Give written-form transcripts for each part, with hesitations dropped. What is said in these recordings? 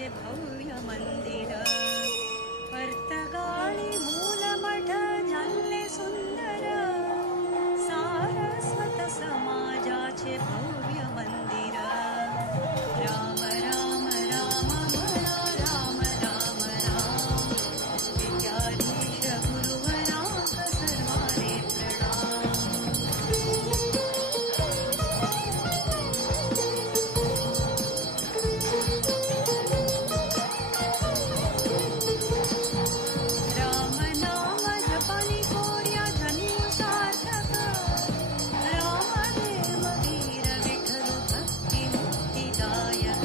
रामराज्याचे भव्य मंदिर, पर्तगाळी मूलमठ झाले सुंदर, सारस्वत समाजाचे भव्य मंदिर. राम राम राम म्हणा, राम राम राम, विद्याधीश गुरुवराक सर्वारे प्रणाम. राम नाम जपानी कोर्या जन्म सार्थक, रामदेव वीर विठ्ठल भक्ती मुक्तिदायक.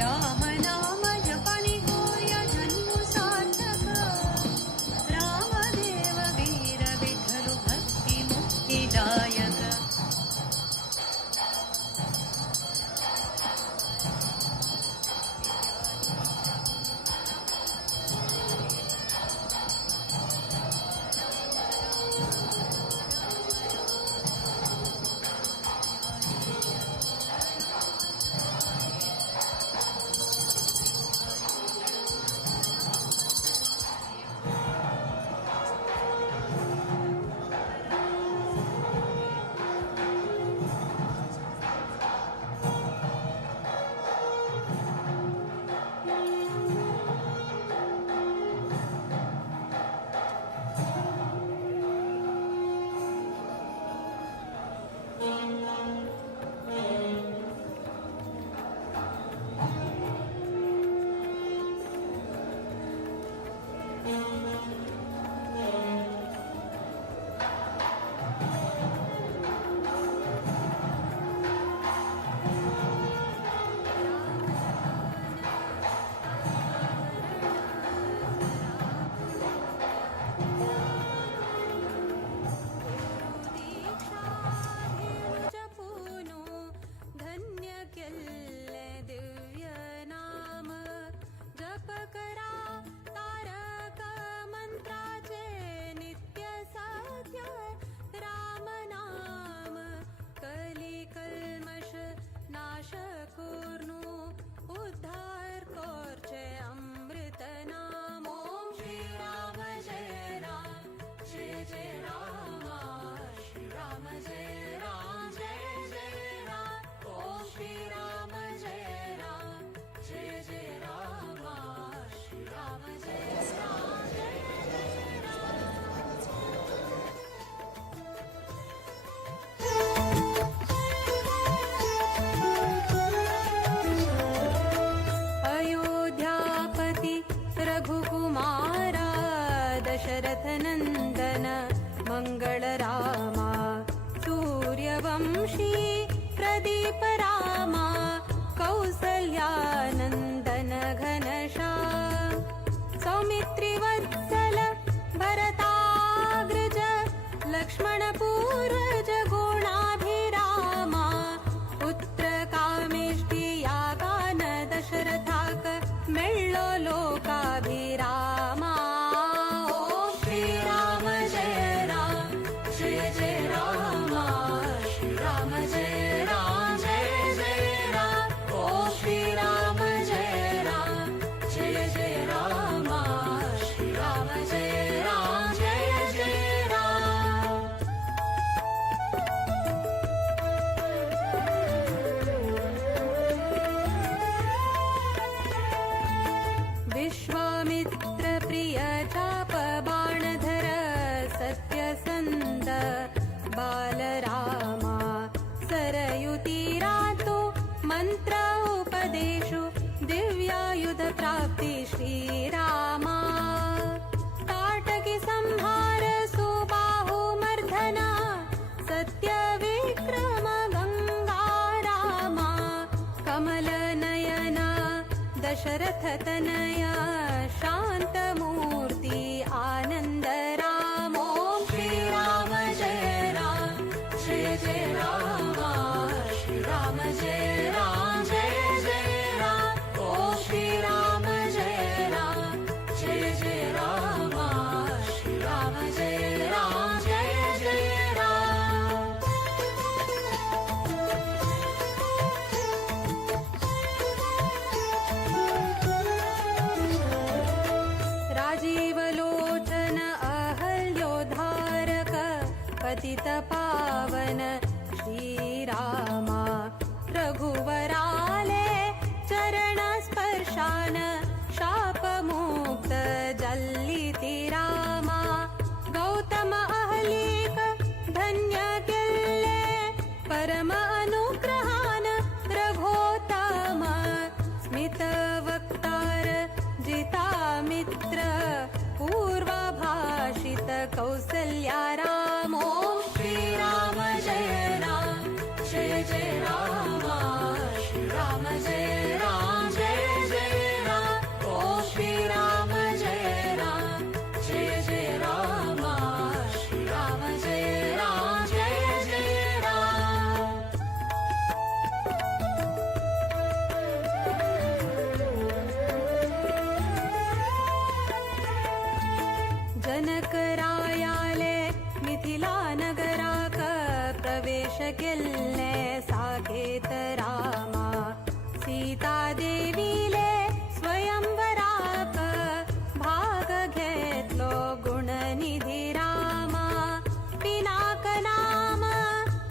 राम नाम जपानी कोर्या जन्म सार्थक, रामदेव वीर विठ्ठल भक्ती मुक्तिदायक. धन्य केले दिव्य नाम, जप करा तारक मंत्राचे नित्य साध्य. राम नाम कली कल्मष नाश करूनु, उद्धार कोरचे अमृत नाम. ओम श्री राम जय राम, जय जय राम, श्री राम जय राम, जय जय राम. ओम श्री राम जय राम, जय जय राम, श्री राम जय राम, जय जय राम. अयोध्यापति रघुकुमारा, दशरथ नंदन मंगल रामा, सूर्यवंशी प्रदीप रामा, कौसल्यानंदन घनश्याम, सौमित्री वत्सल भरताग्रज, लक्ष्मण पूर्वज गुणाभिरामा, पुत्र कामेष्टि यागान दशरथाक, मेळ्ळो लोकाभिरामा. ओम श्री राम जय राम, जय जय राम, श्री राम जय राम, जय जय राम. ओम श्री राम जय राम, जय जय राम, श्री राम जय राम, जय जय राम. विश्वामित्र प्रिय चाप बाणधर, सत्यसंध बालरामा, सरयुतीरातो मंत्र उपदेशु, दिव्यायुध प्राप्ति श्रीरामा. ताटकी संहार सुबाहु मर्दना, सत्य विक्रम गंगारामा, कमल नयना दशरथ तनया, शांत मूर्ति आनंद राम. ओम श्री राम जय राम, जय जय राम, श्री राम जय राम, जय जय राम. ओम श्री राम जय राम, जय जय राम, श्री राम जय राम, जय जय राम. पतित पावन श्रीरामा रघुवराले चरण स्पर्शान शापमुक्त जल्लिति रामा गौतम अहलिक धन्य केल्ले परम अनुग्रहान रघोत्तम स्मित वक्तार जिता मित्र पूर्वाभाषित कौसल्या रामो श्रीराम जय राम जय जय रामा श्रीराम जय राम जय जय राम ओ श्रीराम जय राम जय जय रामा श्रीराम जय राम जय जय राम जनक रायाले मिथिला नगराक प्रवेश केल्ले साकेत रामा सीता देवीले स्वयंवराक भाग घेतलो गुणनिधी रामा पिनाक नाम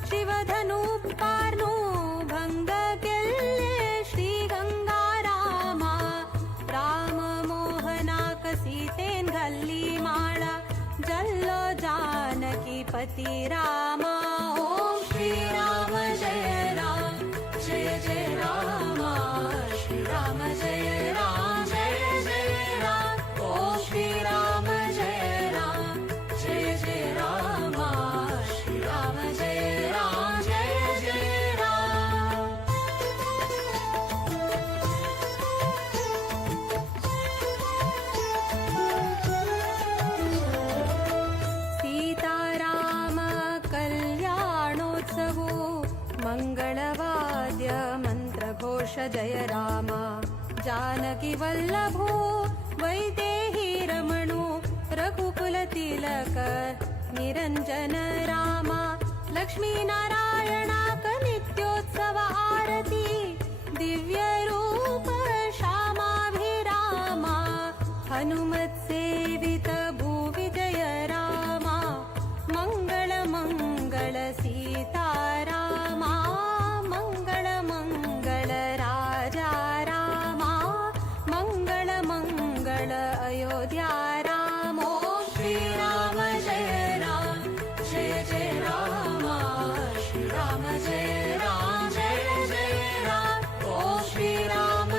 शिवधनु पारनु भंग केल्ले श्री गंगा रामा राम मोहनाक सीतेन घल्ली माळा जल्लो जानकी पति रामा ओम श्रीराम जय राम जय जय रामा श्रीराम जय राम जय जय राम ओम श्रीराम जय राम जय जय रामा श्रीराम जय राम जय जय राम सीताराम कल्याणोत्सवो मंगलवाद्य मंत्रघोष जय राम जानकी वल्लभो वैदेही रमणो रघुकुल तिलक निरंजन रामा लक्ष्मी नारायणाक नित्योत्सव आरती दिव्य रूप श्यामाभिरामा हनुमत सेवित भूविजय रामा मंगल मंगल सीतारामा मंगल मंगल राजा रामा मंगल मंगल अयोध्या रामो श्रीराम जय राम जय जय रामा श्रीराम जय राम जय जय राम ओ श्रीराम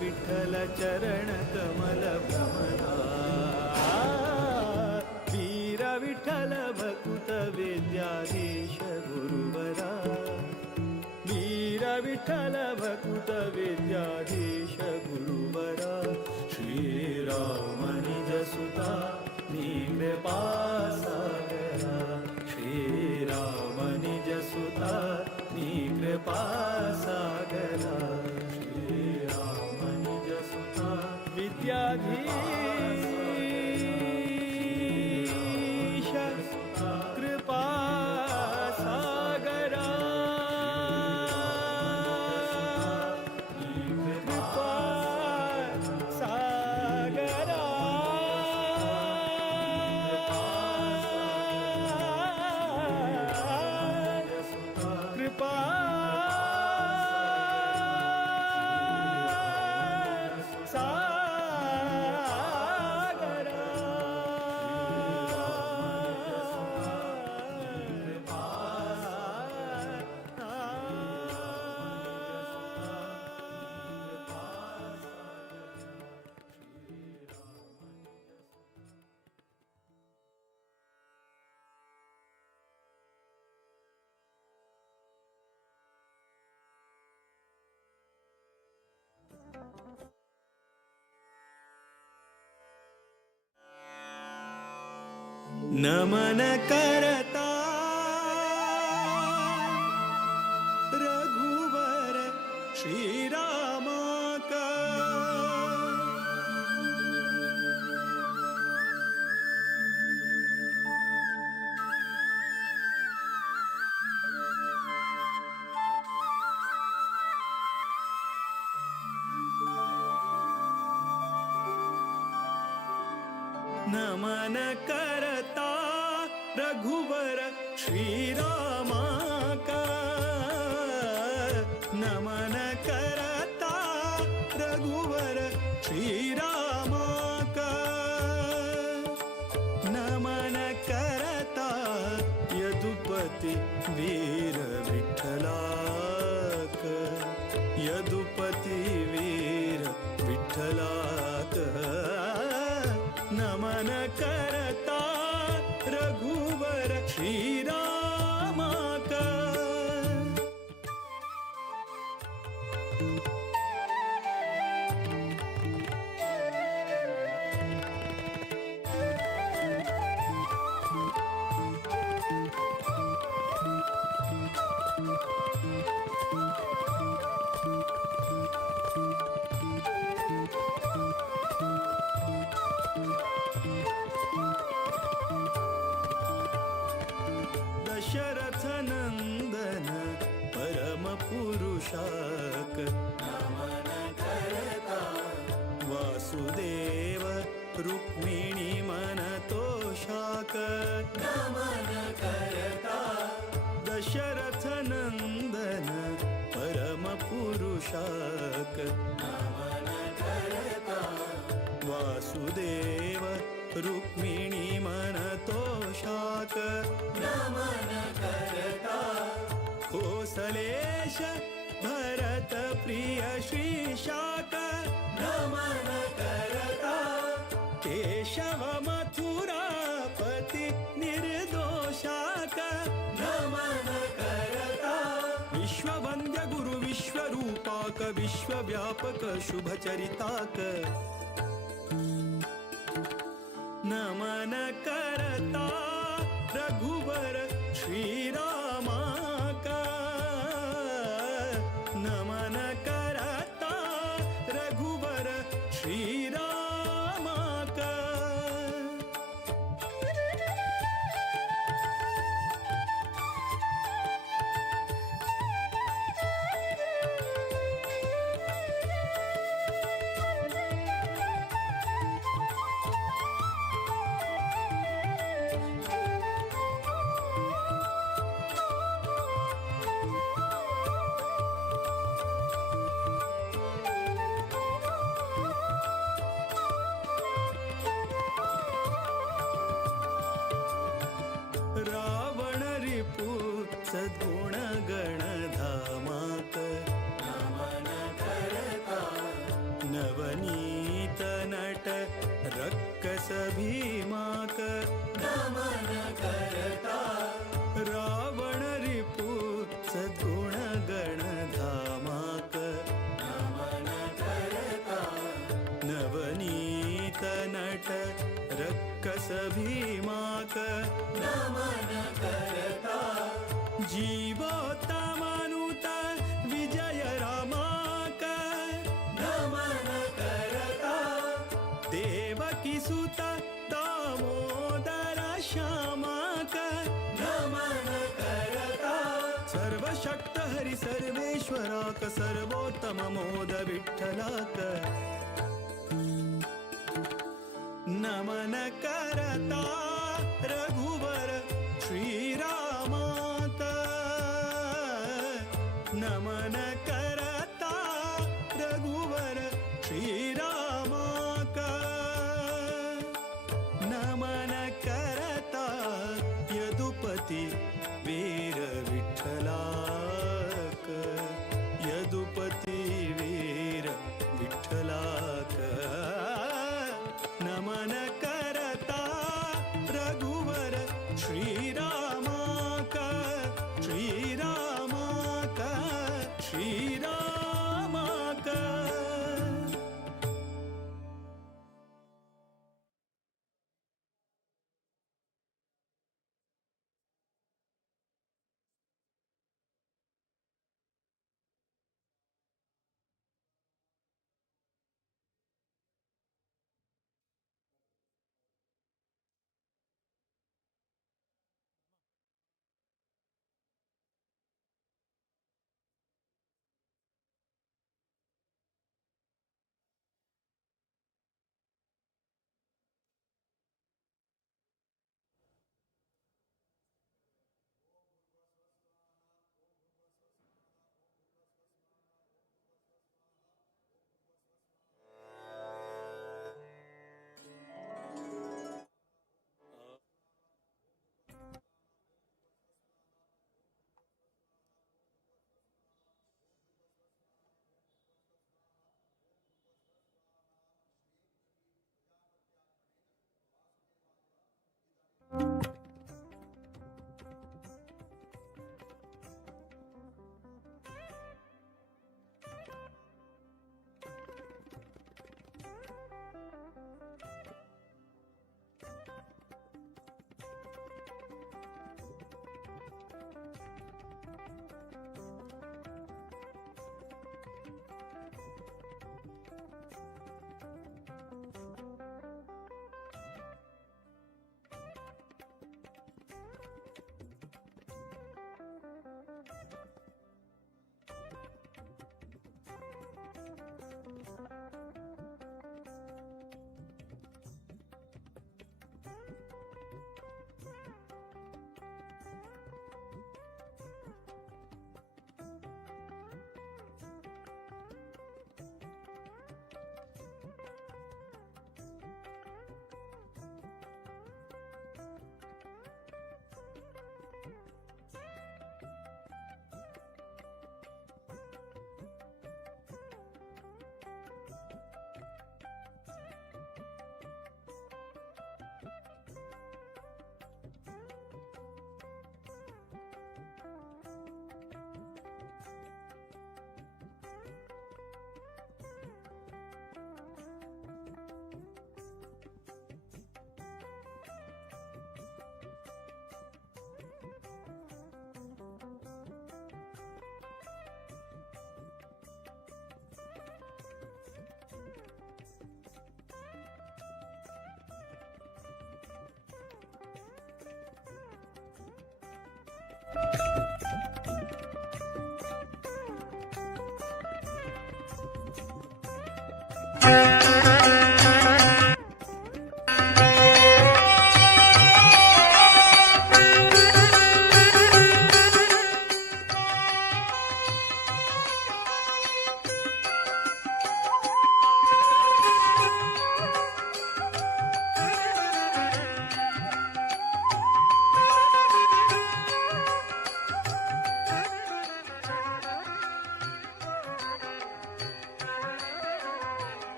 विठ्ठल चरण कमल भ्रमरा वीर विठ्ठल भकुत विद्याधीश गुरुवरा वीर विठ्ठल भकुत विद्याधीश गुरुवरा श्रीराम निज सुता कृपा सागरा श्रीराम निज सुता कृपा सागरा श्रीराम निज सुता विद्याधीश कृपा सागरा कृपा सागरा कृपा नमन करता रघुवर श्रीराम का नमन करता रघुवर श्रीराम का नमन करता रघुवर श्रीराम का नमन करता यदुपति वीर विठ्ठला का यदुपति वीर विठ्ठला का नमन करता रघुवर श्रीराम का दशरथ नंदन परम पुरुषाक नमन करता वासुदेव रुक्मिणी मन तोषाक नमन करता दशरथ नंदन परम पुरुषाक नमन करता वासुदेव रुक्मिणी मन तोषाक नमन करता कोसलेश भरत प्रिय श्रीशाक नमन करता केशव मथुरापति निर्दोषाक नमन करता विश्ववन्द्य गुरु विश्वरूपाक विश्वव्यापक शुभचरिताक नमन करता रघुवर श्रीराम का नमन करता रघुवर श्रीराम का सद्गुण गण धामाक नमन करता देवकीसुत दामोदर श्यामक नमन करता सर्वशक्त हरि सर्वेश्वराक सर्वोत्तम मोद विठ्ठलाक नमन करता रघुवर श्रीरामाक नमन करता रघुवर श्रीरामाक नमन करता यदुपति वीर विठ्ठलाक यदुपति वीर विठ्ठलाक नमन करता रघुवर श्रीरामाक श्रीरामाक श्रीरामाक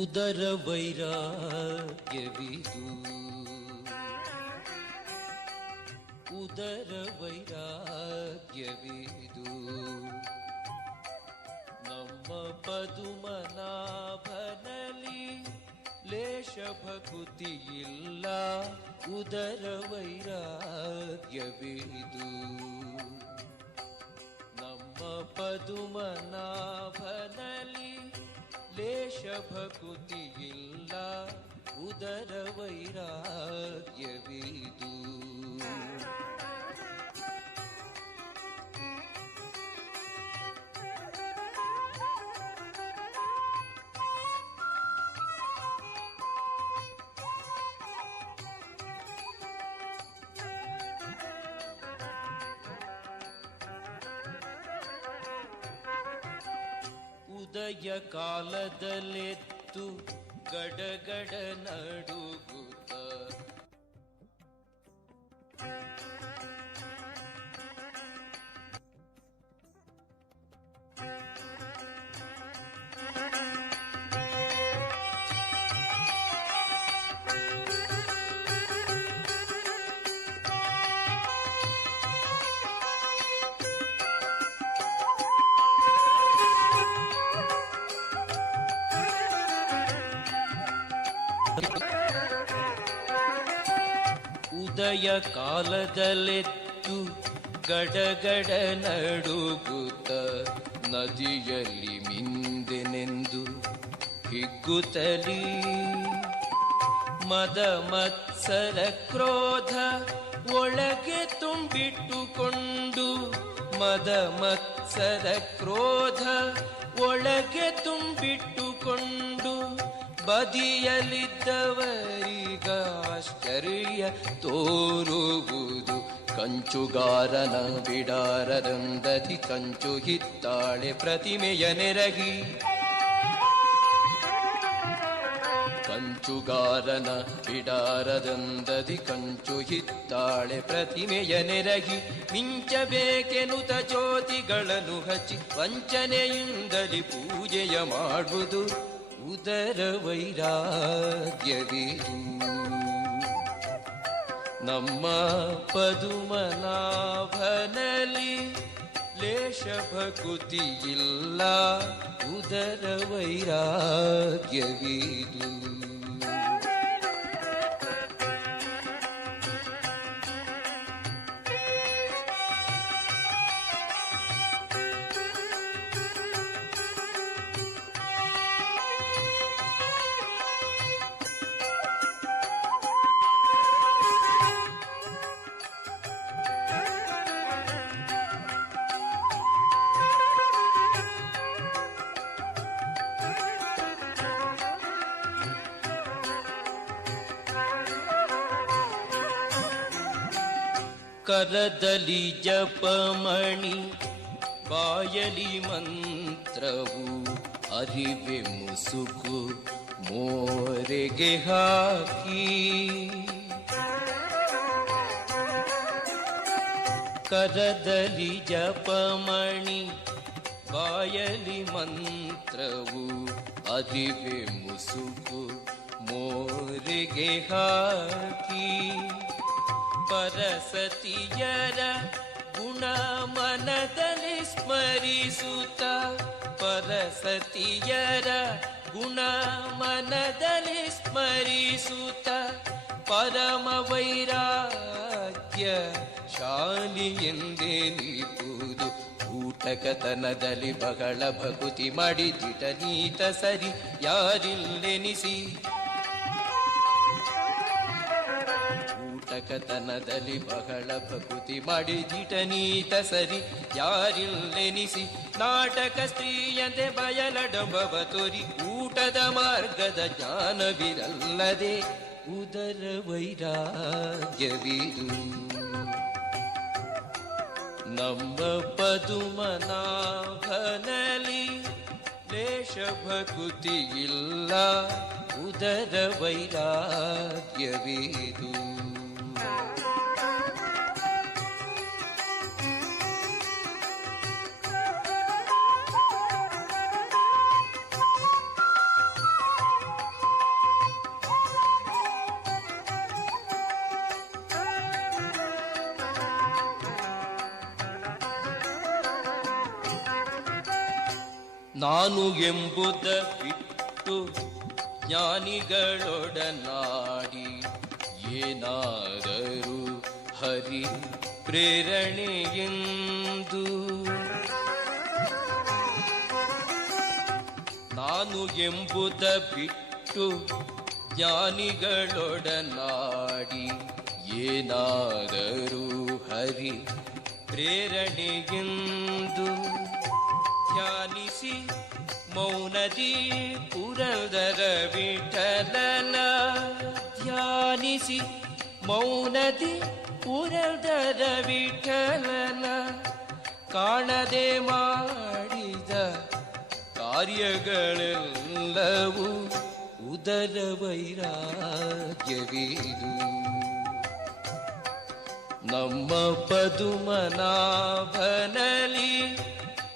ಉದರ ವೈರಾಗ್ಯವಿದು ಉದರ ವೈರಾಗ್ಯವಿದು ನಮ್ಮ ಪದುಮನಾಭನಲ್ಲಿ ಲೇಷ ಭಕುತಿಯಿಲ್ಲ ಉದರ ವೈರಾಗ್ಯವಿದು ನಮ್ಮ ಪದುಮನಾಭನಲ್ಲಿ ಲೇಷ ಭಕುತಿಯಿಲ್ಲ ಉದರ ವೈರಾಗ್ಯವಿದು. ಉದಯ ಕಾಲದಲ್ಲೆದ್ದು ಗಡಗಡ ನಡುಗುತ್ತ ಉದಯ ಕಾಲದಲ್ಲೆದ್ದು ಗಡಗಡ ನಡುಗುತ್ತ ನದಿಯಲ್ಲಿ ಮಿಂದೆನೆಂದು ಹಿಗ್ಗುತ್ತಲೀ ಮದ ಮತ್ಸರ ಕ್ರೋಧ ಒಳಗೆ ತುಂಬಿಟ್ಟುಕೊಂಡು ಮದ ಮತ್ಸರ ಕ್ರೋಧ ಒಳಗೆ ತುಂಬಿಟ್ಟುಕೊಂಡು ಬದಿಯಲ್ಲಿದ್ದವರಿಗಾಶ್ಚರ್ಯ ತೋರುವುದು ಕಂಚುಗಾರನ ಬಿಡಾರದಂದದಿ ಕಂಚು ಹಿತ್ತಾಳೆ ಪ್ರತಿಮೆಯ ನೆರಗಿ ಕಂಚುಗಾರನ ಬಿಡಾರದಂದದಿ ಕಂಚು ಹಿತ್ತಾಳೆ ಪ್ರತಿಮೆಯ ನೆರಗಿ ಮಿಂಚಬೇಕೆನುತ ಜ್ಯೋತಿಗಳನ್ನು ಹಚ್ಚಿ ವಂಚನೆಯಿಂದಲಿ ಪೂಜೆಯ ಮಾಡುವುದು ಉದರ ವೈರಾಗ್ಯವಿದು. ನಮ್ಮ ಪದುಮನಾಭನಲ್ಲಿ ಲೇಷ ಭಕುತಿಯಿಲ್ಲ ಉದರ ವೈರಾಗ್ಯವಿದು. ಕರದಲ್ಲಿ ಜಪಮಣಿ ಬಾಯಲಿ ಮಂತ್ರವು ಅರಿವೆ ಮುಸುಕು ಮೋರೆಗೆ ಹಾಕಿ ಕರದಲ್ಲಿ ಜಪಮಣಿ ಬಾಯಲಿ ಮಂತ್ರವು ಅರಿವೆ ಮುಸುಕು ಮೋರೆಗೆ ಹಾಕಿ ಪರಸತಿಯರ ಗುಣ ಮನದಲ್ಲಿ ಸ್ಮರಿಸುತ್ತ ಪರಸತಿಯರ ಗುಣ ಮನದಲ್ಲಿ ಸ್ಮರಿಸುತ್ತ ಪರಮ ವೈರಾಗ್ಯ ಶಾಲಿ ಎಂದೇ ನೀಪುದು ಊಟಕತನದಲ್ಲಿ ಬಹಳ ಭಕುತಿ ಮಾಡಿದಿಟ ನೀತ ಸರಿ ಯಾರಿಲ್ಲೆನಿಸಿ ಊಟಕತನದಲ್ಲಿ ಬಹಳ ಭಕುತಿ ಮಾಡಿದಿಟ ನೀತ ಸರಿ ಯಾರಿಲ್ಲೆನಿಸಿ ನಾಟಕ ಸ್ತ್ರೀಯಂತೆ ಬಯಲಡಂಬವ ತೋರಿ ಊಟದ ಮಾರ್ಗದ ಜ್ಞಾನವಿರಲ್ಲದೆ ಉದರ ವೈರಾಗ್ಯವಿದು. ನಮ್ಮ ಪದುಮನಾಭನಲ್ಲಿ ಲೇಷ ಭಕುತಿಯಿಲ್ಲ ಉದರ ವೈರಾಗ್ಯವಿದು. ನಾನು ಎಂಬುದ ಬಿಟ್ಟು ಜ್ಞಾನಿಗಳೊಡನಾಡಿ ಏನಾದರೂ ಹರಿ ಪ್ರೇರಣೆಯೆಂದು ನಾನು ಎಂಬುದ ಬಿಟ್ಟು ಜ್ಞಾನಿಗಳೊಡನಾಡಿ ಏನಾದರೂ ಹರಿ ಪ್ರೇರಣೆಗೆಂದು ಧ್ಯಾನಿಸಿ ಮೌನದಿ ಪುರಂದರ ವಿಠಲನ ಧ್ಯಾನಿಸಿ ಮೌನದಿ ಪುರಂದರ ವಿಠಲನ ಕಾಣದೆ ಮಾಡಿದ ಕಾರ್ಯಗಳೆಲ್ಲವೂ ಉದರ ವೈರಾಗ್ಯವಿದು. ನಮ್ಮ ಪದುಮನಾಭನಲ್ಲಿ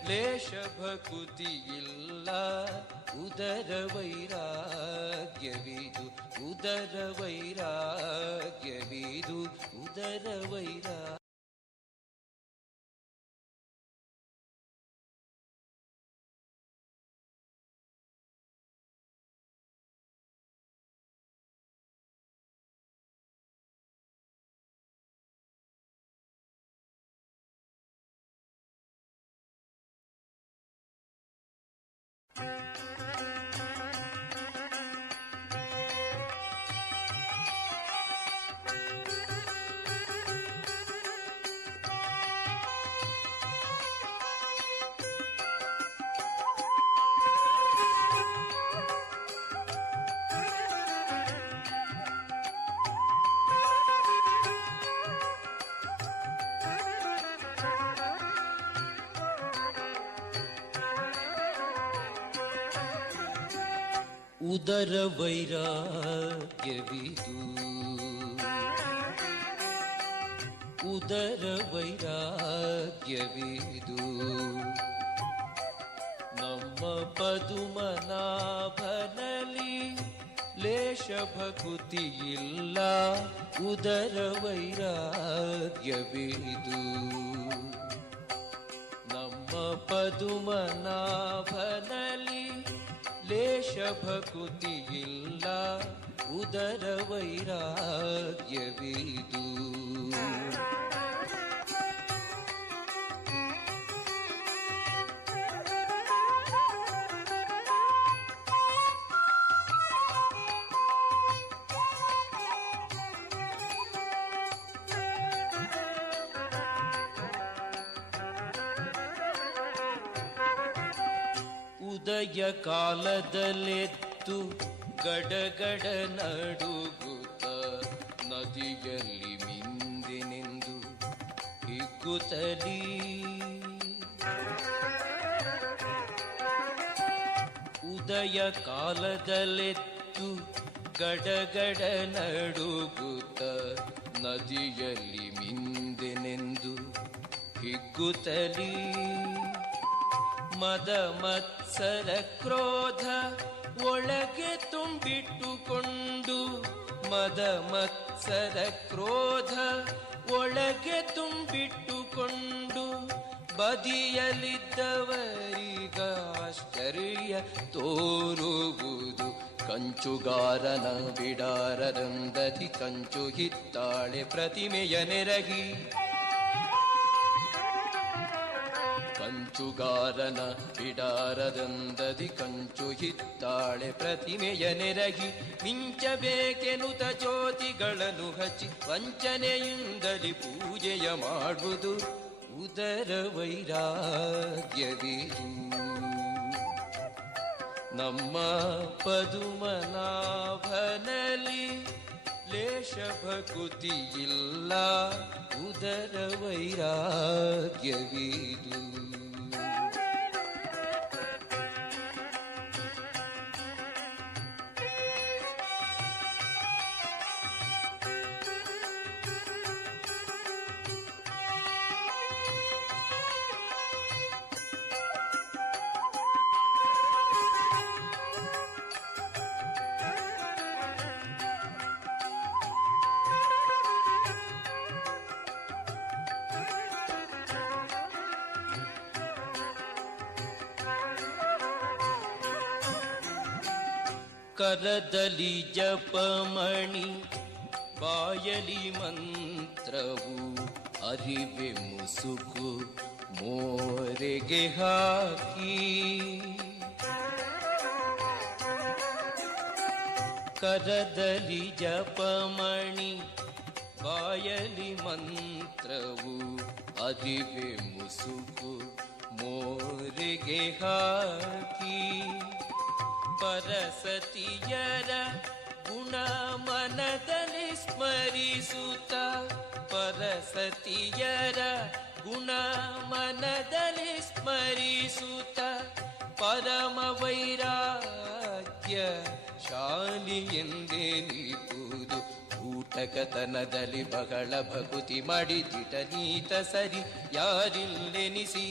ಲೇಷ ಭಕುತಿಯಿಲ್ಲ, ಉದರ ವೈರಾಗ್ಯವಿದು, ಉದರ ವೈರಾಗ್ಯವಿದು, ಉದರ ವೈರಾಗ್ಯ. ಉದರ ವೈರಾಗ್ಯವಿದು, ಉದರ ವೈರಾಗ್ಯವಿದು. ನಮ್ಮ ಪದುಮನಾಭನಲ್ಲಿ ಲೇಷ ಭಕುತಿಯಿಲ್ಲ, ಉದರ ವೈರಾಗ್ಯವಿದು. ನಮ್ಮ ಪದುಮನಾಭನಲ್ಲಿ ಲೇಷ ಭಕುತಿಯಿಲ್ಲ, ಉದರ ವೈರಾಗ್ಯವಿದು. ಉದಯ ಕಾಲದಲ್ಲೆದ್ದು ಗಡಗಡ ನಡುಗುತ್ತ ನದಿಯಲ್ಲಿ ಮಿಂದಿನೆಂದು ಹಿಗ್ಗುತ್ತಲೀ. ಉದಯ ಕಾಲದಲ್ಲೆದ್ದು ಗಡಗಡ ನಡುಗುತ್ತ ನದಿಯಲ್ಲಿ ಮಿಂದಿನೆಂದು ಹಿಗ್ಗುತ್ತಲೀ. ಮದ ಮತ್ಸರ ಕ್ರೋಧ ಒಳಗೆ ತುಂಬಿಟ್ಟುಕೊಂಡು, ಮದ ಮತ್ಸರ ಕ್ರೋಧ ಒಳಗೆ ತುಂಬಿಟ್ಟುಕೊಂಡು, ಬದಿಯಲಿದ್ದವರೀಗ ಆಶ್ಚರ್ಯ ತೋರುವುದು. ಕಂಚುಗಾರನ ಬಿಡಾರದಂದದಿ ಕಂಚು ಹಿತ್ತಾಳೆ ಪ್ರತಿಮೆಯ ನೆರಗಿ, ಕಂಚುಗಾರನ ಬಿಡಾರದಂದದಿ ಕಂಚು ಹಿತ್ತಾಳೆ ಪ್ರತಿಮೆಯ ನೆರಗಿ. ಮಿಂಚಬೇಕೆನುತ ಜ್ಯೋತಿಗಳನ್ನು ಹಚ್ಚಿ ವಂಚನೆಯಿಂದಲಿ ಪೂಜೆಯ ಮಾಡುವುದು. ಉದರ ವೈರಾಗ್ಯವಿದು. ನಮ್ಮ ಪದುಮನಾಭನಲ್ಲಿ ಲೇಷ ಭಕುತಿಯಿಲ್ಲ, ಉದರ ವೈರಾಗ್ಯವಿದು. ಕರದಲ್ಲಿ ಜಪಮಣಿ ಬಾಯಲಿ ಮಂತ್ರವು ಅರಿವೆ ಮುಸುಕು ಮೋರೆಗೆ ಹಾಕಿ. ಕರದಲ್ಲಿ ಜಪಮಣಿ ಬಾಯಲಿ ಮಂತ್ರವು ಅರಿವೆ ಮುಸುಕು ಮೋರೆಗೆ ಹಾಕಿ ಪರಸತಿಯರ ಗುಣ ಮನದಲ್ಲಿ ಸ್ಮರಿಸುತ್ತ ಪರಸತಿಯರ ಗುಣ ಮನದಲ್ಲಿ ಸ್ಮರಿಸುತ್ತ ಪರಮ ವೈರಾಗ್ಯ ಶಾಲಿ ಎಂದೇ ನೀಪುದು ಊಟಕತನದಲ್ಲಿ ಬಹಳ ಭಕುತಿ ಮಾಡಿದಿಟ ನೀತ ಸರಿ ಯಾರಿಲ್ಲೆನಿಸಿ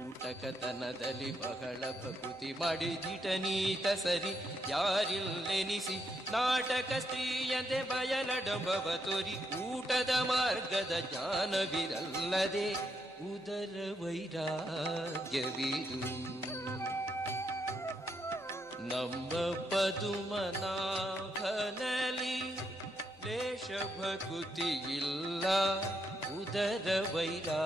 ಊಟಕತನದಲ್ಲಿ ಬಹಳ ಭಕುತಿ ಮಾಡಿದಿಟ ನೀತ ಸರಿ ಯಾರಿಲ್ಲೆನಿಸಿ ನಾಟಕ ಸ್ತ್ರೀಯಂತೆ ಬಯಲಡಂಬವ ತೋರಿ ಊಟದ ಮಾರ್ಗದ ಜ್ಞಾನವಿರಲ್ಲದೆ ಉದರ ವೈರಾಗ್ಯವಿದು ನಮ್ಮ ಪದುಮನಾಭನಲ್ಲಿ ಲೇಷ ಭಕುತಿಯಿಲ್ಲ ಉದರ ವೈರಾಗ್ಯವಿದು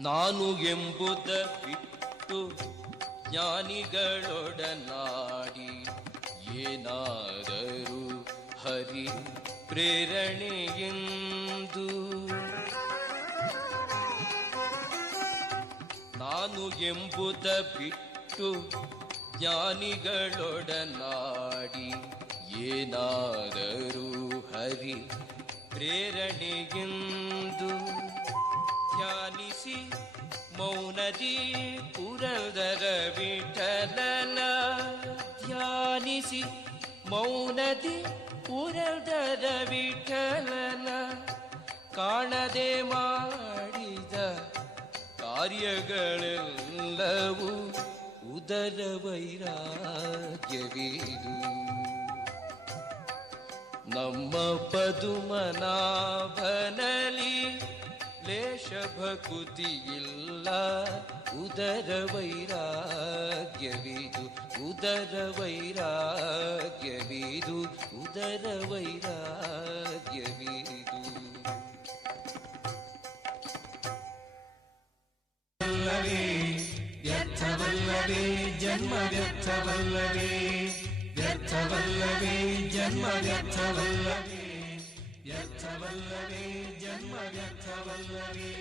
ನಾನು ಎಂಬುದ ಬಿಟ್ಟು ಜ್ಞಾನಿಗಳೊಡನಾಡಿ ಏನಾದರೂ ಹರಿ ಪ್ರೇರಣೆಯೆಂದು ನಾನು ಎಂಬುದ ಬಿಟ್ಟು ಜ್ಞಾನಿಗಳೊಡನಾಡಿ ಏನಾದರೂ ಹರಿ ಪ್ರೇರಣೆಯೆಂದು ಧ್ಯಾನಿಸಿ ಮೌನದಿ ಪುರಂದರ ವಿಠಲನ ಧ್ಯಾನಿಸಿ ಮೌನದಿ ಪುರಂದರ ವಿಠಲನ ಕಾಣದೆ ಮಾಡಿದ ಕಾರ್ಯಗಳೆಲ್ಲವೂ ಉದರ ವೈರಾಗ್ಯವಿದು ನಮ್ಮ ಪದುಮನಾಭನಲ್ಲಿ ಲೇಷ ಭಕುತಿಯಿಲ್ಲ ಉದರ ವೈರಾಗ್ಯವಿದು ಉದರ ವೈರಾಗ್ಯವಿದು ಉದರ ವೈರಾಗ್ಯವಿದು ವ್ಯರ್ಥವಲ್ಲವೇ ಜನ್ಮ ವ್ಯರ್ಥವಲ್ಲವೇ ವ್ಯರ್ಥವಲ್ಲವೇ ಜನ್ಮ ವ್ಯರ್ಥವಲ್ಲವೇ ವ್ಯರ್ಥವಲ್ಲವೇ ಜನ್ಮ ವ್ಯರ್ಥವಲ್ಲವೇ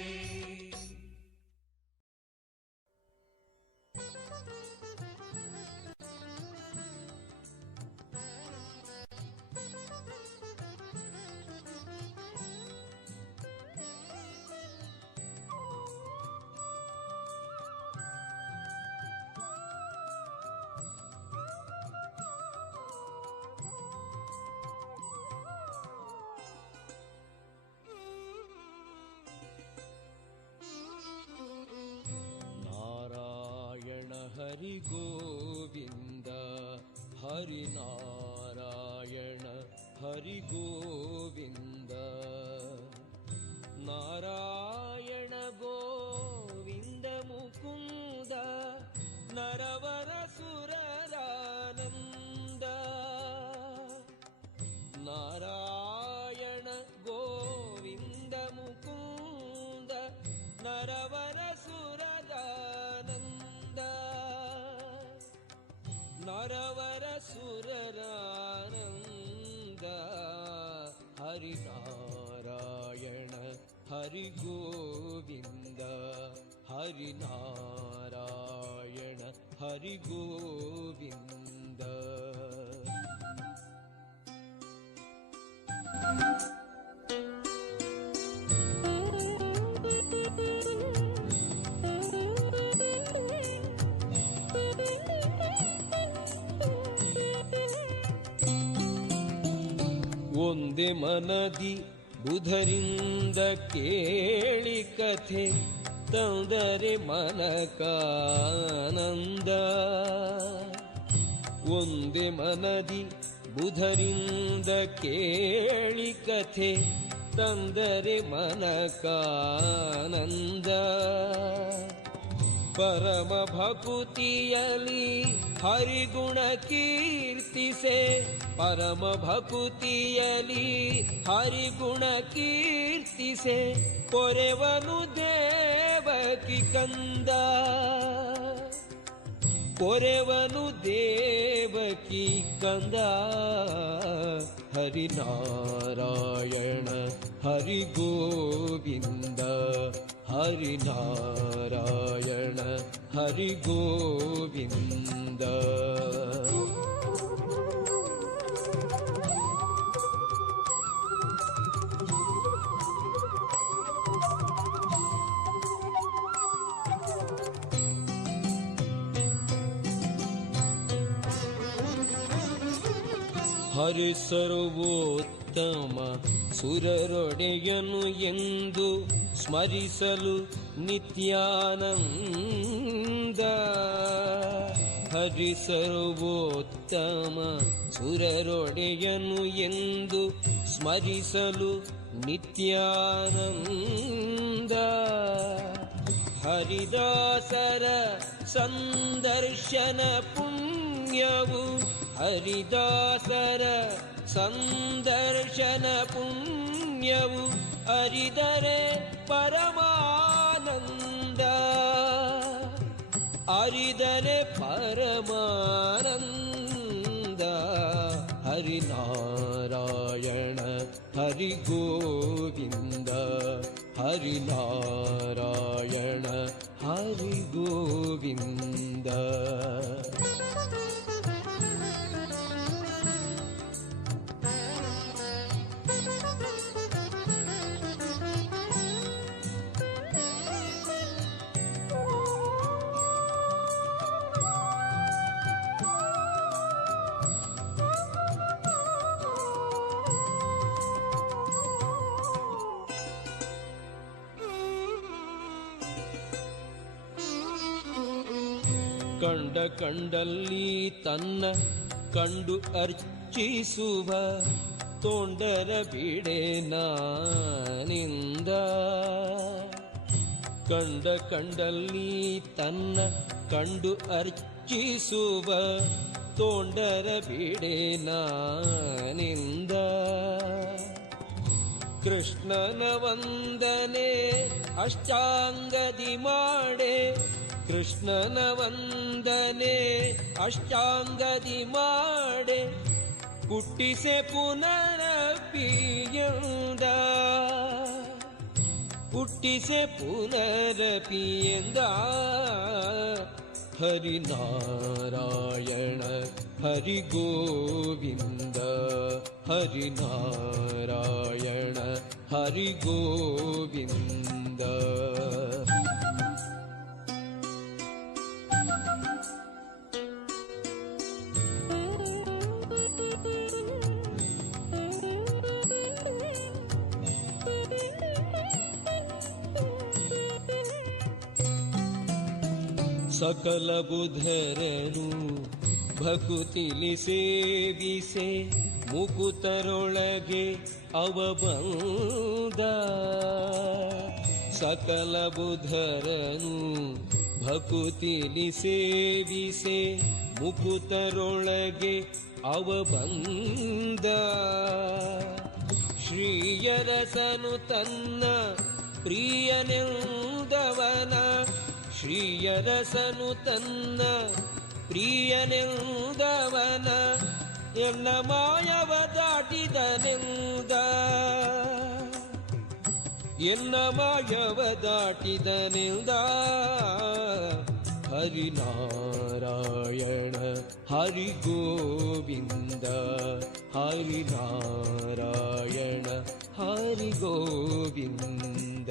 ಹರಿ ಗೋವಿಂದ ಹರಿ ನಾರಾಯಣ ಹರಿ ಗೋವಿಂದ ನಾರಾಯಣ ಗೋವಿಂದ ಮುಕುಂದ ನರವರ ಸುರರಾನಂದ ನಾರಾಯಣ ಗೋವಿಂದ ಮುಕುಂದ ನರವರ ಸುರರಾನಂದ ನರವರ ಸುರರಾನಂದ ಹರಿ ನಾರಾಯಣ ಹರಿ ಗೋವಿಂದ ಹರಿ ನಾರಾಯಣ ಹರಿ ಗೋವಿಂದ ಒಂದೇ ಮನದಿ ಬುಧರಿಂದ ಕೇಳಿ ಕಥೆ ತಂದರೆ ಮನಕಾನಂದ ಒಂದೇ ಮನದಿ ಬುಧರಿಂದ ಕೇಳಿ ಕಥೆ ತಂದರೆ ಮನಕಾನಂದ. ಪರಮ ಭಕುತಿಯಲಿ ಹರಿಗುಣ ಕೀರ್ತಿಸೆ, ಪರಮ ಭಕುತಿಯಲಿ ಹರಿಗುಣ ಕೀರ್ತಿಸೆ, ಪೊರೆವನು ದೇವಕಿ ಕಂದ. ಪೊರೆವನು ದೇವಕಿ ಕಂದ. ಹರಿನಾರಾಯಣ ಹರಿ ಗೋವಿಂದ, ಹರಿನಾರಾಯಣ ಹರಿ ಗೋವಿಂದ. ಹರಿ ಸರ್ವೋತ್ತಮ ಸುರರೊಡೆಯನು ಎಂದು ಸ್ಮರಿಸಲು ನಿತ್ಯಾನಂದ. ಹರಿ ಸರ್ವೋತ್ತಮ ಸುರರೊಡೆಯನು ಎಂದು ಸ್ಮರಿಸಲು ನಿತ್ಯಾನಂದ. ಹರಿದಾಸರ ಸಂದರ್ಶನ ಪುಣ್ಯವು, ಹರಿದಾಸರ ಸಂದರ್ಶನ ಪುಣ್ಯವು ಅರಿದರೆ ಪರಮಾನಂದ. ಅರಿದರೆ ಪರಮಾನಂದ. ಹರಿನಾರಾಯಣ ಹರಿ ಗೋವಿಂದ, ಹರಿನಾರಾಯಣ ಹರಿ ಗೋವಿಂದ. ಕಂಡ ಕಂಡಲ್ಲಿ ತನ್ನ ಕಂಡು ಅರ್ಚಿಸುವ ತೋಂಡರ ಬಿಡೆ ನಾನಿಂದ. ಕಂಡ ಕಂಡಲ್ಲಿ ತನ್ನ ಕಂಡು ಅರ್ಚಿಸುವ ತೋಂಡರ ಬಿಡೆ ನಾನಿಂದ. ಕೃಷ್ಣನ ವಂದನೆ ಅಷ್ಟಾಂಗದಿ ಮಾಡೆ, ಕೃಷ್ಣನ ವಂದನೆ ಅಷ್ಟಾಂಗದಿ ಮಾಡೆ, ಹುಟ್ಟಿಸೆ ಪುನರಪಿಯಂದ. ಹುಟ್ಟಿಸೆ ಪುನರಪಿಯಂದ. ಹರಿನಾರಾಯಣ ಹರಿ ಗೋವಿಂದ, ಹರಿನಾರಾಯಣ ಹರಿ ಗೋವಿಂದ. ಸಕಲ ಬುಧರನು ಭಕುತಿಲಿ ಸೇವಿಸೆ, ಮುಕುತರೊಳಗೆ ಅವಬಂದ. ಸಕಲ ಬುಧರನು ಭಕುತಿಲಿ ಸೇವಿಸೆ, ಮುಕುತರೊಳಗೆ ಅವಬಂದ. ಶ್ರೀಯರಸನು ತನ್ನ ಪ್ರಿಯನೆಂದವನ, ಶ್ರೀಯರಸನು ತನ್ನ ಪ್ರಿಯನೆಂದವನ, ಎನ್ನ ಮಾಯವ ದಾಟಿದನೆಂದ. ಎನ್ನ ಮಾಯವ ದಾಟಿದನೆಂದ. ಹರಿನಾರಾಯಣ ಹರಿ ಗೋವಿಂದ, ಹರಿನಾರಾಯಣ ಹರಿ ಗೋವಿಂದ.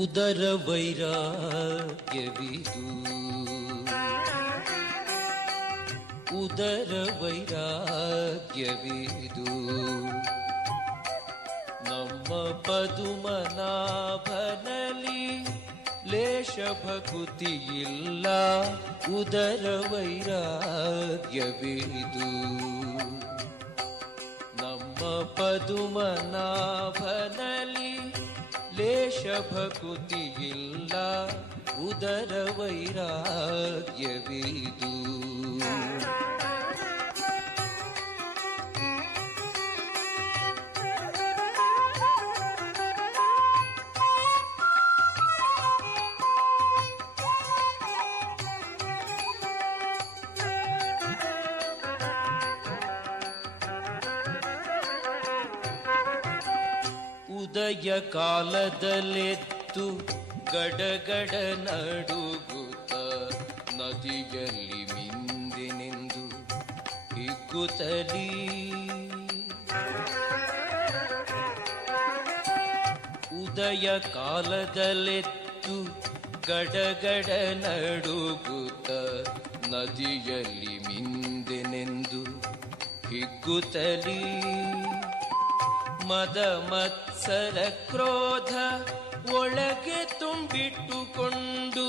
ಉದರ ವೈರಾಗ್ಯವಿದು, ಉದರ ವೈರಾಗ್ಯವಿದು, ನಮ್ಮ ಪದುಮನಾಭನಲ್ಲಿ ಲೇಷ ಭಕುತಿಯಿಲ್ಲ, ಉದರ ವೈರಾಗ್ಯವಿದು, ನಮ್ಮ ಪದುಮನಾಭನಲ್ಲಿ ಲೇಷ ಭಕುತಿಯಿಲ್ಲ, ಉದರ ವೈರಾಗ್ಯವಿದು. ಉದಯ ಕಾಲದಲ್ಲೆದ್ದು ಗಡಗಡ ನಡುಗುತ್ತ ನದಿಯಲ್ಲಿ ಮಿಂದಿನೆಂದು ಹಿಗ್ಗುತ್ತಲೀ, ಉದಯ ಕಾಲದಲ್ಲೆದ್ದು ಗಡಗಡ ನಡುಗುತ್ತ ನದಿಯಲ್ಲಿ ಮಿಂದಿನೆಂದು ಹಿಗ್ಗುತ್ತಲೀ, ಮದ ಮತ್ಸರ ಕ್ರೋಧ ಒಳಗೆ ತುಂಬಿಟ್ಟುಕೊಂಡು,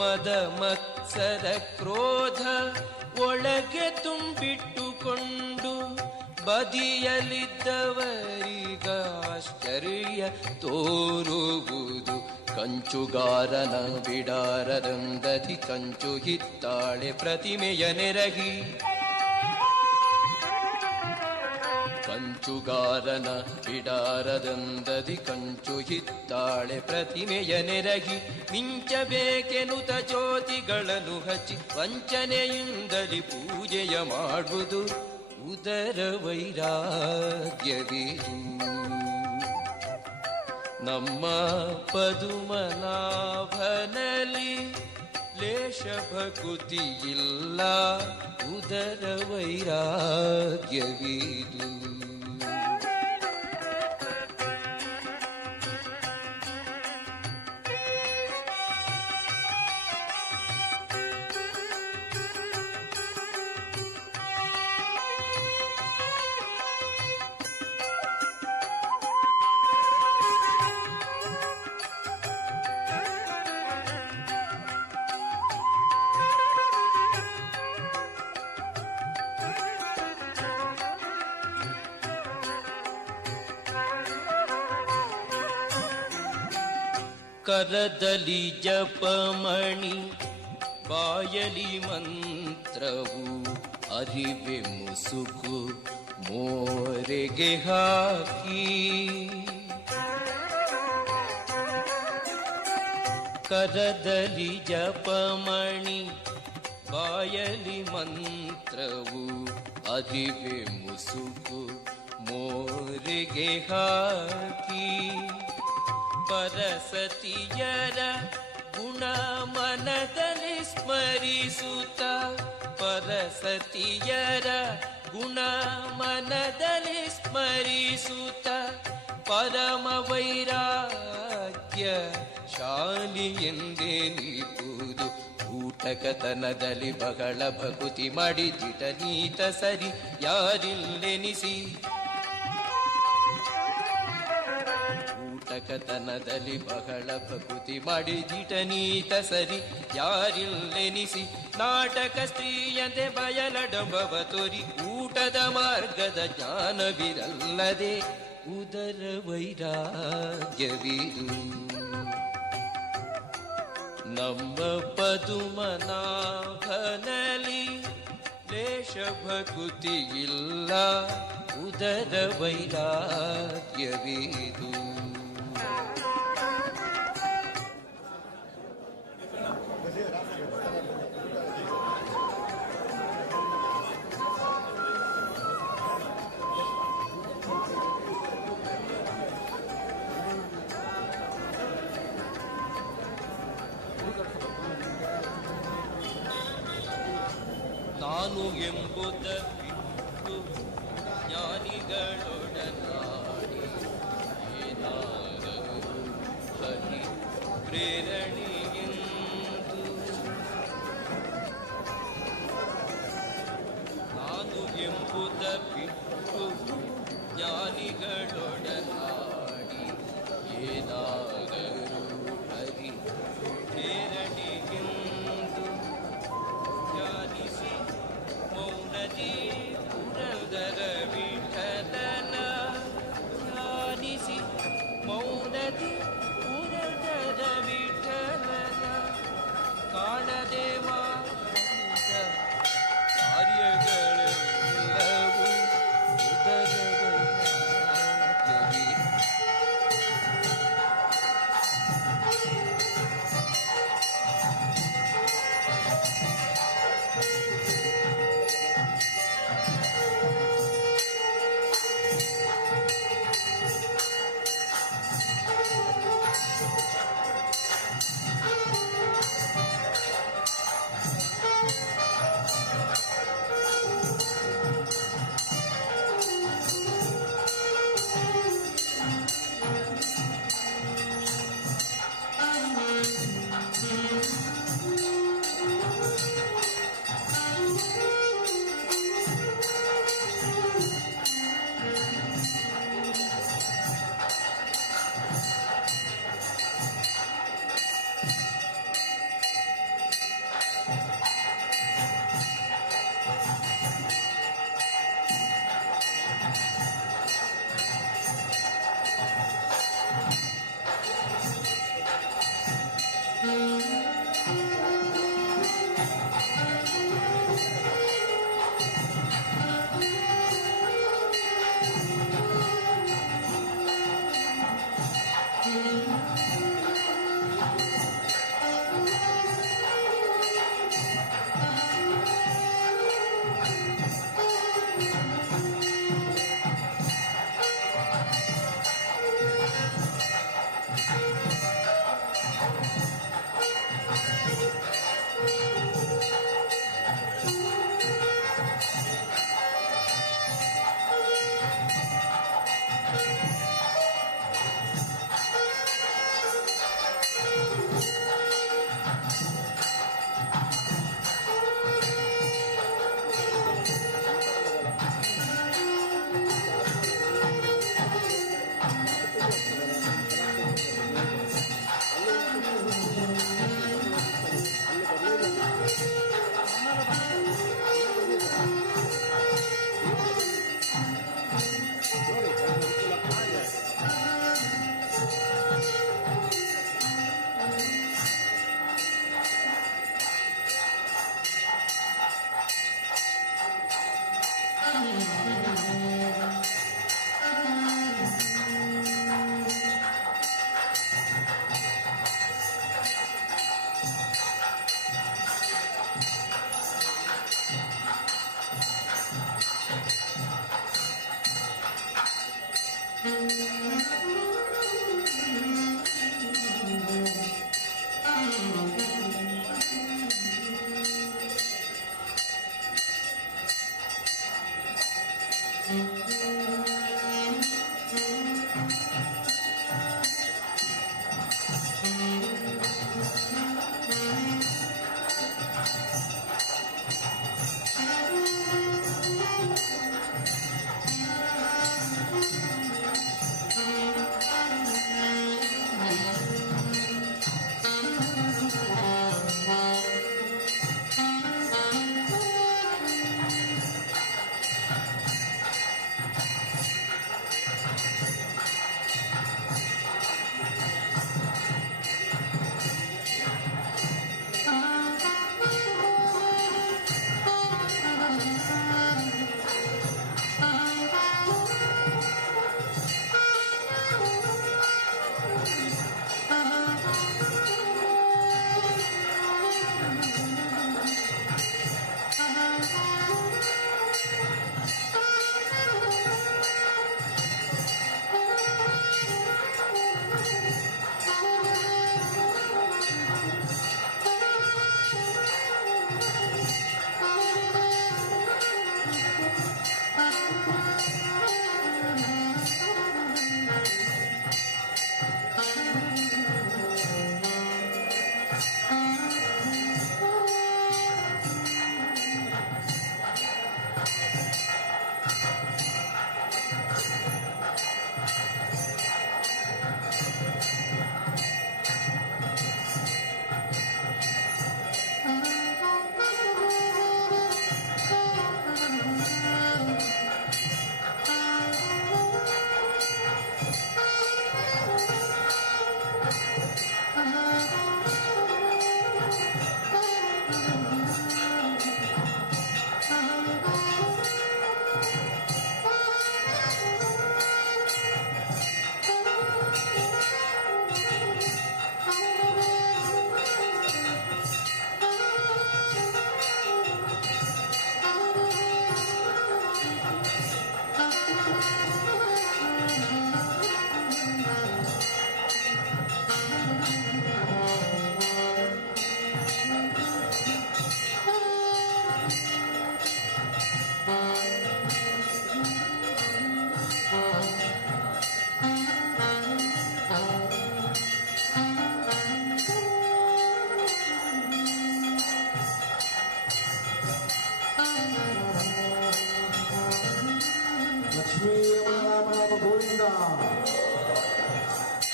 ಮದ ಮತ್ಸರ ಕ್ರೋಧ ಒಳಗೆ ತುಂಬಿಟ್ಟುಕೊಂಡು, ಬದಿಯಲಿದ್ದವರಿಗ ಆಶ್ಚರ್ಯ ತೋರುವುದು, ಕಂಚುಗಾರನ ಬಿಡಾರದಂದದಿ ಕಂಚು ಹಿತ್ತಾಳೆ ಪ್ರತಿಮೆಯ ನೆರಗಿ, ಕಂಚುಗಾರನ ಬಿಡಾರದಂದದಿ ಕಂಚು ಹಿತ್ತಾಳೆ ಪ್ರತಿಮೆಯ ನೆರಗಿ, ಮಿಂಚಬೇಕೆನುತ ಜ್ಯೋತಿಗಳನ್ನು ಹಚ್ಚಿ ವಂಚನೆಯಿಂದಲಿ ಪೂಜೆಯ ಮಾಡುವುದು, ಉದರ ವೈರಾಗ್ಯವಿದು. ನಮ್ಮ ಪದುಮನಾಭನಲ್ಲಿ ಲೇಷ ಭಕುತಿಯಿಲ್ಲ, ಉದರ ವೈರಾಗ್ಯವಿದು. ಕರದಲ್ಲಿ ಜಪಮಣಿ ಬಾಯಲಿ ಮಂತ್ರವು ಅರಿವೆ ಮುಸುಕು ಮೋರೆಗೆ ಹಾಕಿ, ಕರದಲ್ಲಿ ಜಪಮಣಿ ಬಾಯಲಿ ಮಂತ್ರವು ಅರಿವೆ ಮುಸುಕು ಮೋರೆಗೆ ಹಾಕಿ, ಪರಸತಿಯರ ಗುಣ ಮನದಲ್ಲಿ ಸ್ಮರಿಸುತ್ತ, ಪರಸತಿಯರ ಗುಣ ಮನದಲ್ಲಿ ಸ್ಮರಿಸುತ್ತ, ಪರಮ ವೈರಾಗ್ಯ ಶಾಲಿ ಎಂದೇ ನಿಪುದು, ಊಟಕತನದಲ್ಲಿ ಬಹಳ ಭಕುತಿ ಮಾಡಿದಿಟ ನೀತ ಸರಿ ಯಾರಿಲ್ಲೆನಿಸಿ, ಊಟಕತನದಲ್ಲಿ ಬಹಳ ಭಕುತಿ ಮಾಡಿದಿಟ ನೀತ ಸರಿ ಯಾರಿಲ್ಲೆನಿಸಿ, ನಾಟಕ ಸ್ತ್ರೀಯಂತೆ ಬಯಲಡಂಬವ ತೋರಿ ಊಟದ ಮಾರ್ಗದ ಜ್ಞಾನವಿರಲ್ಲದೆ, ಉದರ ವೈರಾಗ್ಯವಿದು. ನಮ್ಮ ಪದುಮನಾಭನಲ್ಲಿ ಲೇಷ ಭಕುತಿಯಿಲ್ಲ, ಉದರ ವೈರಾಗ್ಯವಿದು. ನಾನು ಎಂಬುದ ಬಿಟ್ಟು ಜ್ಞಾನಿಗಳೊಡನಾಡಿ ಏನಾದರೂ ಹರಿ ಪ್ರೇರಣೆಯೆಂದು ನಾನು ಎಂಬುದ ಬಿಟ್ಟು ಜ್ಞಾನಿಗಳೊಡನಾಡಿ ಏನಾದರೂ ಹರಿ ಪ್ರೇರಣೆಯೆಂದು ಧ್ಯಾನಿಸಿ ಮೌನದಿ ಪುರಂದರ ವಿಠಲನ ಧ್ಯಾನಿಸಿ ಮೌನದಿ ಪುರಂದರ ವಿಠಲನ ಕಾಣದೆ ಮಾಡಿದ ಕಾರ್ಯಗಳೆಲ್ಲವೂ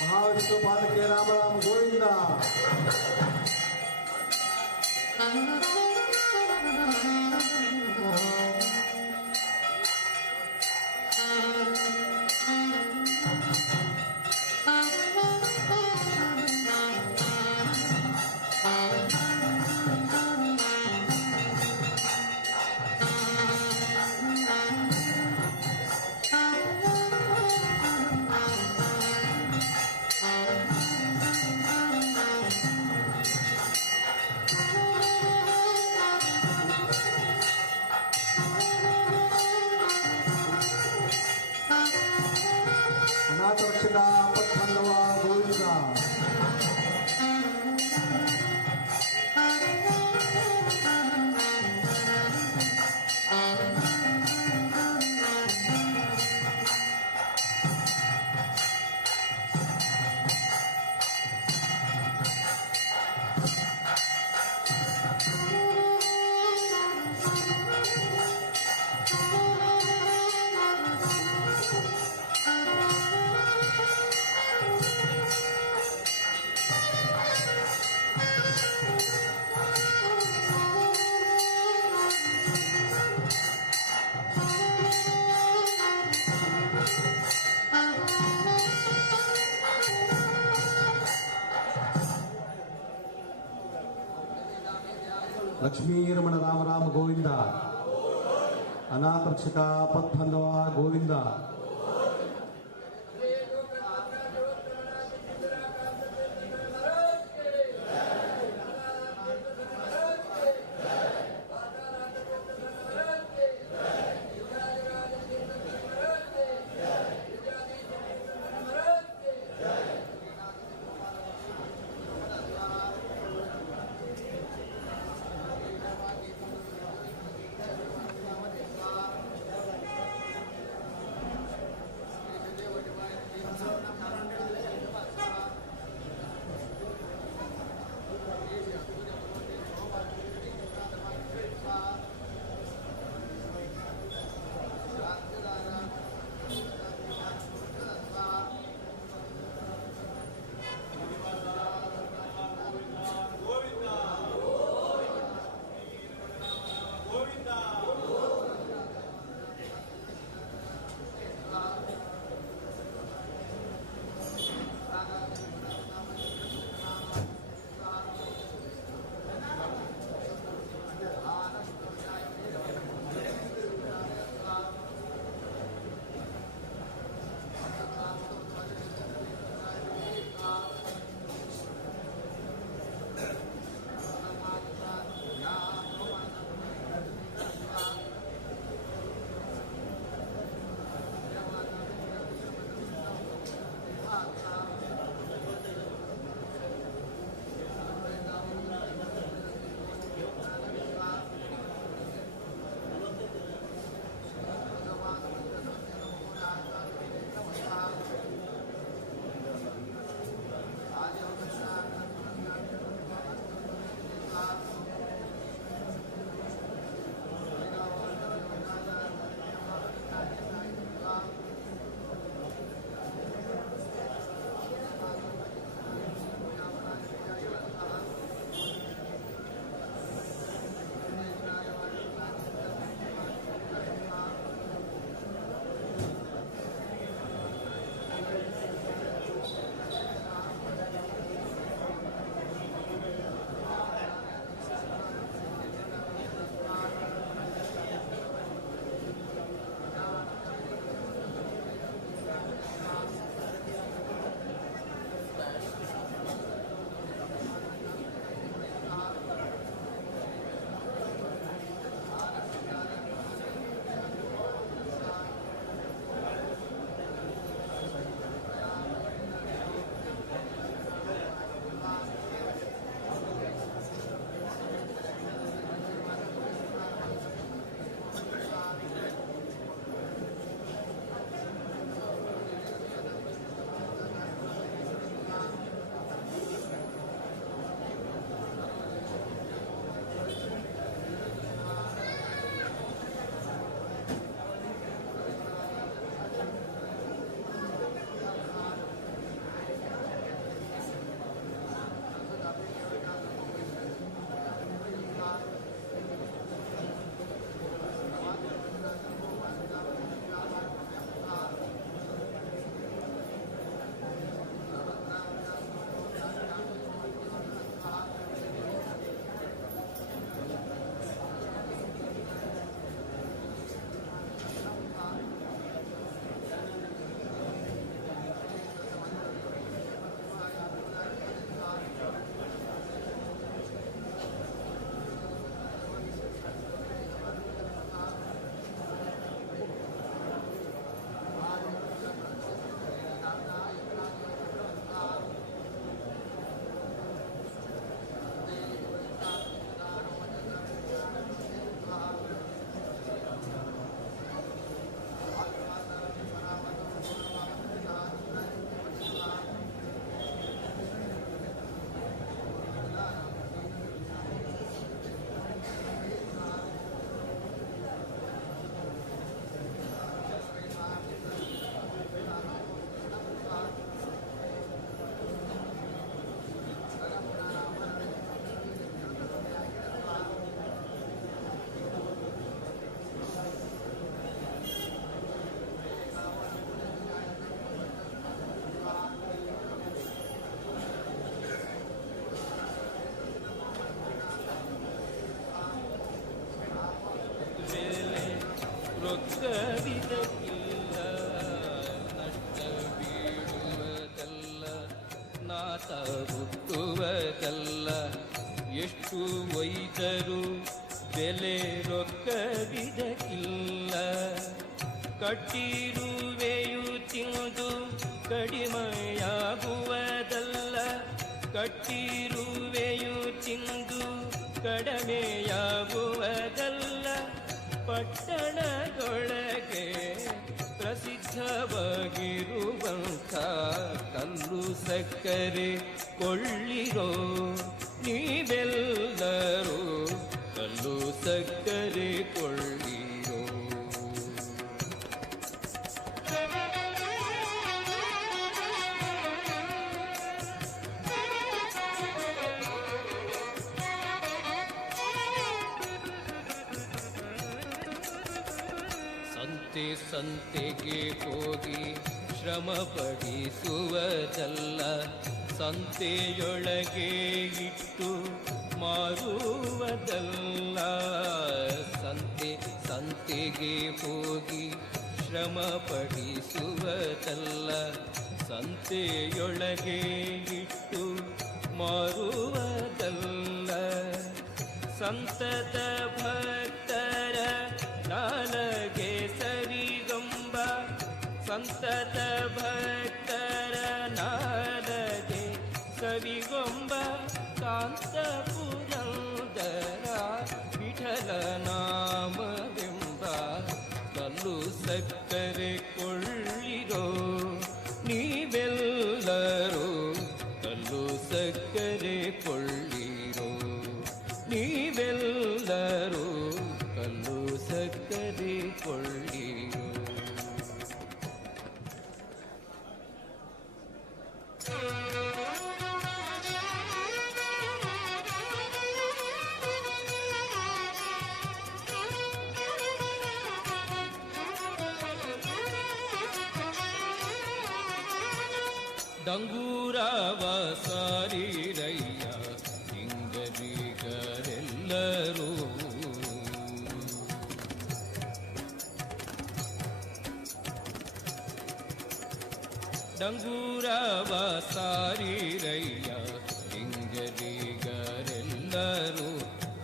ಮಹಾವಿಷ್ಣು ಪಾದಕ್ಕೆ ರಾಮ ರಾಮ ಗೋವಿಂದ. ಅನಾಥ ರಕ್ಷಕ ಆಪತ್ಬಂಧವ ಗೋವಿಂದ. ಲಕ್ಷ್ಮೀ ರಮಣ ರಾಮ ರಾಮ ಗೋವಿಂದ. ಅನಾಥ ರಕ್ಷಕ ಆಪತ್ಬಂಧವ ಗೋವಿಂದ. ರೊಕ್ಕವಿದಕ್ಕಿಲ್ಲ ನಷ್ಟ ಬೀಳುವುದಲ್ಲ ನಾತ ಹುಟ್ಟುವುದಲ್ಲ ಎಷ್ಟು ಒಯ್ದರೂ ಬೆಲೆ ರೊಕ್ಕವಿದಕ್ಕಿಲ್ಲ ಕಟ್ಟಿರುವೆಯು ತಿಂದು ಕಡಿಮೆಯಾಗುವುದಲ್ಲ ಕಟ್ಟಿರುವೆಯು ತಿಂದು ಕಡಿಮೆಯಾಗುವುದಲ್ಲ ಪಟ್ಟಣದೊಳಗೆ ಪ್ರಸಿದ್ಧವಾಗಿರುವಂಥ ಕಲ್ಲು ಸಕ್ಕರೆ ಕೊಳ್ಳಿರೋ ನೀವೆಲ್ಲರೂ ಕಲ್ಲು ಸಕ್ಕರೆ ಕೊಳ್ಳಿರೋ ಸಂತೆಗೆ ಹೋಗಿ ಶ್ರಮ ಪಡಿಸುವುದಲ್ಲ ಸಂತೆಯೊಳಗೆ ಇಟ್ಟು ಮಾರುವುದಲ್ಲ ಸಂತೆಗೆ ಹೋಗಿ ಶ್ರಮ ಪಡಿಸುವುದಲ್ಲ ಸಂತೆಯೊಳಗೆ ಇಟ್ಟು ಮಾರುವುದಲ್ಲ ಸಂತತ ಭಕ್ತರ ನಾಲಗೆ ಸರಿಗಂಬ ಸಂತತ ಭಕ್ತರ ನಾಲಗೆ ಸವಿಗೊಂಬ ಕಾಂತ ಪುರಂದರ ವಿಠಲ ನಾಮವೆಂಬ ಕಲ್ಲು ಸಕ್ಕರೆ ಕೊಳ್ಳಿರೋ ನೀವೆಲ್ಲರೂ ಕಲ್ಲು ಸಕ್ಕರೆ ಕೊಳ್ಳಿರೋ ನೀವೆಲ್ಲರೂ ಕಲ್ಲು ಸಕ್ಕರೆ ಕೊಳ್ಳಿರೋ ಡಂಗೂರವ ಸಾರಿರಯ್ಯ ಹಿಂಗರಿಗರೆಲ್ಲರೂ ಡಂಗೂರವ ಸಾರಿರಯ್ಯ ಹಿಂಗರಿಗರೆಲ್ಲರೂ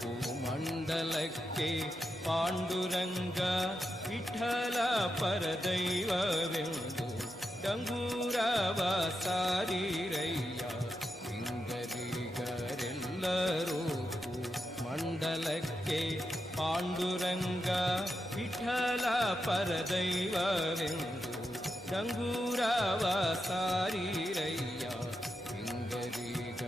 ಭೂಮಂಡಲಕ್ಕೆ ಪಾಂಡುರಂಗ ವಿಠಲ ಪರದೈವವೆಂದು ಡಂಗೂರವ ಸಾರಿರಯ್ಯ ಹಿಂಗರಿಗರೆಲ್ಲರೂ ಮಂಡಲಕ್ಕೆ ಪಾಂಡುರಂಗ ವಿಠಲ ಪರದೈವವೆಂದು ಡಂಗೂರವ ಸಾರಿರಯ್ಯ ಹಿಂಗರಿಗರೆಲ್ಲರೂ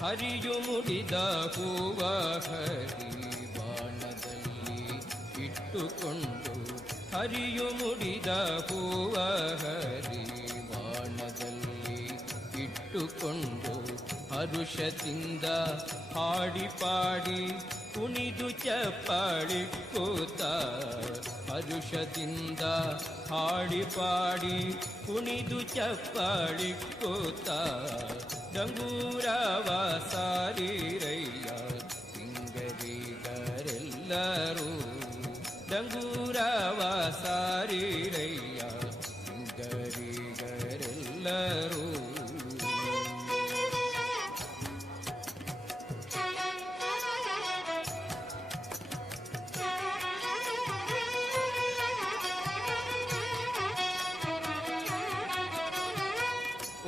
ಹರಿಯು ಮುಡಿದ ಹೂವ ಹರಿ ಬಾಣದಲ್ಲಿ ಇಟ್ಟುಕೊಂಡು ಹರಿಯು ಮುಡಿದ ಹೂವ ಹರಿ ಬಾಣದಲ್ಲಿ ಇಟ್ಟುಕೊಂಡು ಹರುಷದಿಂದ ಹಾಡಿ ಪಾಡಿ ಕುಣಿದು ಚಪ್ಪಾಳಿ ಕೂತ ಹರುಷದಿಂದ ಹಾಡಿ ಪಾಡಿ ಕುಣಿದು ಚಪ್ಪಾಳಿ ಕೂತ ಡಂಗೂರವ ಸಾರಿರಯ್ಯ ಹಿಂಗರಿಗರೆಲ್ಲರೂ ಡಂಗೂರವ ಸಾರಿರಯ್ಯ ಹಿಂಗರಿಗರೆಲ್ಲರೂ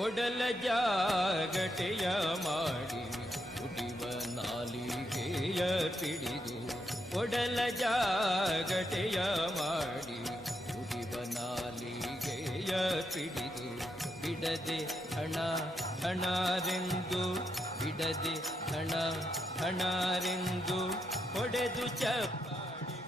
ಒಡಲ ಜಾಗಟೆಯ ಮಾಡಿ ಕುಡಿವ ನಾಲಿಗೆಯ ಪಿಡಿದು ಒಡಲ ಜಾಗಟೆಯ ಮಾಡಿ ಕುಡಿವ ನಾಲಿಗೆಯ ಪಿಡಿದು ಬಿಡದೆ ಹಣ ಹಣರೆಂದು ಬಿಡದೆ ಹಣ ಹಣರೆಂದು ಹೊಡೆದು ಚಪ್ಪಾಡಿ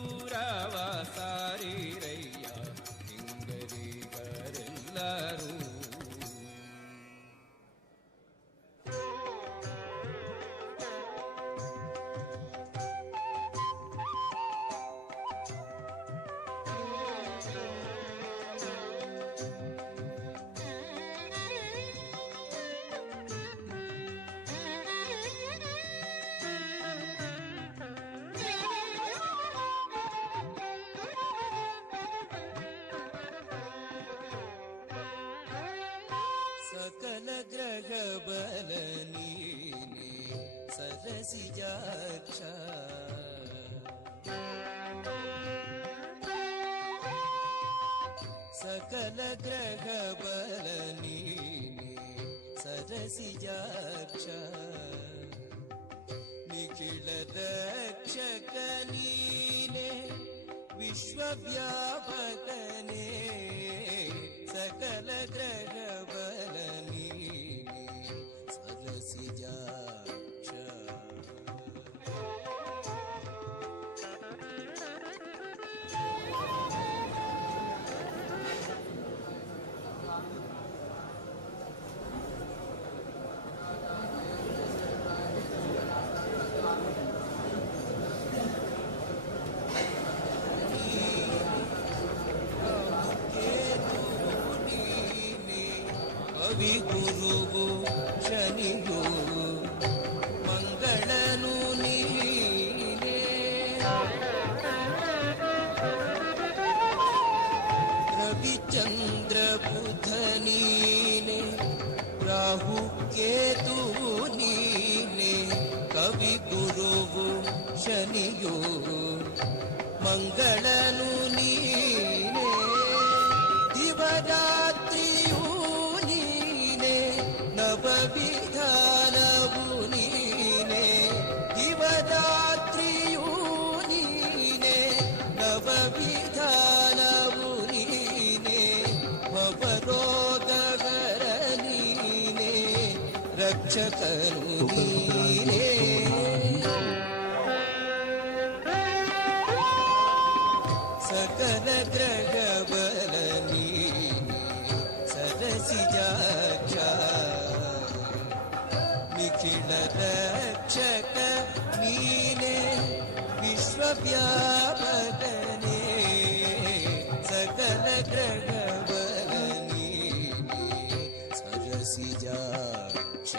ದೂರವ ಸಾರಿರಯ್ಯ ಹಿಂಗರಿಗರೆಲ್ಲರೂ. ಸಕಲ ಗ್ರಹ ಬಲ ನೀನೆ ಸರಸಿಜಾಕ್ಷ. ಸಕಲ ಗ್ರಹ ಬಲ ನೀನೆ ಸರಸಿಜಾಕ್ಷ. ನಿಖಿಲ ರಕ್ಷಕ ನೀನೆ ವಿಶ್ವವ್ಯಾಪಕನೇ. ಸಕಲ ಗ್ರಹ ಬಲ ನೀನೆ ಸರಸಿಜಾಕ್ಷ. ಕವಿ ಗುರುವು ಶನಿಯು ಮಂಗಳನು ನೀನೇ. ರವಿಚಂದ್ರ ಬುಧ ನೀನೆ ರಾಹು ಕೇತು ನೀನೆ. ಕವಿ ಗುರುವು ಶನಿಯು ಮಂಗಳನು ನೀನೆ. ದಿವರಾತ್ರಿಯು ನವವಿಧಾನವು ನೀನೆ. ದಿವರಾತ್ರಿಯೂ ನೀನೆ ನವವಿಧಾನವು ನೀನೆ. ಭವರೋಗಹರ ನೀನೆ ರಕ್ಷಕನು ನೀನೆ. ಸಕಲ ಗ್ರಹ ಬಲ ನೀನೆ ಸರಸಿಜಾಕ್ಷ. ನಿಖಿಲ ರಕ್ಷಕ ನೀನೆ ವಿಶ್ವವ್ಯಾಪಕನೇ. ಸಕಲ ಗ್ರಹ ಬಲ ನೀನೆ ಸರಸಿಜಾಕ್ಷ.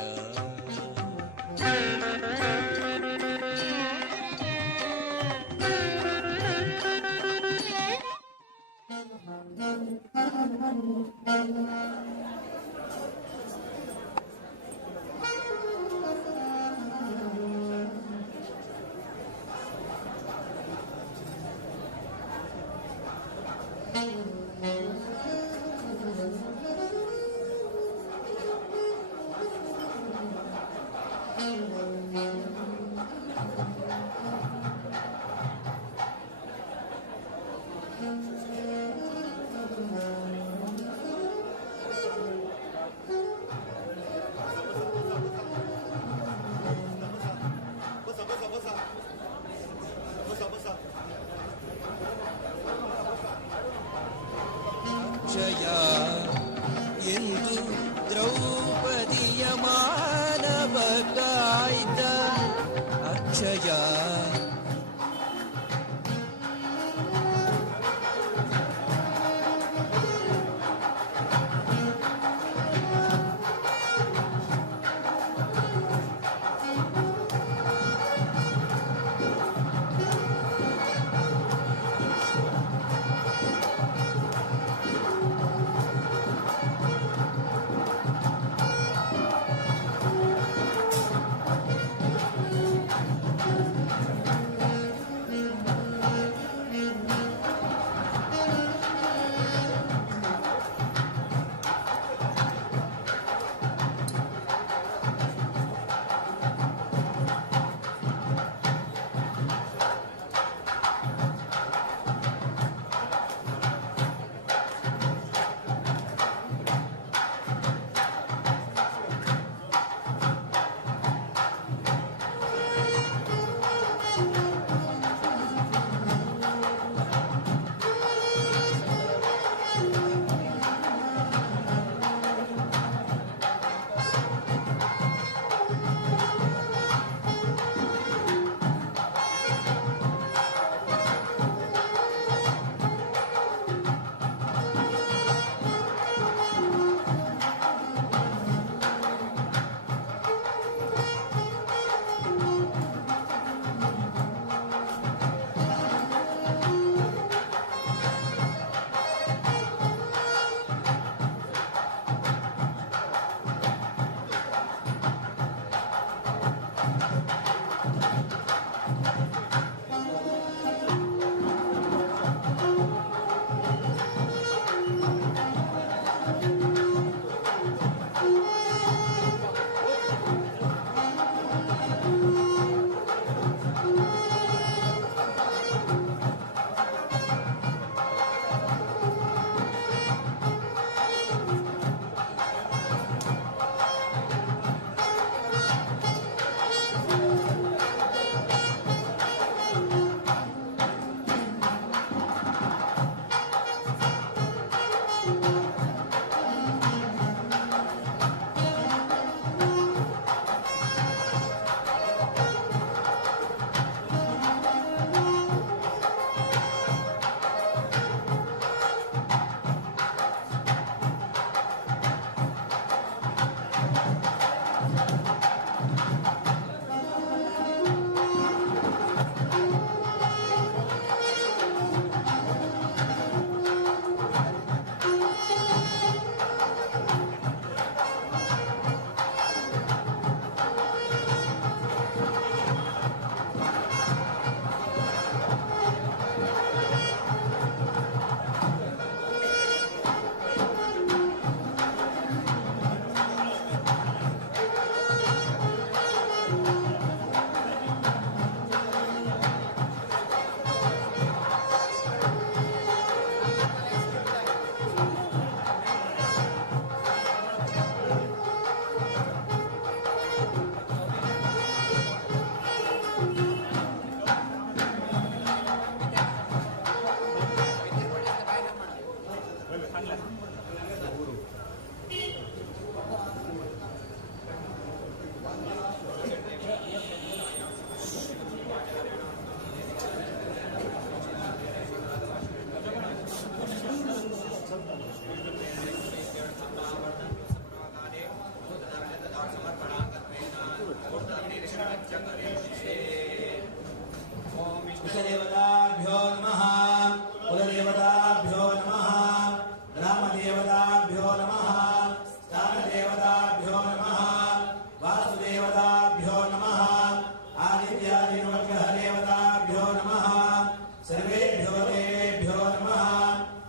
देवतेभ्यो नमः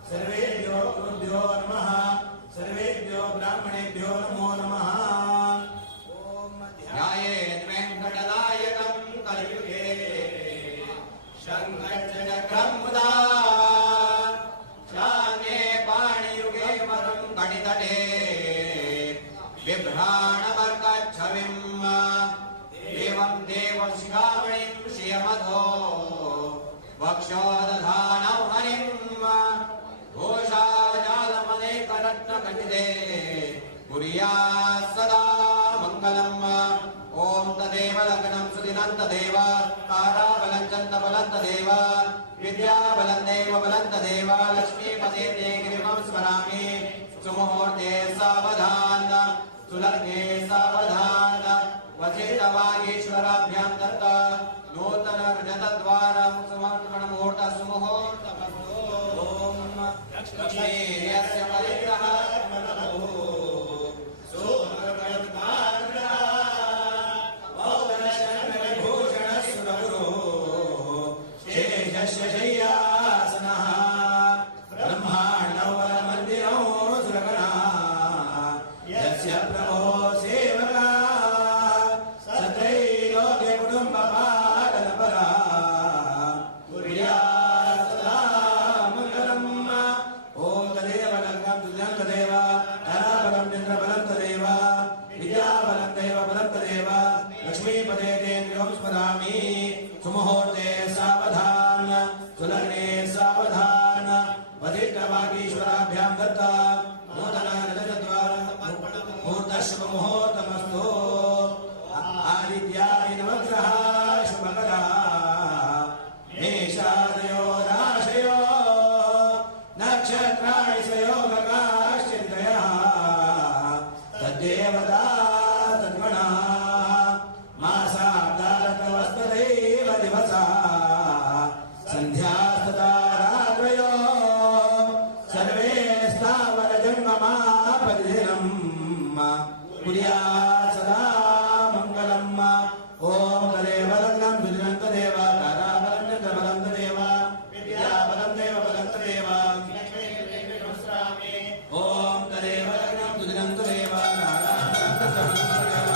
सर्वेभ्यो गुरुभ्यो नमः सर्वेभ्यो ब्राह्मणेभ्यो नमो नमः ध्यायेत् वेङ्कटनायकं कलियुगे शङ्खचक्रं मुदा श्यामे पाणियुगे वरं गणितटे बिभ्राणवर्गच्छविं देवं देवशिखामणिं श्रियमधो वक्षोदधानं हरिं घोषाजालमनेकरत्नखचिते कुर्यात् सदा मङ्गलम् ॐ तदेव लग्नं सुदिनं तदेव ताराबलं चन्द्रबलं तदेव विद्याबलं देवबलं तदेव लक्ष्मीपते ते गिरिमं स्मरामि सुमुहूर्ते सावधान सुलग्ने सावधान वचेतवागीश्वराभ्यां दत्त नूतन रजतद्वारं सुमङ्गलमुहूर्त सुमुहूर्तमस्तु ॐ लक्ष्मीर्यस्य परिग्रहः शय्यासनः ब्रह्माण्डवरमन्दिरो सुरगणः यस्य प्रभो सेवका सत्रैलोक्य कुटुम्बपालनपरः कुर्यात् सदा मङ्गलम् ॐ तदेव लग्नं तुल्यं तदेव धराबलं चन्द्रबलं तदेव विद्याबलं देवबलं तदेव लक्ष्मीपते तेन्द्रियं स्मरामि सुमुहूर्ते सावधान सुलग्ने सावधान वधिष्ठवागीश्वराभ्यां दत्त नूतन रजतद्वारं मुहूर्तः शुभमुहूर्तमस्तु आदित्यादि नवग्रहाः शुभकराः मेषादयो राशयो नक्षत्राणि स्वयोगकाश्चिन्तयः तद्देवता तद्गणः मासाब्दारतवस्तदैव दिवसः सन्ध्यास्तथा रात्रयो सर्वे स्थावरजङ्गमापदिनम् कुर्यात् सदा मङ्गलम् ॐ तदेव लग्नं सुदिनं तदेव ताराबलं चन्द्रबलं तदेव विद्याबलं देवबलं तदेव ॐ तदेव लग्नं सुदिनं तदेव ताराबलं चन्द्रबलं तदेव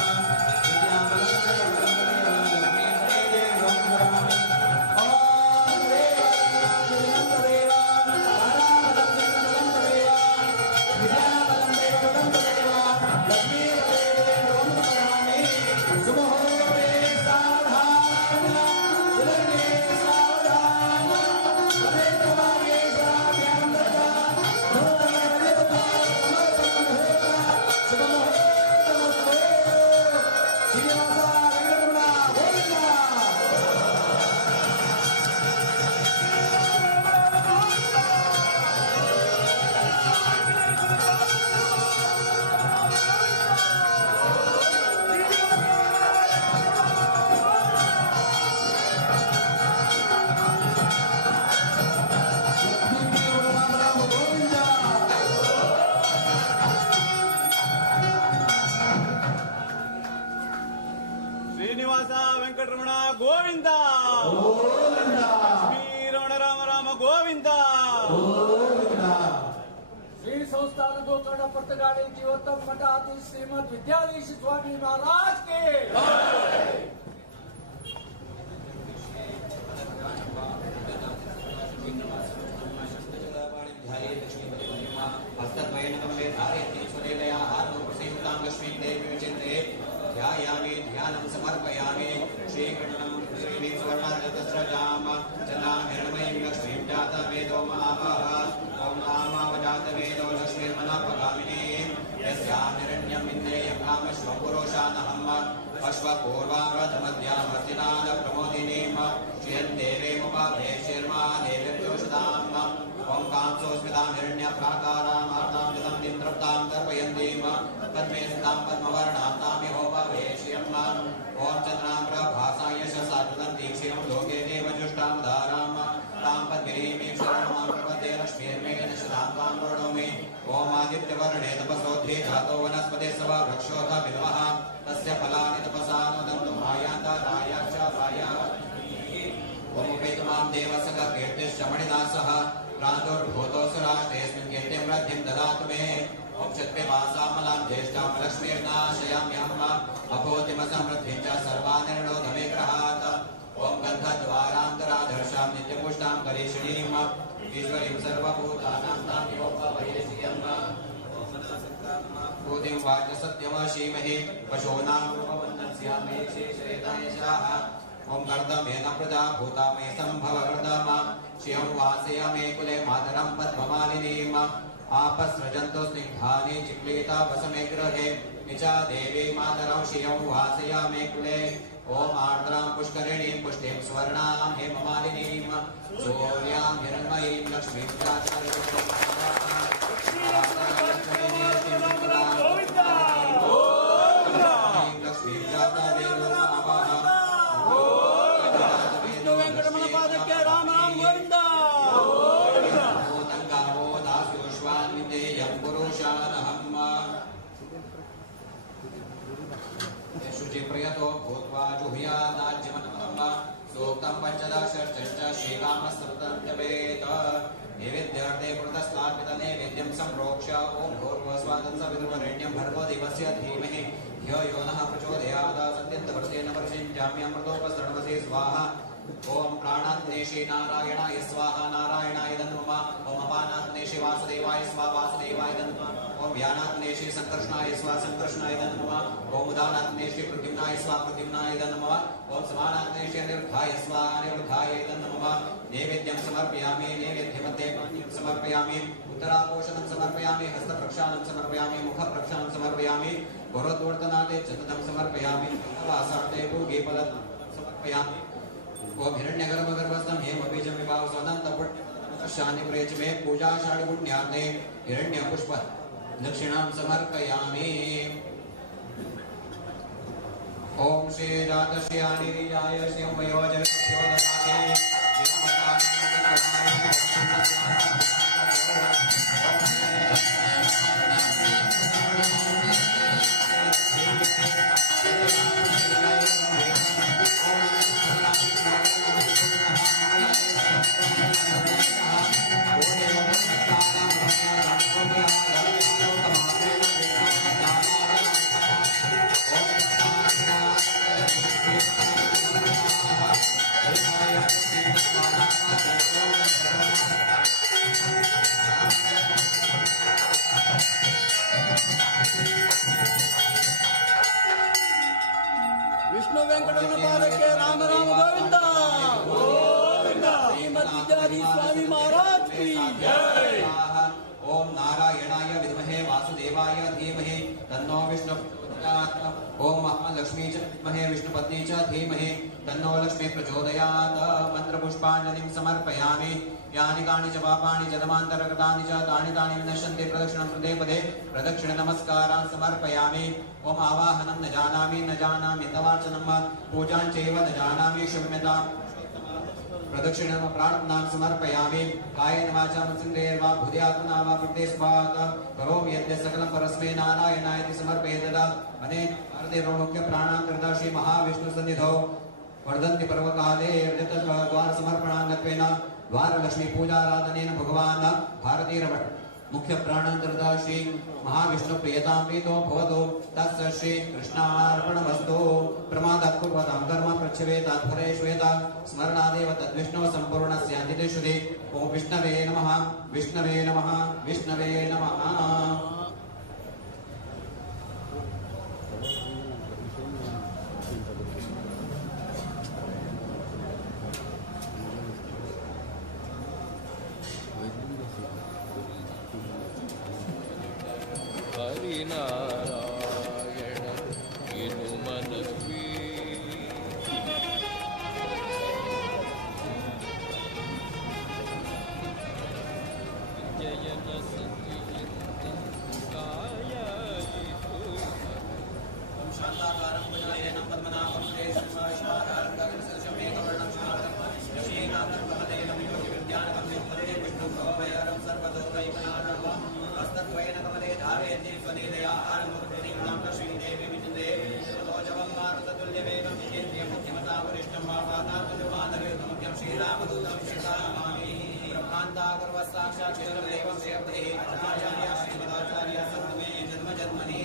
विद्याबलं देवबलं तदेव ಶ್ರೀನಿವಾಸ ವೆಂಕಟರಮಣ ಗೋವಿಂದ ಲಕ್ಷ್ಮೀರಮಣ ರಾಮ ರಾಮ ಗೋವಿಂದ श्री संस्थान गोकर्ण पुर्तगाली जीवोत्तम मठाधीश श्रीमद विद्याधीश स्वामी महाराज के ध्यायामि ध्यानं समर्पयामि श्रीकृष्णं श्रीस्वर्णरजतस्रजाम जनामिर्मयीं लक्ष्मीं जातवेदो महामः ॐ कामावजातवेदो लक्ष्मीर्मनपगामिनीं यस्यानिरण्यं विन्देयं कामश्वपुरुषानहम् अश्वपूर्वामृतमध्यामर्तिनादप्रमोदिनीं श्रियं देवीमुपाभेशिर्मा देवीर्जोषदाम् ॐ कांसोस्मितां हिरण्यप्राकारामार्तां जलं दिन्द्रप्तां तर्पयन्तीं पद्मे स्थितां पद्मवर्णां तामिहोपवेश्यम् ॐ चन्द्रां प्रभासां यशसा ज्वलन्तीं क्षीरं लोके देवजुष्टां धारां तां पद्मिनीं शरणमां प्रपद्ये लक्ष्मीर्मेण शतां त्वां प्रणोमि ॐ आदित्यवर्णे तपसोऽध्रे जातो वनस्पते सवा वृक्षोऽथ बिल्वः तस्य फलानि तपसा नोदन्तु मायान्तारायाक्षाभाय ॐ ओमुपेतमां देवसख कीर्तिश्चमणिदासः प्रादुर्भूतोऽसुराष्टेऽस्मिन् कीर्तिं वृद्धिं ददातु मे ॐ क्षत्रियवासामलां ज्येष्ठां लक्ष्मीर्नाशयाम्यहम् अभूतिमसमृद्धिं च सर्वानिर्णोदमेग्रहात् ॐ गन्धद्वारान्तराधर्षां नित्यपुष्टां करीषिणीम् ईश्वरीं सर्वभूतानां तां योगवयेष्यम् भूतिं वाच सत्यमशीमहि पशूनां रूपवन्दस्यामि शेषेतायशाः ॐ कर्दमेन प्रजा भूतामये सम्भवकृतम श्रियं वासयामि कुले मातरं पद्ममालिनीम् आपस्रजन्तु स्निग्धानि चिक्लीता वसमे गृहे निचा देवी मातरं श्रियं वासयामि कुले ॐ आर्द्रां पुष्करिणीं पुष्टिं स्वर्णां हेममालिनीं सूर्यां हिरण्मयीं लक्ष्मीं शुचिप्रियतो भूत्वा जुहुयादाज्यमनमः सूक्तं पञ्चदशश्च श्रीकामस्तुत्यवेत नैवेद्यार्थे कृतस्नात्मित नैवेद्यं सम्प्रोक्ष्य ॐ भूर्भुवस्वादं सवितुर्वरेण्यं भर्गो देवस्य धीमहि धियो यो नः प्रचोदयात् सत्यन्तवर्तेन वर्षिञ्चाम्यमृतोपसृण्वसे स्वाहा ओम प्राणाग्नेशे नारायणाय स्वाहा नारायणाय नमः ओम अपानाग्नेशे वासुदेवाय स्वाहा वासुदेवाय नमः ओम व्यानाग्नेशे संकर्षणाय स्वाहा संकर्षणाय नमः ओम उदानाग्नेशे प्रद्युम्नाय स्वाहा प्रद्युम्नाय नमः ओम समानाग्नेशे निर्धाय स्वाहा निर्धाय नमः नैवेद्यं समर्पयामि नैवेद्यमध्ये समर्पयामि उत्तरापोषणं समर्पयामि हस्तप्रक्षालनं समर्पयामि मुखप्रक्षालनं समर्पयामि पुरोद्वर्तनादे चन्दनं समर्पयामि वासार्थे भूगीफलं समर्पयामि ओम हिरण्यगर्भगर्भस्थं हेमबीजं विभाव सदन्तपुट शान्ति प्रेच में पूजा षड्गुण्यार्थे हिरण्यपुष्प दक्षिणां समर्पयामि ओम श्री रातश्यानिरियाय श्रीं वयोजनभ्यो विष्णु वेंकटरमण पादके राम राम गोविंदा श्रीमद विद्याधीश स्वामी महाराज की जय। ओम नारायणाय विद्महे वासुदेवाय धीमहि तन्नो विष्णु प्रचोदयात् ओम महालक्ष्मी च विद्महे विष्णुपत्नी च धीमहि तन्नो लक्ष्मी प्रचोदयात् मंत्रपुष्पाञ्जलिं समर्पयामि यानि कानि च पापानि जन्मान्तरकृतानि च तानि तानि विनश्यन्ति प्रदक्षिणं कृते पदे प्रदक्षिण नमस्कारान् समर्पयामि ओम आवाहनं न जानामि तवार्चनं पूजां चैव न जानामि क्षम्यतां प्रदक्षिणं प्रार्थनां समर्पयामि कायेन वाचा मनसेन्द्रियैर्वा बुद्ध्यात्मना वा प्रत्यस्मात् करोमि यद्य सकलं परस्मै नारायणाय इति समर्पयेत् अनेन भारते मुख्य प्राणान्तर्गत श्री महाविष्णु सन्निधौ वर्धन्ति पर्वकाले द्वार समर्पणाङ्गत्वेन द्वारलक्ष्मी पूजाराधनेन भगवान् भारतीरमठ मुख्य प्राणान्तर्गत श्री महाविष्णु प्रियतां प्रीतो भवतु तस्य श्री कृष्णार्पणमस्तु प्रमादात् कुर्वतां कर्म प्रच्छवेतात् फलेष्वेतात् स्मरणादेव तद्विष्णो सम्पूर्णस्यान्तिते श्रुति ओम विष्णवे नमः विष्णवे नमः विष्णवे नमः। हरिनारायण इनु मनवी जयन सतीयन्त काय शान्ताकारं भुजगशयनं पद्मनाभं सुरेशं गगनसदृशमेकवर्णं श्रीकान्तं कमलेनं योगिविज्ञानगम्यं वन्दे विष्णुं भवभयहरं सर्वदोषैकनाथं हस्तद्वयेन कमले धारयति स्वनीलया सर्वं साक्षात् क्षेत्रमेवं श्रेयः आचार्य श्रीमदाचार्य सन्तमे जन्म जन्मनि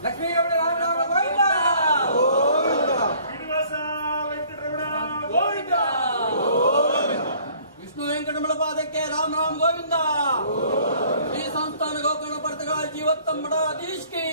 लक्ष्मी राम राम गोविंदा ಶ್ರೀನಿವಾಸ ವೆಂಕಟರಮಣ ಗೋವಿಂದ ವಿಷ್ಣು ವೆಂಕಟರಮಣ ಪಾದಕ್ಕೆ ರಾಮ ರಾಮ ಗೋವಿಂದ ಶ್ರೀ ಸಂಸ್ಥಾನ ಗೋಕರ್ಣ ಪರ್ತಗಾಳ ಜೀವೋತ್ತಮ ಮಠಾಧೀಶ್ ಕಿ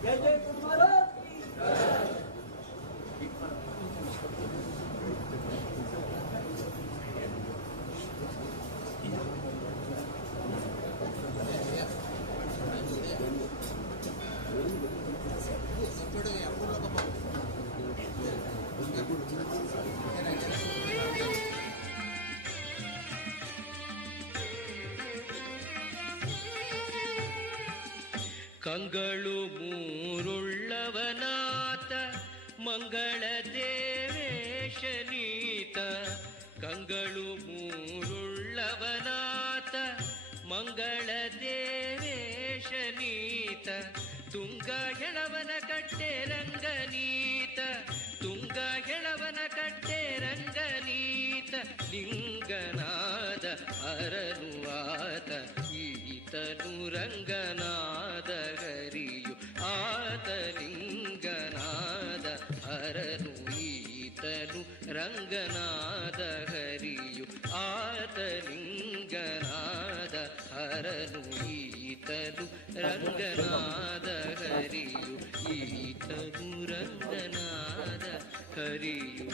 जय जय महाराज की ಕಂಗಳು ಮೂರುಳ್ಳವನಾತ ಮಂಗಳ ದೇವೇಶನೀತ ಕಂಗಳು ಮೂರುಳ್ಳವನಾತ ಮಂಗಳ ದೇವೇಶನೀತ ತುಂಗ ಎಳವನ ಕಟ್ಟೆ ರಂಗನೀತ ತುಂಗ ಎಳವನ ಕಟ್ಟೆ ರಂಗನೀತ ಲಿಂಗನಾದ ಅರನು ಆತ ಈತನು ರಂಗನಾದ ಹರಿಯು ಆತ ಲಿಂಗನಾದ ಅರನು ಈತನು ರಂಗನಾದ ಹರಿಯು ಆತ ಲಿಂಗನಾದ ಹರನು ಈತನು ರಂಗನಾದ ಹರಿಯು ಈತನು ರಂಗನಾದ ಹರಿಯು.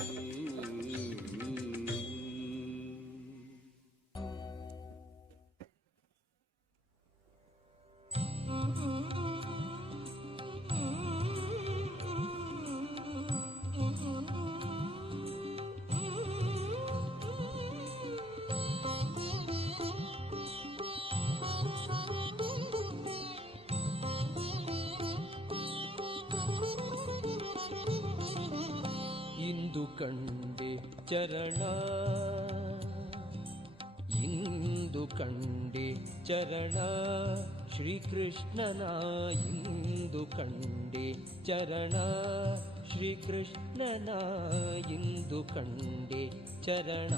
ಇಂದು ಕಂಡೆ ಚರಣ ಇಂದು ಕಂಡೆ ಚರಣ ಶ್ರೀಕೃಷ್ಣನ ಇಂದು ಕಂಡೆ ಚರಣ ಶ್ರೀಕೃಷ್ಣನ ಇಂದು ಕಂಡೆ ಚರಣ.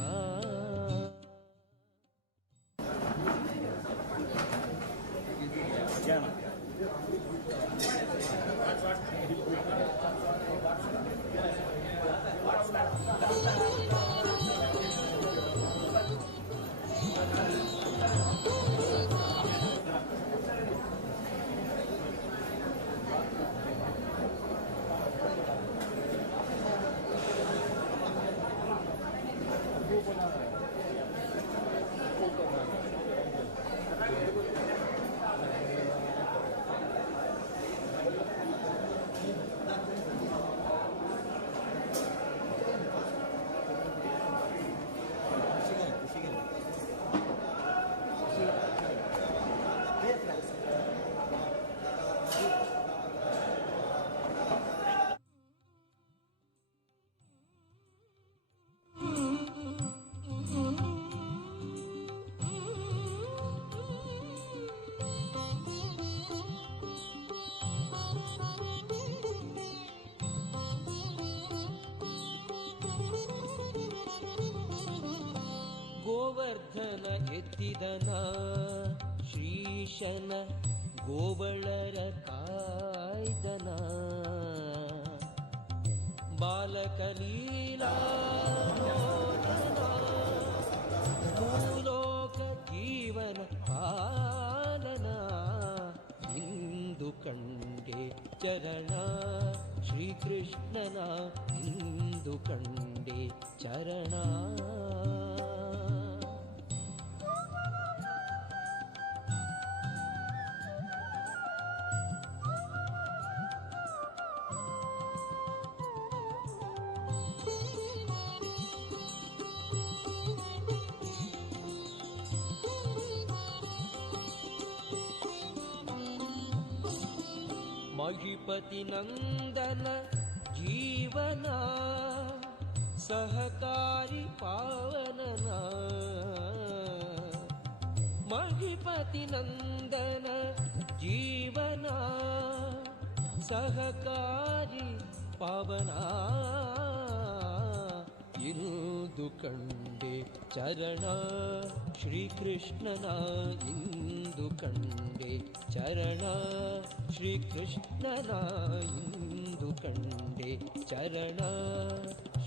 ಗೋವರ್ಧನ ಎತ್ತಿದನ ಶ್ರೀಶನ ಗೋವಳರ ಕಾಯ್ದನ ಬಾಲಕಲೀಲಾ ಭೂಲೋಕ ಜೀವನ ಪಾಲನ ಇಂದು ಕಂಡೆ ಚರಣ ಶ್ರೀಕೃಷ್ಣನ ಇಂದು ಕಂಡೆ ಚರಣ. ಮಹಿಪತಿ ನಂದನ ಜೀವನ ಸಹಕಾರಿ ಪಾವನನ ಮಹಿಪತಿ ನಂದನ ಜೀವನ ಸಹಕಾರಿ ಪಾವನ ಇಂದು ಕಂಡೆ ಚರಣ ಶ್ರೀಕೃಷ್ಣನ ಇಂದು ಕಂಡೆ ಚರಣ ಶ್ರೀಕೃಷ್ಣನ ಇಂದು ಕಂಡೆ ಚರಣ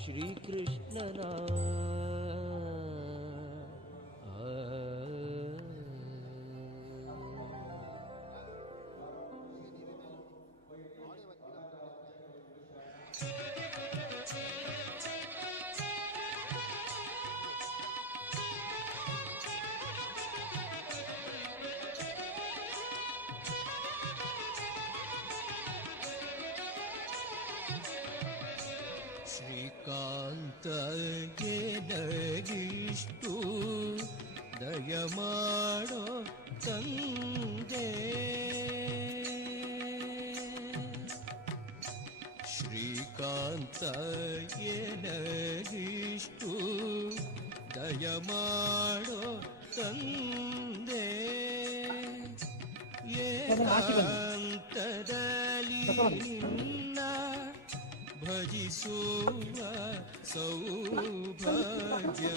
ಶ್ರೀಕೃಷ್ಣನ. ಶ್ರೀಕಾಂತಗೆ ನಗಿಷ್ಟು ದಯಮಾಡೋ ತಂದೆ ಶ್ರೀಕಾಂತ ಎನಗಿಷ್ಟು ದಯಮಾಡೋ ತಂದೆ ಏಕಾಂತದಲ್ಲಿ ನಿನ್ನ ಭಜಿಸುವ ಸೌಭಾಗ್ಯ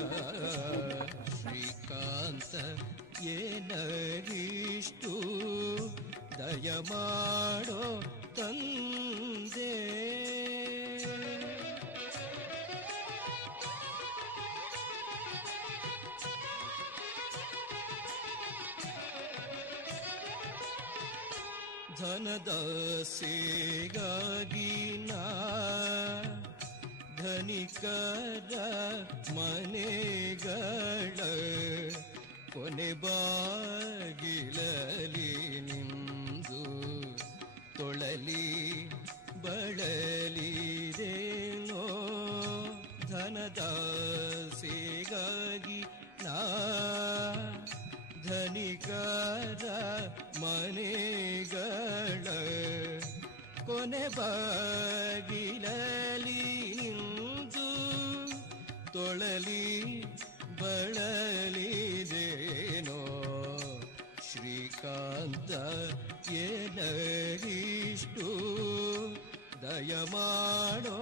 ಶ್ರೀಕಾಂತ ಏನಗಿಷ್ಟು ದಯಮಾಡೋ ತಂದೆ ಧನದಾಸೆಗಾಗಿ ನಾ ಧನಿಕರ ಮನೆಗಳ ಕೊನೆ ಬಾಗಿಲಲಿ ನಿಂದು ತೊಳಲಿ ಬಳಲಿರೇನೋ ಧನದಾಸೆಗಾಗಿ ನಾ ಧನಿಕರ ಮನೆಗಳ ಕೊನೆ ಬಾಗಿಲಲಿ ನಿಂದು ತೊಳಲಿ ಬಳಲಿದೇನೋ ಶ್ರೀಕಾಂತ ಏನಗಿಷ್ಟು ದಯಮಾಡೋ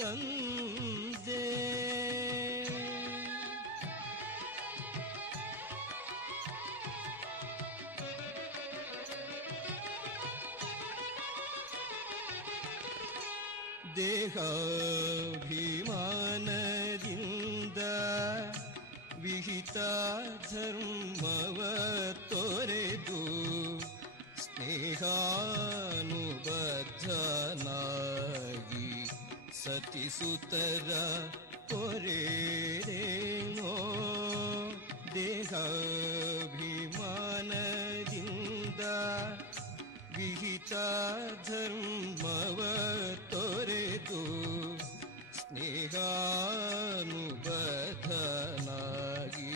ತಂದೆ ದೇಹಾಭಿಮಾನದಿಂದ ವಿಹಿತ ಧರ್ಮವ ತೊರೆದು ಸ್ನೇಹಾನುಬದ್ಧನಾಗಿ ಸತಿಸುತರ ಪೊರೆರೇನೋ ದೇಹಾಭಿಮಾನದಿಂದ ವಿಹಿತ ಧರ್ಮವ ತೊರೆದು ಸ್ನೇಹಾನುಬದ್ಧನಾಗಿ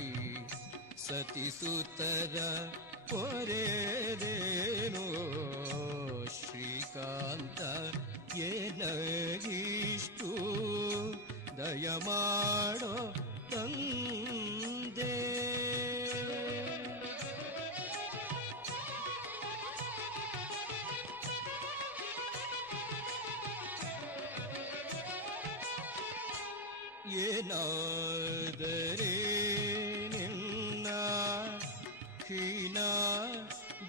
ಸತಿಸುತರ ಪೊರೆದೇನೋ ಶ್ರೀಕಾಂತ ಏನಗಿಷ್ಟು ದಯಮಾಡೋ ತಂದೆ ಏನಾದರೆ ನಿನ್ನ ಹೀನ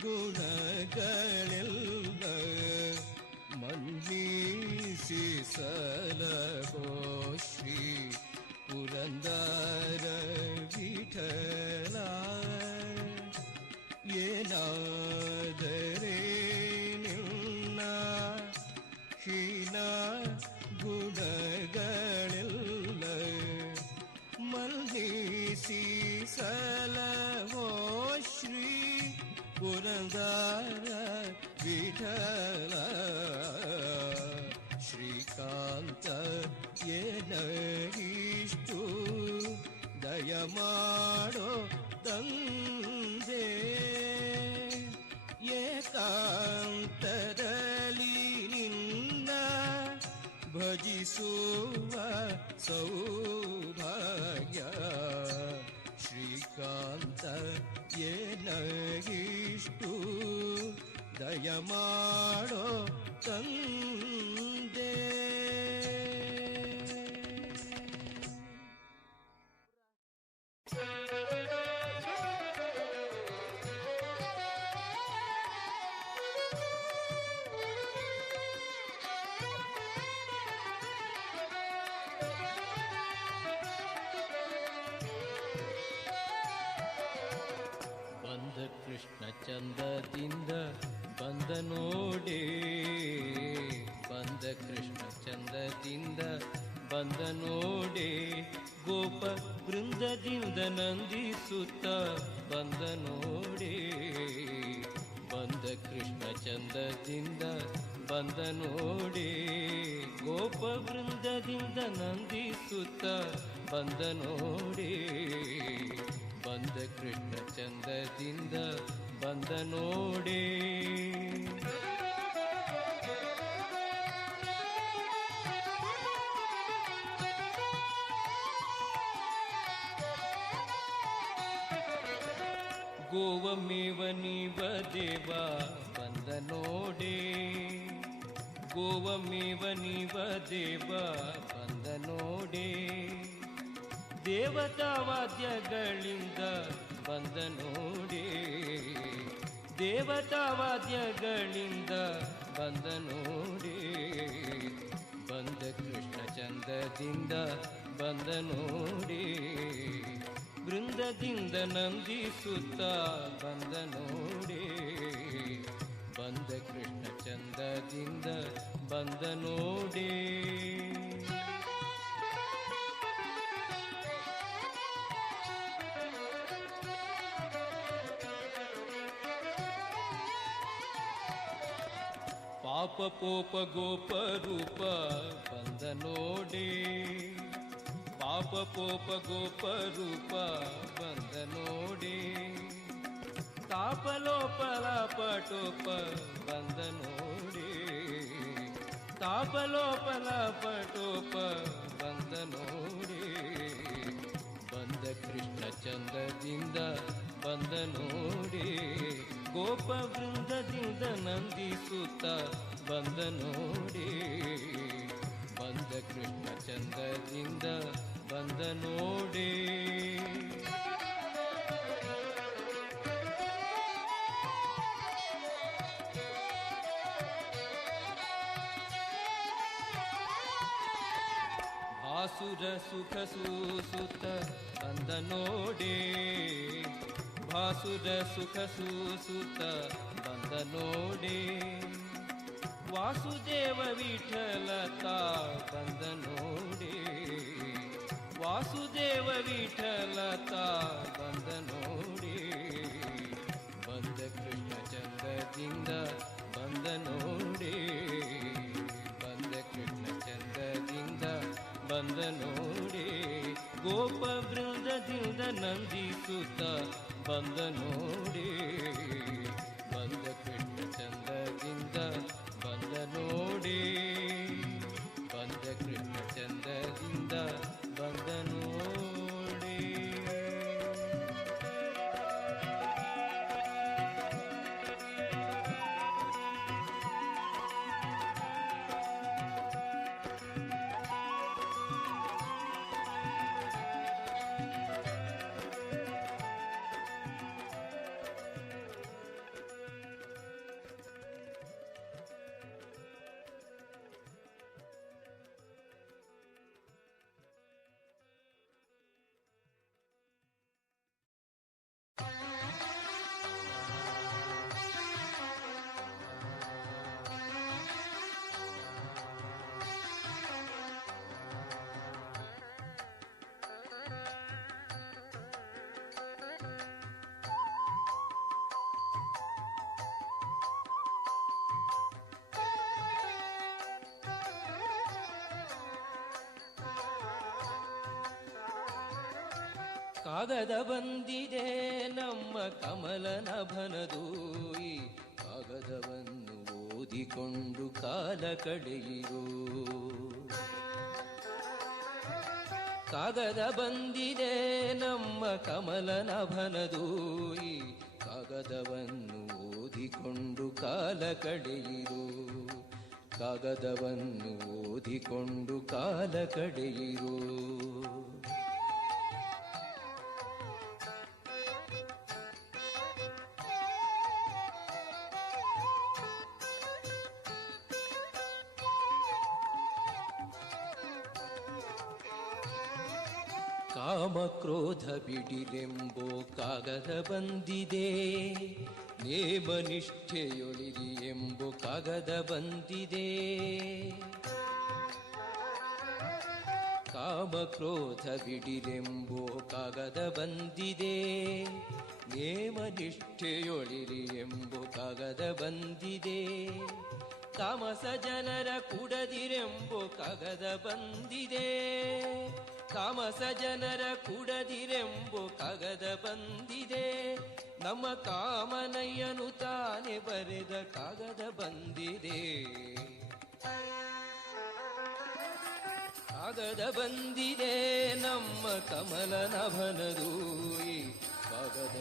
ಗುಣಗಳೆಲ್ಲ ಮನ್ನಿಸಿ ಸಲಹೋ ಶ್ರೀ ಪುರಂದರ ವಿಠಲ ಏನಾದರೆ ನಿನ್ನ ಹೀನ ಗುಣಗಳೆಲ್ಲ ಮನ್ನಿಸಿ ಸಲಹೋ ಶ್ರೀ ಪುರಂದರ ವಿಠಲ ಶ್ರೀಕಾಂತ ಏನಗಿಷ್ಟು ದಯಮಾಡೋ ತಂದೆ ಏಕಾಂತದಲ್ಲಿ ನಿನ್ನ ಭಜಿಸುವ ಸೌಭಾಗ್ಯ ಶ್ರೀಕಾಂತ ಏನಗಿಷ್ಟು ದಯಮಾಡೋ ತಂದೆ ಬಂದ ಕೃಷ್ಣ ಚಂದದಿಂದ ಬಂದ ನೋಡೆ ಬಂದ ಕೃಷ್ಣ ಚಂದದಿಂದ ಬಂದ ನೋಡೆ ಗೋಪ ಬೃಂದದಿಂದ ನಂದಿಸುತ್ತ ಬಂದ ನೋಡೆ ಬಂದ ಕೃಷ್ಣ ಚಂದದಿಂದ ಬಂದ ನೋಡೆ ಗೋಪ ಬೃಂದದಿಂದ ನಂದಿಸುತ್ತ ಬಂದ ನೋಡೆ ಬಂದ ಕೃಷ್ಣ ಚಂದದಿಂದ ಬಂದ ನೋಡೆ ಗೋವಮೇವ ನೀವ ದೇವ ಬಂದ ನೋಡೆ, ಗೋವಮೇವ ನೀವ ದೇವ ಬಂದ ನೋಡೆ, ದೇವತಾ ವಾದ್ಯಗಳಿಂದ ಬಂದ ನೋಡೆ, ದೇವತಾ ವಾದ್ಯಗಳಿಂದ ಬಂದ ನೋಡೆ, ಬಂದ ಕೃಷ್ಣ ಚಂದದಿಂದ ಬಂದ ನೋಡೆ, ಬೃಂದದಿಂದ ನಂದಿಸುತ್ತ ಬಂದ ನೋಡೆ, ಬಂದ ಕೃಷ್ಣ ಚಂದದಿಂದ ಬಂದ ನೋಡೆ. ಪಾಪ ಪೋಪ ಗೋಪ ರೂಪ ಬಂದ ನೋಡೆ, ಪಾಪ ಪೋಪ ಗೋಪ ರೂಪ ಬಂದ ನೋಡೆ, ತಾಪಲೋಪಲ ಪಟೋಪ ಬಂದ ನೋಡೆ, ತಾಪಲೋಪಲ ಪಟೋಪ ಬಂದ ನೋಡೆ, ಬಂದ ಕೃಷ್ಣ ಚಂದದಿಂದ ಬಂದ ನೋಡೆ, ಗೋಪ ವೃಂದದಿಂದ ನಂದಿಸುತ್ತ ಬಂದ ನೋಡೆ, ಬಂದ ಕೃಷ್ಣ ಚಂದದಿಂದ ಬಂದ ನೋಡೆ. ಭಾಸುರ ಸುಖ ಸೂಸುತ್ತ ಬಂದ ನೋಡೆ, ಭಾಸುರ ಸುಖ ಸೂಸುತ್ತ ಬಂದ ನೋಡೆ, ವಾಸುದೇವ ವಿಠಲತಾ ಬಂದ ನೋಡೆ, ವಾಸುದೇವ ವಿಠಲತಾ ಬಂದ ನೋಡೆ, ಬಂದ ಕೃಷ್ಣ ಚಂದದಿಂದ ಬಂದ ನೋಡೆ, ಬಂದ ಕೃಷ್ಣ ಚಂದದಿಂದ ಬಂದ ನೋಡೆ, ಗೋಪ ಬೃಂದದಿಂದ ನಂದಿಸುತ್ತ ಬಂದ ನೋಡೆ, ಬಂದ ಕೃಷ್ಣ ಚಂದದಿಂದ ಬಂದ ನೋಡೆ, ಬಂದ ಕೃಷ್ಣ ಚಂದದಿಂದ ಬಂದ ನೋಡೆ. ಕಾಗದ ಬಂದಿದೆ ನಮ್ಮ ಕಮಲನಭನದು, ಈ ಕಾಗದವನ್ನು ಓದಿಕೊಂಡು ಕಾಲ ಕಳೆಯಿರು. ಕಾಗದ ಬಂದಿದೆ ನಮ್ಮ ಕಮಲನಭನದು, ಈ ಕಾಗದವನ್ನು ಓದಿಕೊಂಡು ಕಾಲ ಕಳೆಯಿರು, ಕಾಗದವನ್ನು ಓದಿಕೊಂಡು ಕಾಲ ಕಳೆಯಿರು. ಕಾಮ ಕ್ರೋಧ ಬಿಡಿರೆಂಬೋ ಕಾಗದ ಬಂದಿದೆ, ನೇಮ ನಿಷ್ಠೆಯೊಳಿರಿ ಎಂಬೋ ಕಾಗದ ಬಂದಿದೆ. ಕಾಮ ಕ್ರೋಧ ಬಿಡಿರೆಂಬೋ ಕಾಗದ ಬಂದಿದೆ, ನೇಮ ನಿಷ್ಠೆಯೊಳಿರಿ ಎಂಬೋ ಕಾಗದ ಬಂದಿದೆ. ತಾಮಸ ಜನರ ಕುಡದಿರೆಂಬೋ ಕಾಗದ ಬಂದಿದೆ, ತಾಮಸ ಜನರ ಕುಡದಿರೆಂಬೋ ಕಾಗದ ಬಂದಿದೆ. ನಮ್ಮ ಕಾಮನಯ್ಯನು ತಾನೆ ಬರೆದ ಕಾಗದ ಬಂದಿದೆ, ಕಾಗದ ಬಂದಿದೆ ನಮ್ಮ ಕಮಲನಭನದು, ಈ ಕಾಗದ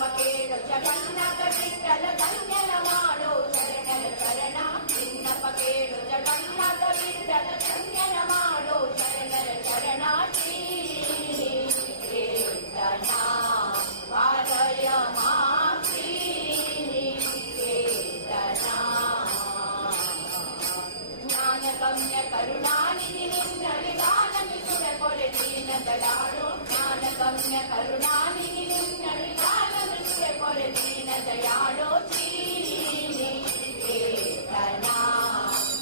ಪಕೇಳು ಜಗನ್ನಾಥ ವಿಠಲ ಧನ್ಯನ ಮಾಡೋ ಶರಣರ ಶರಣ ಪಕೇಳು ಜಗನ್ನಾಥ ವಿಠಲ ಧನ್ಯನ ಮಾಡೋ ಶರಣರ ಶರಣಾರ್ಥಿ ಕೀರ್ತನ ಪಾದಯ ಮಾತ್ರಿ ಕೀರ್ತನ ಜ್ಞಾನಗಮ್ಯ ಕರುಣಾನಿಧಿ ನಿನ್ನಳಿ ಗಾನಮಿಸುವ ಕೊರೆ ದೀನದಯಾಳು ಜ್ಞಾನಗಮ್ಯ ಕರುಣಾನಿಧಿ ನಿನ್ನಳಿ ಗಾನಮಿಸುವ ಕೊರೆ ದೀನದಯಾಳು ಶ್ರೀನಿ ಕೀರ್ತನ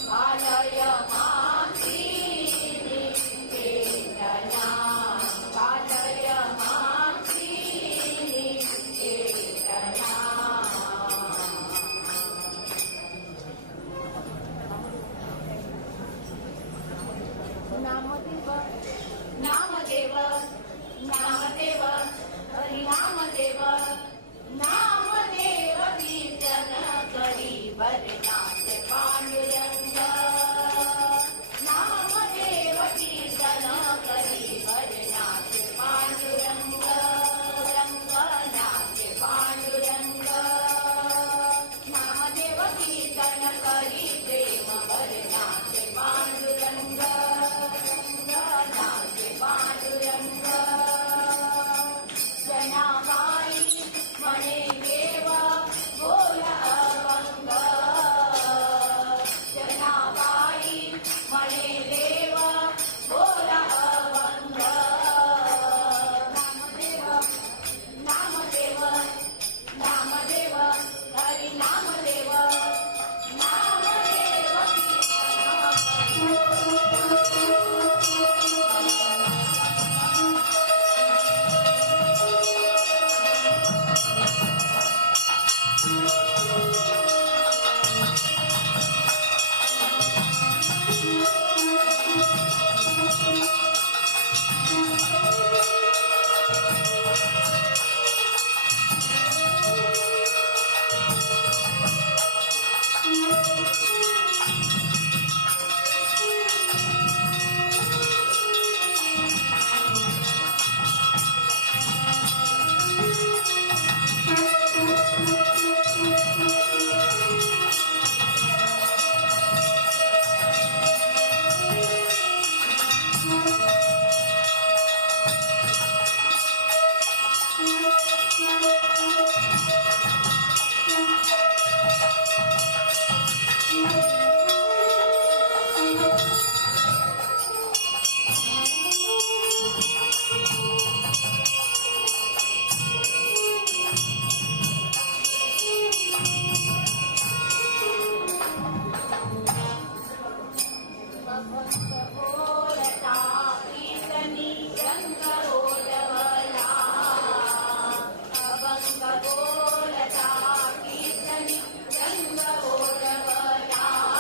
ಪಾಲಯ ಮಾಂ ಶ್ರೀನಿ ಕೀರ್ತನ ಪಾಲಯ ಮಾಂ ಶ್ರೀನಿ ಕೀರ್ತನ नामदेव नामदेव नामदेव हरिनामदेव नामदेव कीर्तन करी बरनाथ पांडुरंग नामदेव कीर्तन करी बरनाथ पांडुरंग रंगनाथ पांडुरंग नामदेव कीर्तन करी प्रेम बरनाथ पांडुरंग पांडुरंग जनाबाई मणे देव बोल अभंग जनाबाई मणे देव बोल अभंग नामदेव नामदेव नामदेव हरि नामदेव नामदेव रंग ओरवला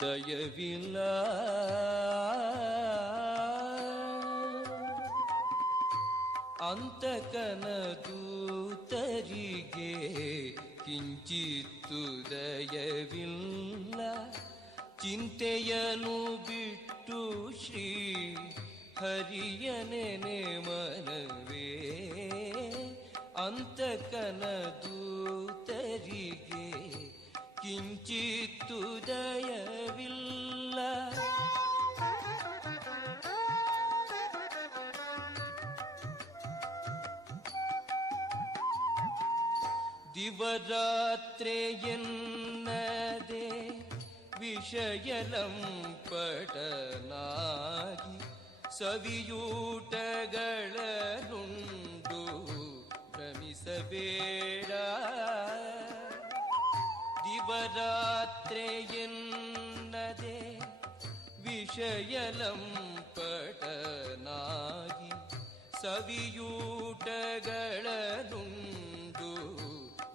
ದಯವಿಲ್ಲ. ಅಂತಕನ ದೂತರಿಗೆ ಕಿಂಚಿತ್ತು ದಯವಿಲ್ಲ. ಚಿಂತೆಯನು ಬಿಟ್ಟು ಶ್ರೀ ಹರಿಯ ನೆನೆ ಮನವೇ. ಅಂತಕನ ದೂತರಿಗೆ ಕಿಂಚಿತ್ತು ದಯವಿಲ್ಲ. ದಿವರಾತ್ರೆಯನ್ನದೆ ವಿಷಯಲಂಪಟನಾಗಿ ಸವಿಯೂಟಗಳನ್ನುಂಡು ಭ್ರಮಿಸಬೇಡ. ದಿವರಾತ್ರೆಯನ್ನದೆ ವಿಷಯಲಂಪಟನಾಗಿ ಸವಿಯೂಟಗಳನ್ನುಂಡು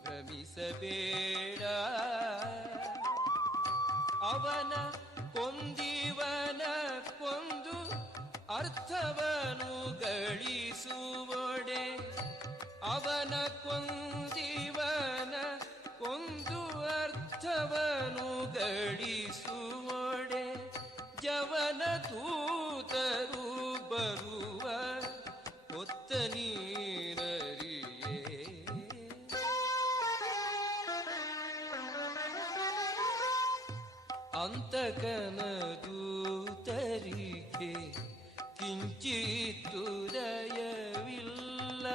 ಭ್ರಮಿಸಬೇಡ. ಅವನ ಕೊಂದಿವನ ಕೊಂದು ಅರ್ಥವನು ಗಳಿಸುವೊಡೆ. ಅವನ ಕೊಂದಿವನ ಕೊಂದು ಅರ್ಥವನು ಗಳಿಸುವೊಡೆ. ಜವನ ದೂತರು ಬರುವ ಹೊತ್ತ ನೀನರಿಯೇ. ಅಂತಕನ ದೂತರಿಗೆ ಕಿಂಚಿತ್ತು ದಯವಿಲ್ಲ.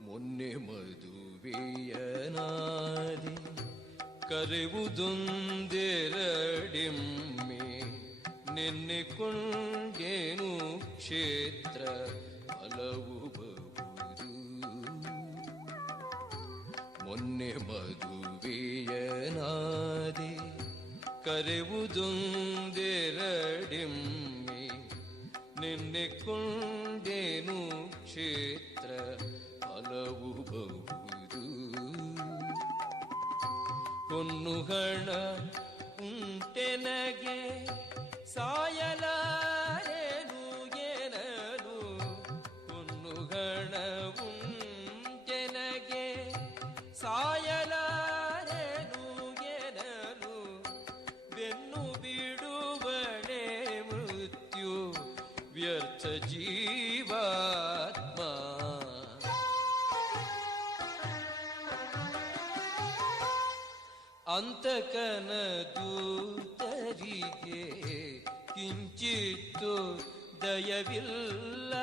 ಮೊನ್ನೆ ಮದುವೆಯನಾದೆ ಕರೆವುದೊಂದೆರಡೆಮ್ಮೆ. ನೆನ್ನೆಕೊಂಡೇನು ಕ್ಷೇತ್ರ ಫಲವು ಬಹುದು. ಮೊನ್ನೆ ಮದುವೆಯನಾದೆ ಕರೆವುದೊಂದೆರಡೆಮ್ಮೆ. ನೆನ್ನೆಕೊಂಡೇನು ಕ್ಷೇತ್ರ ಫಲವು ಬಹುದು. ಹೊನ್ನುಹಣ ಉಂಟೆನಗೆ ಸಾಯಲಾರೇನು ಏನನು. ಹೊನ್ನುಗಣ ಉಂಟೆನಗೆ ಸಾಯಲಾರೇನು ಏನನು. ಬೆನ್ನು ಬಿಡುವಳೆ ಮೃತ್ಯು ವ್ಯರ್ಥ ಜೀವಾತ್ಮ. ಅಂತಕನ ದೂತರಿಗೆ ಕಿಂಚಿತ್ತು ದಯವಿಲ್ಲ.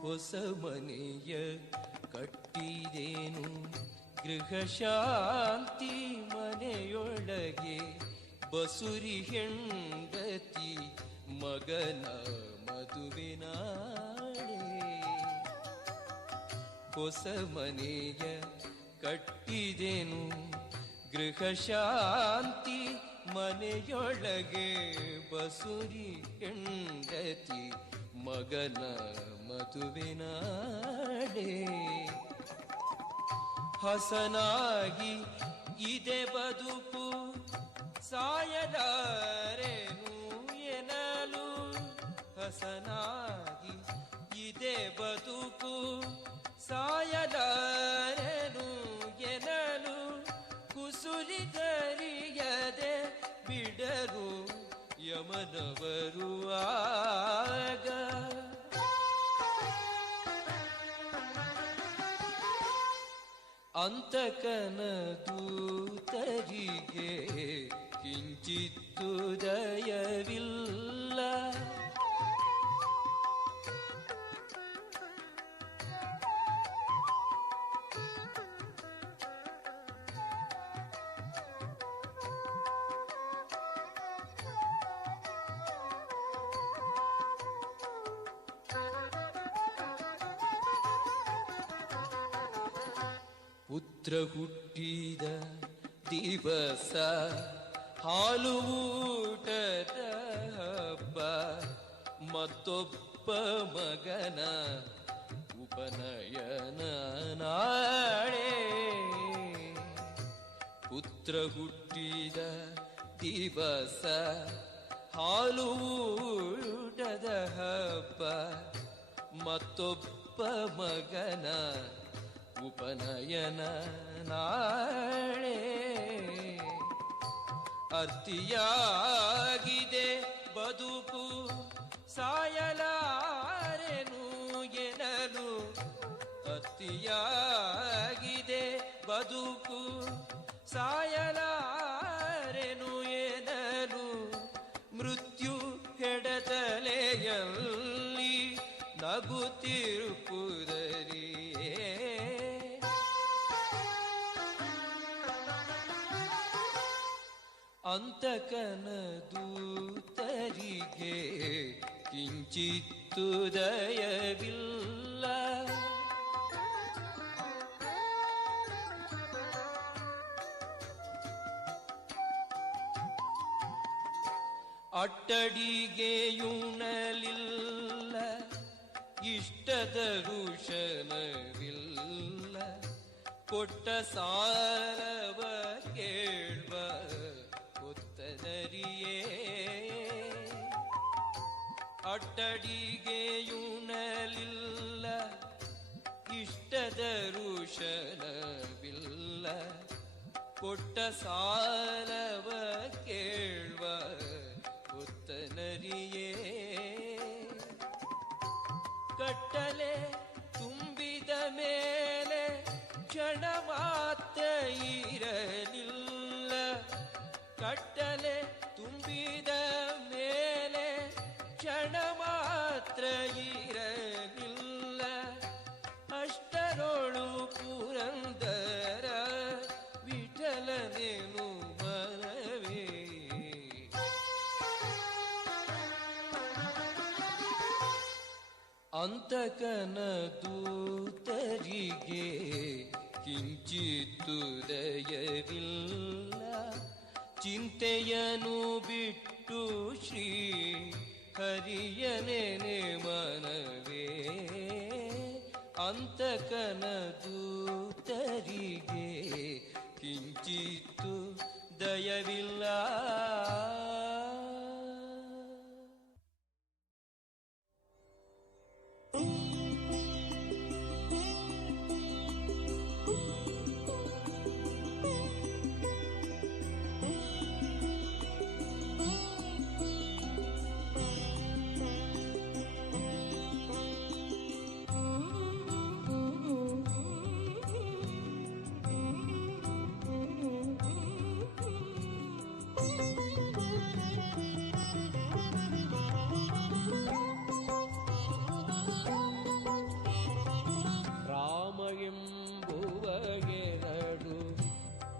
ಹೊಸ ಮನೆಯ ಕಟ್ಟಿದೇನು ಗೃಹ ಶಾಂತಿ ಮನೆಯೊಳಗೆ. ಬಸುರಿ ಹೆಂಡತಿ ಮಗನ ಮದುವೆನಾಳೆ. ಹೊಸ ಮನೆಯ ಕಟ್ಟಿದೇನು ಗೃಹ ಶಾಂತಿ ಮನೆಯೊಳಗೆ. ಬಸುರಿ ಹೆಂಡತಿ ಮಗನ ಮದುವೆನಾಡೆ. ಹಸನಾಗಿ ಇದೆ ಬದುಕು ಸಾಯಲಾರೇನು ಎನಲು. ಹಸನಾಗಿ ಇದೆ ಬದುಕು ಸಾಯಲಾರೇನು ಎನಲು. ಕುಸುರಿಗರಿಯದೆ ಬಿಡರು ಯಮನವರು ಆಗ. ಅಂತಕನ ದೂತರಿಗೆ ಕಿಂಚಿತ್ತು ದಯವಿಲ್ಲ. ಪುತ್ರ ಹುಟ್ಟಿದ ದಿವಸ ಹಾಲು ಊಟದ ಹಬ್ಬ, ಮತ್ತೊಬ್ಬ ಮಗನ ಉಪನಯನ ನಾಳೆ. ಪುತ್ರ ಹುಟ್ಟಿದ ದಿವಸ ಹಾಲು ಊಟದ ಹಬ್ಬ, ಮತ್ತೊಬ್ಬ ಮಗನ ಉಪನಯನ ನಾಳೆ. ಅರ್ತಿಯಾಗಿದೆ ಬದುಕು ಸಾಯಲಾರೆನು ಎನ್ನಲು, ಅರ್ತಿಯಾಗಿದೆ ಬದುಕು ಸಾಯಲಾರೆನು ಎನ್ನಲು, ಮೃತ್ಯು ಹೆಡತಲೆಯಲ್ಲಿ ನಗುತ್ತಿರುವುದರಿಯೇ. ಅಂತಕನ ದೂತರಿಗೆ ಕಿಂಚಿತ್ತು ದಯವಿಲ್ಲ, ಅಟ್ಟಡಿಗೆಯುಣಲಿಲ್ಲ, ಇಷ್ಟದ ಋಷನವಿಲ್ಲ, ಕೊಟ್ಟ ಸಾರವ ಕೇಳುವ ಕೊತ್ತನರಿಯೇ. ಅಟ್ಟಡಿಗೆಯುಣಲಿಲ್ಲ, ಇಷ್ಟದ ಋಷನವಿಲ್ಲ, ಕೊಟ್ಟ ಸಾರವ ಕೇಳುವ ಕೊತ್ತನರಿಯೇ. ಕಟ್ಟಲೆ ತುಂಬಿದ ಮೇಲೆ ಕ್ಷಣ ಮಾತ್ರ ಇರಲಿಲ್ಲ, ಕಟ್ಟಲೆ ತುಂಬಿದ ಮೇಲೆ ಕ್ಷಣ ಮಾತ್ರ ಇರಲಿಲ್ಲ, ಅಷ್ಟರೊಳು ಪುರಂದರ ವಿಠಲನೇನು ಮನವೇ. ಅಂತಕನ ದೂತರಿಗೆ ಕಿಂಚಿತ್ತು ದಯವಿಲ್ಲ, ಚಿಂತೆಯನು ಬಿಟ್ಟು ಶ್ರೀ ಹರಿಯನೆನೆ ಮನವೇ. ಅಂತಕನ ದೂತರಿಗೆ ಕಿಂಚಿತ್ತು ದಯವಿಲ್ಲ.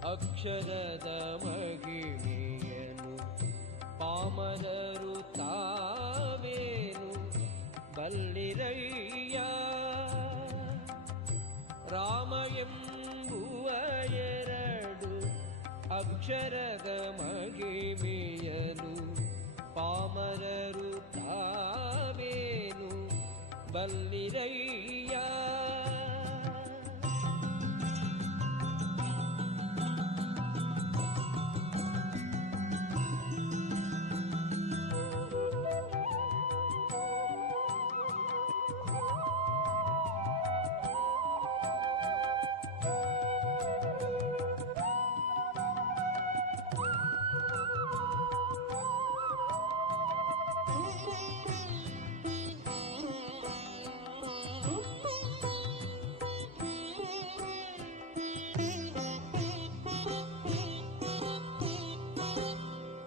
ಅಕ್ಷರದ ಮಹಿಮೆಯನು ಪಾಮರರು ತಾವೇನು ಬಲ್ಲಿರಯ್ಯ. ರಾಮ ಎಂಬುವ ಎರಡು ಅಕ್ಷರದ ಮಹಿಮೆಯನು ಪಾಮರರು ತಾವೇನು ಬಲ್ಲಿರಯ್ಯ.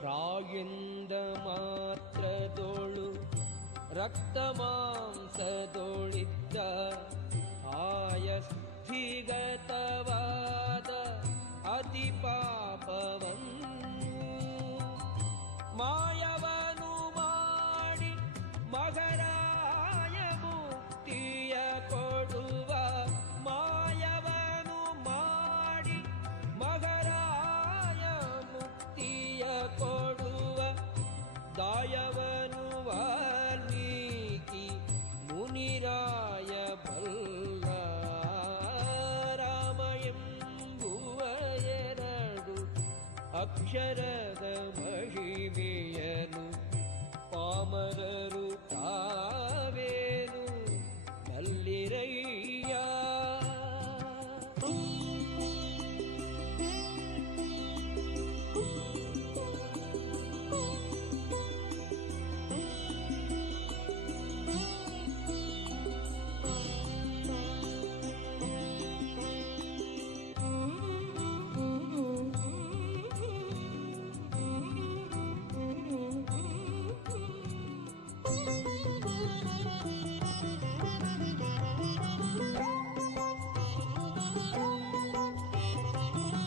ರಾಯಿಂದ ಮಾತ್ರದೋಳು ರಕ್ತ ಮಾಂಸದೋಳಿದ್ದ ಆಯಸ್ಥಿಗತವಾದ ಅತಿ ಪಾಪವನ್ನು ಮಾಯವನು ಮಾಡಿ ಮಗರಾಯ ಮುಕ್ತಿಯ ಕೊಡುವ ಮಾಯವನು ಮಾಡಿ ಅಕ್ಷರದ ಮಹಿಮೆಯನು ಪಾಮರರು ತಾವೇನು ಬಲ್ಲಿರಯ್ಯ.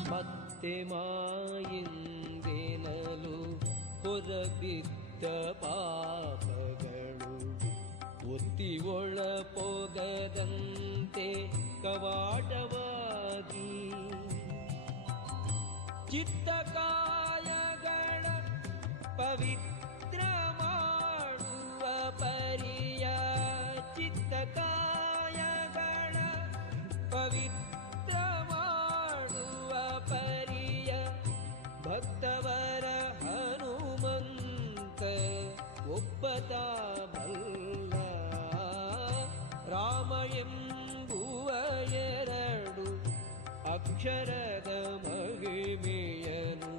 ಮತ್ತೆ ಮಾಯಿಂದೆನಲು ಹೊರಬಿದ್ದ ಪಾಪಗಳು ಒತ್ತಿ ಒಳಪೋಗದಂತೆ ಕವಾಟವಾಗಿ ಚಿತ್ತಕಾಯಗಳ ಪವಿತ್ರ ಮಾಡುವ ಪರಿಯ ಚಿತ್ತಕಾಯಗಳ ಪವಿತ್ರ ಮಾಡುವ ಪರಿಯ ಭಕ್ತವರ ಹನುಮಂತ ಒಬ್ಬತ ಬಲ್ಲ. ರಾಮ ಎಂಬುವ ಎರಡು ಅಕ್ಷರದ ಮಹಿಮೆಯನು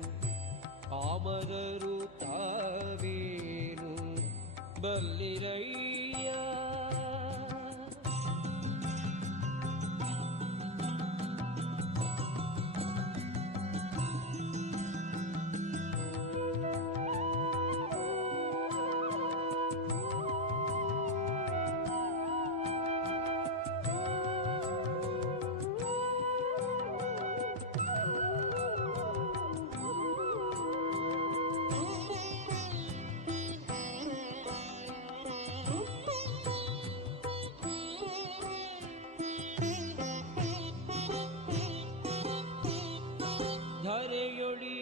ಪಾಮರರು ತಾವೇನು ಬಲ್ಲಿರಯ್ಯ. ಧರೆಯೊಳಿ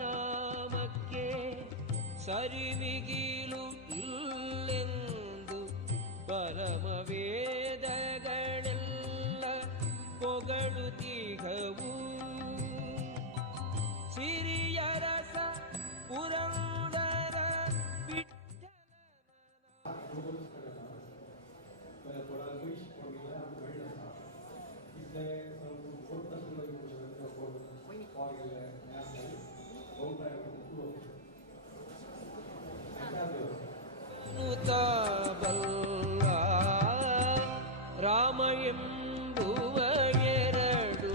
ನಾಮಕ್ಕೆ ಸರಿಮಿಗಿಲು ಇಲ್ಲೆಂದು ಪರಮ ವೇದಗಳೆಲ್ಲ ಪೊಗಳುತ್ತಿಹವು. ಸಿರಿಯರಸ ಪುರಂದರ ವಿಠ್ಠಲನ ಬಲ್ಲ. ರಾಮ ಎಂಬುವ ಎರಡು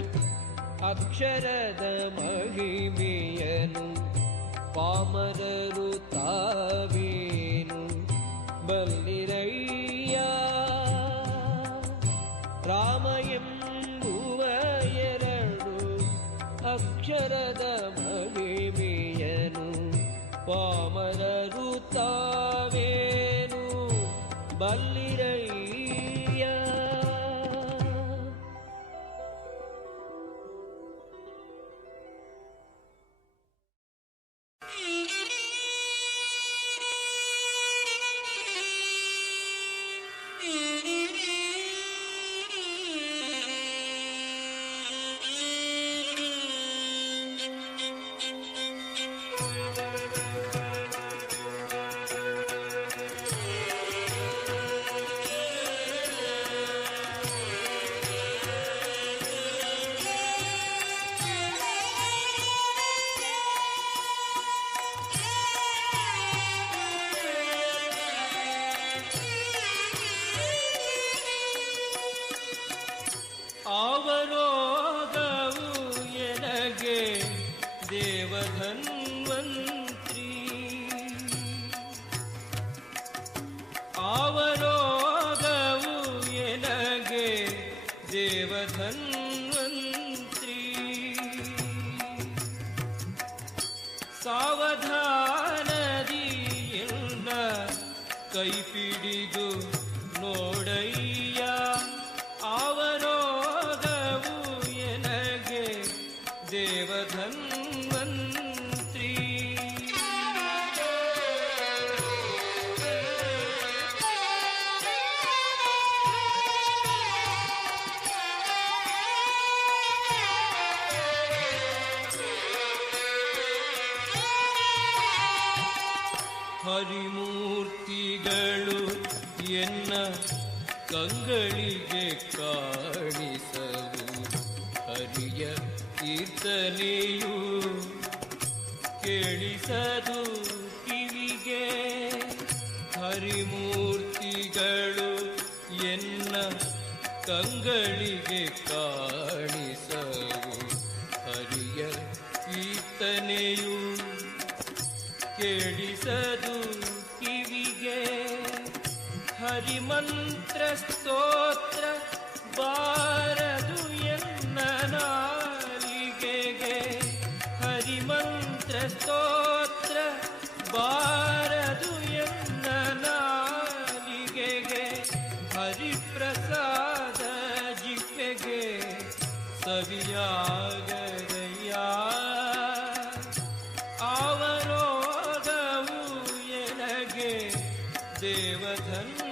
ಅಕ್ಷರದ ಮಹಿಮೆಯನು ಪಾಮರರು ತಾವೇನು ಬಲ್ಲಿರಯ್ಯ. ರಾಮ ಎಂಬುವ ಎರಡು ಅಕ್ಷರದ ಮಹಿಮೆಯನು ಪಾಮರರು ತಾವೇನು ಬಲ್ಲಿರಯ್ಯ. ಅವರೋಗವು ಎನಗೆ ದೇವಧನ್ವಂತ್ರಿ. ಅವರೋಗವು ಎನಗೆ ದೇವಧನ್ವಂತ್ರಿ. ಸಾವಧಾನದಿಯಿಂದ ಕೈ ಪಿಡಿದು ನೋಡಯ್ಯ. ಅವರೋಗವು ಎನಗೆ ದೇವಧನ್ವಂತ್ರಿ. ಹರಿಮೂರ್ತಿಗಳು ಎನ್ನ ಕಂಗಳಿಗೆ ಕಾಣಿಸವು. ಹರಿಯ ಕೀರ್ತನೆಯು ಕೇಳಿಸದು ಕಿವಿಗೆ. ಹರಿಮೂರ್ತಿಗಳು ಎನ್ನ ಕಂಗಳಿಗೆ ಕಾಣಿಸವು. ಹರಿಯ ಕೀರ್ತನೆಯು ಕೇಳಿಸದು ಕಿವಿಗೆ. ಹರಿಮಂತ್ರ ಸ್ತೋತ್ರ ಬಾರದು ಎನ್ನ ನಾಲಿಗೆಗೆ. ಹರಿಮಂತ್ರ ಸ್ತೋತ್ರ ಬಾರದು ಎನ್ನ ನಾಲಿಗೆಗೆ. ಹರಿಪ್ರಸಾದ ಜಿಪ್ಪೆಗೆ ಸವಿಯಾಗದಯ್ಯ. ಅವರೋಗವು ಎನಗೆ ದೇವಧನ್ವಂತ್ರಿ.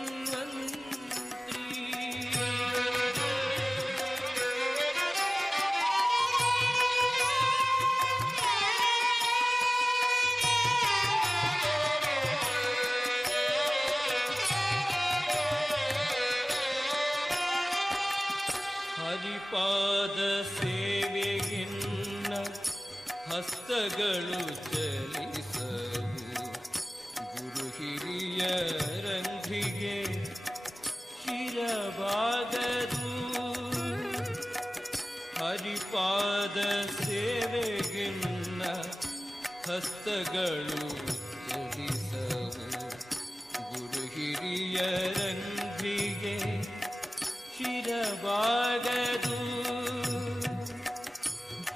ಹರಿಪಾದ ಸೇವೆಗಿನ್ನ ಹಸ್ತಗಳು ಚಲಿಸವು. ಗುರು ಹಿರಿಯರಂಧಿಗೆ ಶಿರವಾಗದು. ಹರಿಪಾದ ಸೇವೆಗಿನ್ನ ಹಸ್ತಗಳು ಚಲಿಸವು. ಗುರು ಹಿರಿಯರಂಧಿಗೆ ಶಿರವಾಗದು.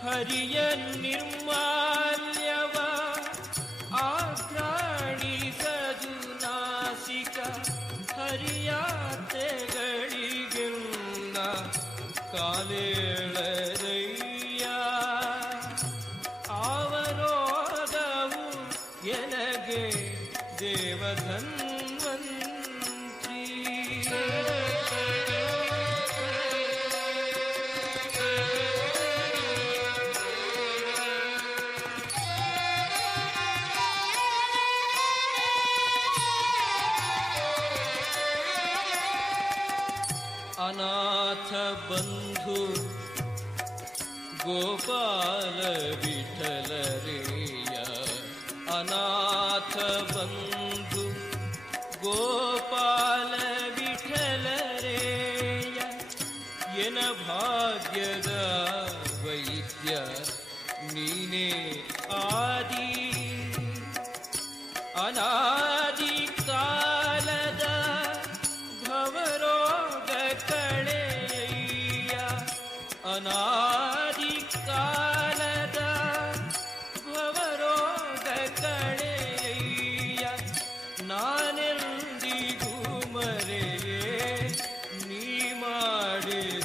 ಹರಿಯ ನಿರ್ಮಾಲ್ಯವ ಆಘ್ರಾಣಿಸದು ನಾಸಿಕ. ಹರಿಯಾತೆಗಳಿಗೆಲ್ಲ ಕಾಲೇಳದಯ್ಯ. ಅವರೋಗವು ಎನಗೆ ದೇವಧನ್ವಂತ್ರಿ. ಅನಾಥ ಬಂಧು ಗೋಪಾಲ ವಿಠಲರೇಯ. ಅನಾಥ ಬಂಧು ಗೋಪಾಲ ವಿಠಲರೇಯ. ಎನ ಭಾಗ್ಯದ ವೈದ್ಯ ನೀನೇ ಆದಿ. ಅನಾದಿ ಕಾಲದ ಭವರೋಗ ಕಳೆಯ. ಅನಾದಿ ಕಾಲದ ಭವರೋಗ ಕಳೆಯ. ನಾನೆಂದಿಗೂ ಮರೆಯೇ ನೀ ಮಾಡಿರುಪಕಾರ.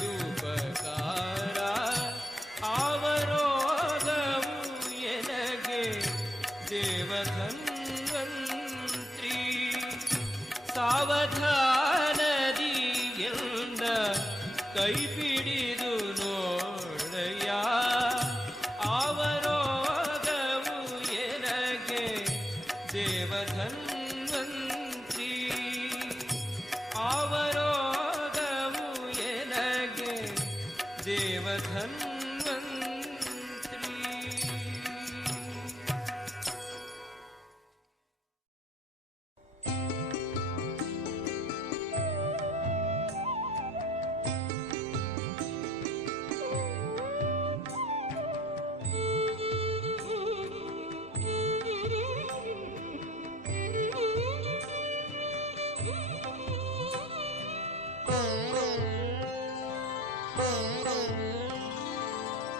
ಅವರೋಗವು ಎನಗೆ ದೇವಧನ್ವಂತ್ರಿ. ಸಾವಧಾನದಿ ಎಲ್ಲ ಕೈ ಪಿಡಿದು ನೋಡಯ್ಯ. ಅವರೋಗವು ಎನಗೆ ದೇವಧನ್ವಂತ್ರಿ. ಅವರೋಗವು ಎನಗೆ ದೇವಧನ್ವಂತ್ರಿ.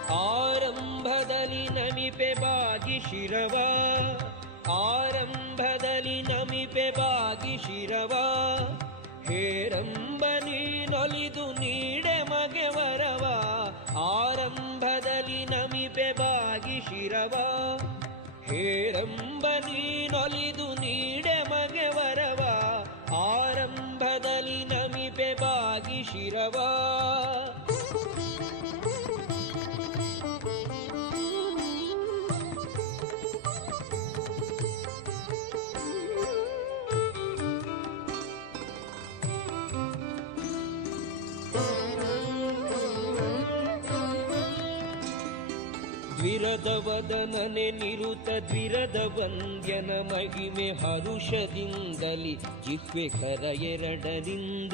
ಆರಂಭದಲ್ಲಿ ನಮಿಪೆ ಬಾಗಿ ಶಿರವ. ಆರಂಭದಲ್ಲಿ ನಮಿಪೆ ಬಾಗಿ ಶಿರವ. ಹೇರಂಬ ನೀನೊಲಿದು ನೀಡೆ ಮಗೆ ವರವ. ಆರಂಭದಲ್ಲಿ ನಮಿಪೆ ಬಾಗಿ ಶಿರವ. ಹೇರಂಬ ನೀನೊಲಿದು ನೀಡೆ ಮಗೆ ವರವ. ಆರಂಭದಲ್ಲಿ ನಮಿಪೆ ಬಾಗಿ ಶಿರವ. ದ್ವಿರದ ವದನನೆ ನಿರುತ ದ್ವಿರದ ವಂದ್ಯನ ಮಹಿಮೆ ಹರುಷದಿಂದಲಿ ಜಿಹ್ವೆ ಕರ ಎರಡರಿಂದ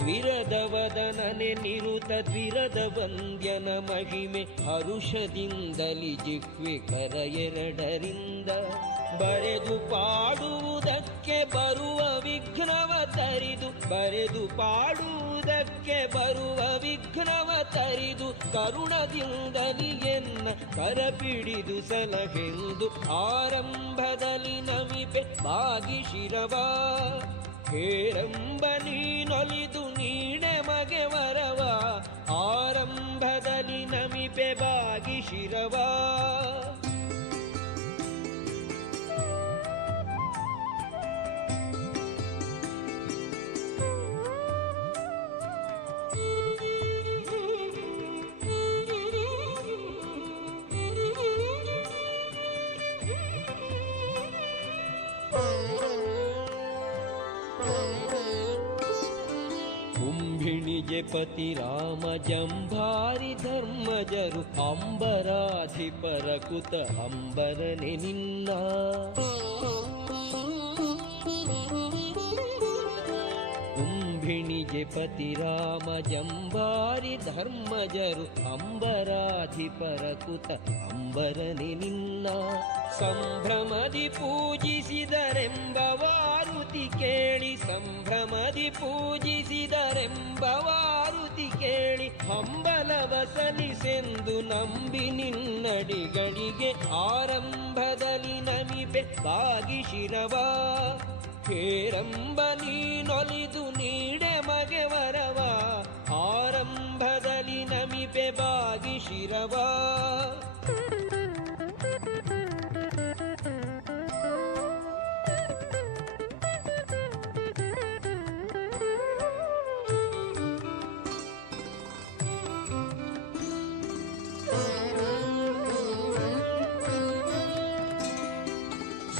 ದ್ವಿರದ ವದನನೆ ನಿರುತ ದ್ವಿರದ ವಂದ್ಯನ ಮಹಿಮೆ ಹರುಷದಿಂದಲಿ ಜಿಹ್ವೆ ಕರ ಎರಡರಿಂದ ಬರೆದು ಪಾಡುವುದಕ್ಕೆ ಬರುವ ವಿಘ್ನವ ತರಿದು ಬರೆದು ಪಾಡುವುದಕ್ಕೆ ಬರುವ ವಿಘ್ನವ ತರಿದು ಕರುಣದಿಂದಲಿ ಎನ್ನ ಕರಪಿಡಿದು ಸಲಹೆಂದು ಆರಂಭದಲ್ಲಿ ನಮಿಪೆ ಬಾಗಿ ಶಿರವ ಹೇರಂಬ ನೀನೊಲಿದು ನೀಡೆ ಮಗೆ ವರವ ಆರಂಭದಲ್ಲಿ ನಮಿಪೆ ಬಾಗಿ ಶಿರವ ಪತಿ ರಾಮ ಜಂಭಾರಿ ಧರ್ಮಜರು ಅಂಬರಾಧಿಪರ ಕುತ ಅಂಬರನೆ ನಿನ್ನ ಕುಂಭಿಣಿಗೆ ಪತಿ ರಾಮ ಜಂಭಾರಿ ಧರ್ಮಜರು ಅಂಬರಾಧಿಪರ ಕುತ ಅಂಬರನೆ ನಿನ್ನ ಸಂಭ್ರಮದಿ ಪೂಜಿಸಿದರೆಂಬ ವಾರುತಿ ಕೇಳಿ ಸಂಭ್ರಮದಿ ಪೂಜಿಸಿದರೆಂಬ ವಾರುತಿ ಕೇಳಿ ಹಂಬಲವ ಸಲಿಸೆಂದು ನಂಬಿ ನಿನ್ನಡಿಗಳಿಗೆ ಆರಂಭದಲ್ಲಿ ನಮಿಪೆ ಬಾಗಿ ಶಿರವ ಹೇರಂಬ ನೀನೊಲಿದು ನೀಡೆ ಮಗೆ ವರವ ಆರಂಭದಲ್ಲಿ ನಮಿಪೆ ಬಾಗಿ ಶಿರವ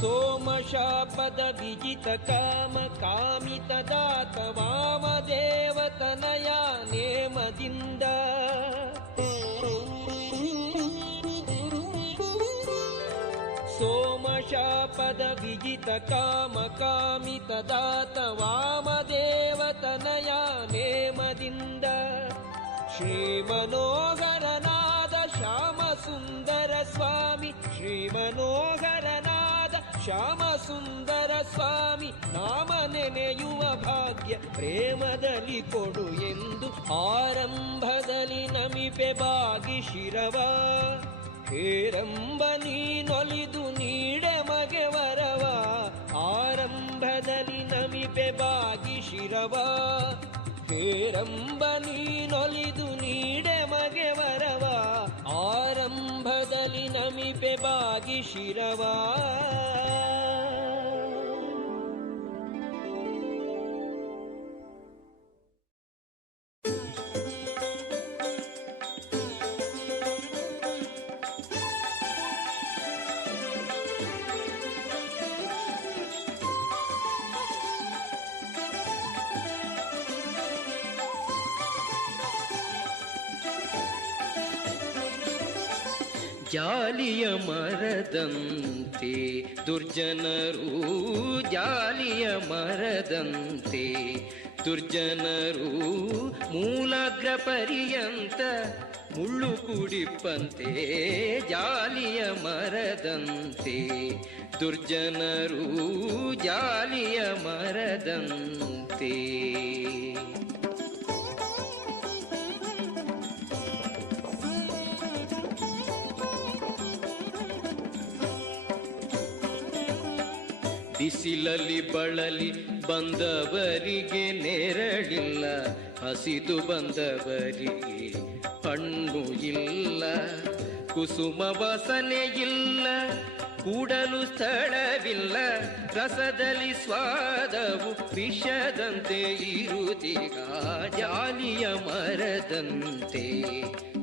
ಸೋಮಶಾಪದ ವಿಜಿತ ಕಾಮ ಕಾಮಿತ ದಾತ ವಾಮದೇವತನಯ ನೇಮದಿಂದ ಸೋಮಶಾಪದ ವಿಜಿತ ಕಾಮ ಕಾಮಿತ ದಾತ ವಾಮದೇವತನಯ ನೇಮದಿಂದ ಶ್ರೀ ಮನೋಹರನಾದ ಶ್ಯಾಮ ಸುಂದರ ಸ್ವಾಮಿ ಶ್ರೀ ಮನೋಹರನಾದ ಶ್ಯಾಮ ಸುಂದರ ಸ್ವಾಮಿ ನಾಮ ನೆನೆಯುವ ಭಾಗ್ಯ ಪ್ರೇಮದಲ್ಲಿ ಕೊಡು ಎಂದು ಆರಂಭದಲ್ಲಿ ನಮಿಪೆ ಬಾಗಿ ಶಿರವ ಹೇರಂಬ ನೀನೊಲಿದು ನೀಡೆ ಮಗೆ ವರವ ಆರಂಭದಲ್ಲಿ ನಮಿಪೆ ಬಾಗಿ ಶಿರವ ಹೇರಂಬ ನೀನೊಲಿದು ನೀಡೆ ಮಗೆ ವರವ ಆರಂಭದಲ್ಲಿ ನಮಿಪೆ ಬಾಗಿ ಶಿರವ ಜಾಲಿಯ ಮರದಂತೆ ದುರ್ಜನರು ಜಾಲಿಯ ಮರದಂತೆ ದುರ್ಜನರು ಮೂಲಾಗ್ರ ಪರ್ಯಂತ ಮುಳ್ಳು ಕುಡಿಪಂತೆ ಜಾಲಿಯ ಮರದಂತೆ ದುರ್ಜನರು ಜಾಲಿಯ ಮರದಂತೆ ಬಿಸಿಲಲ್ಲಿ ಬಳಲಿ ಬಂದವರಿಗೆ ನೆರಳಿಲ್ಲ ಹಸಿದು ಬಂದವರಿಗೆ ಹಣ್ಣು ಇಲ್ಲ ಕುಸುಮ ವಾಸನೆ ಇಲ್ಲ ಕೂಡಲು ಸ್ಥಳವಿಲ್ಲ ರಸದಲ್ಲಿ ಸ್ವಾದವು ವಿಷದಂತೆ ಇರುವುದೀಗ ಜಾಲಿಯ ಮರದಂತೆ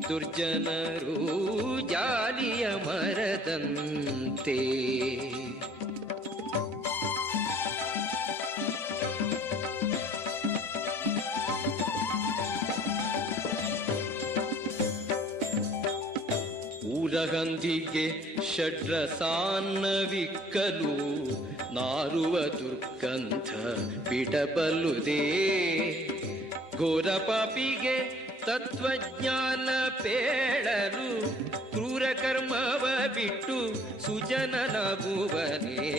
ದುರ್ಜನರು ಜಾಲಿಯ ಮರದಂತೆ ಊರಗಂದಿಗೆ ಷಡ್ರಸಾನ್ನವಿಕ್ಕಲು ನಾರುವ ದುರ್ಗಂಧ ಬಿಡಬಲ್ಲುದೇ. ಘೋರ ಪಾಪಿಗೆ ತತ್ವಜ್ಞಾನ ಪೇಳಲು ಕ್ರೂರ ಕರ್ಮವ ಬಿಟ್ಟು ಸುಜನನಾಗುವನೇ.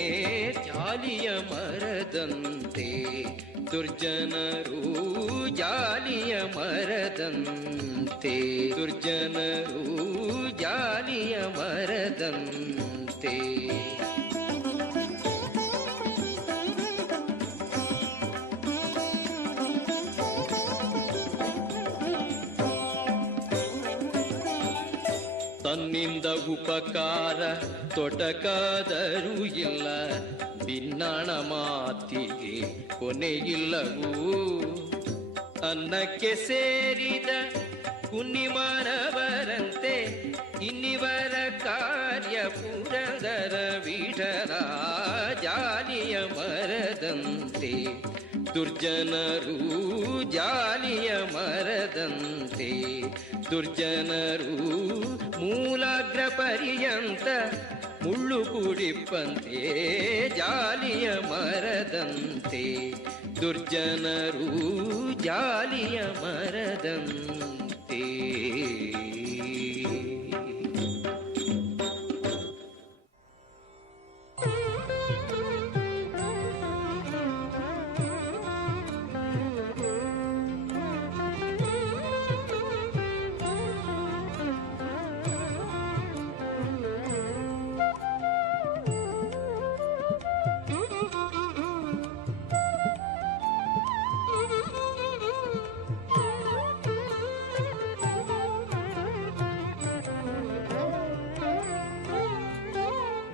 ಜಾಲಿಯ ಮರದಂತೆ ದುರ್ಜನರು ಜಾಲಿಯ ಮರದಂತೆ, ದುರ್ಜನರು ಜಾಲಿಯ ಮರದಂತೆ. ತನ್ನಿಂದ ಉಪಕಾರ ತೊಟಕಾದರೂ ಇಲ್ಲ, ಭಿನ್ನಾಣ ಮಾತಿಗೆ ಕೊನೆಯಿಲ್ಲವೂ. ಅನ್ನಕ್ಕೆ ಸೇರಿದ ಕುನ್ನಿಮಾನವರಂತೆ ಇನ್ನಿವರ ಕಾರ್ಯ ಪುರಂದರ ವಿಠಲ. ಜಾಲಿಯ ಮರದಂತೆ ದುರ್ಜನರು ಜಾಲಿಯ ಮರದಂತೆ, ದುರ್ಜನರು ಮೂಲಾಗ್ರ ಪರ್ಯಂತ ಮುಳ್ಳು ಕುಡಿಪ್ಪಂತೆ. ಜಾಲಿಯ ಮರದಂತೆ ದುರ್ಜನರು ಜಾಲಿಯ ಮರದಂತೆ.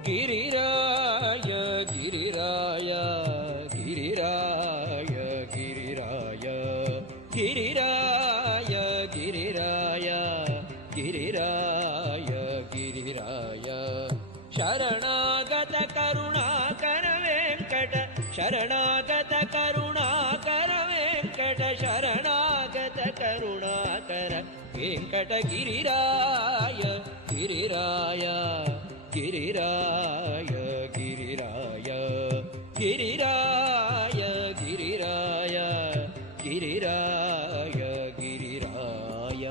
ಗಿರಿರಾಯ ಗಿರಿರಾಯ ಗಿರಿರಾಯ ಗಿರಿರಾಯ ಗಿರಿರಾಯ ಗಿರಿರಾಯ ಗಿರಿರಾಯ ಗಿರಿರಾಯ. ಶರಣಾಗತ ಕರುಣಾಕರ ವೆಂಕಟ, ಶರಣಾಗತ ಕರುಣಾಕರ ವೆಂಕಟ, ಶರಣಾಗತ ಕರುಣಾಕರ ವೆಂಕಟ. ಗಿರಿರಾಯ ಗಿರಿರಾಯ ಗಿರಿರಾಯ ಗಿರಿರಾಯ ಗಿರಿರಾಯ ಗಿರಿರಾಯ ಗಿರಿರಾಯ ಗಿರಿರಾಯ.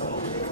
Amen.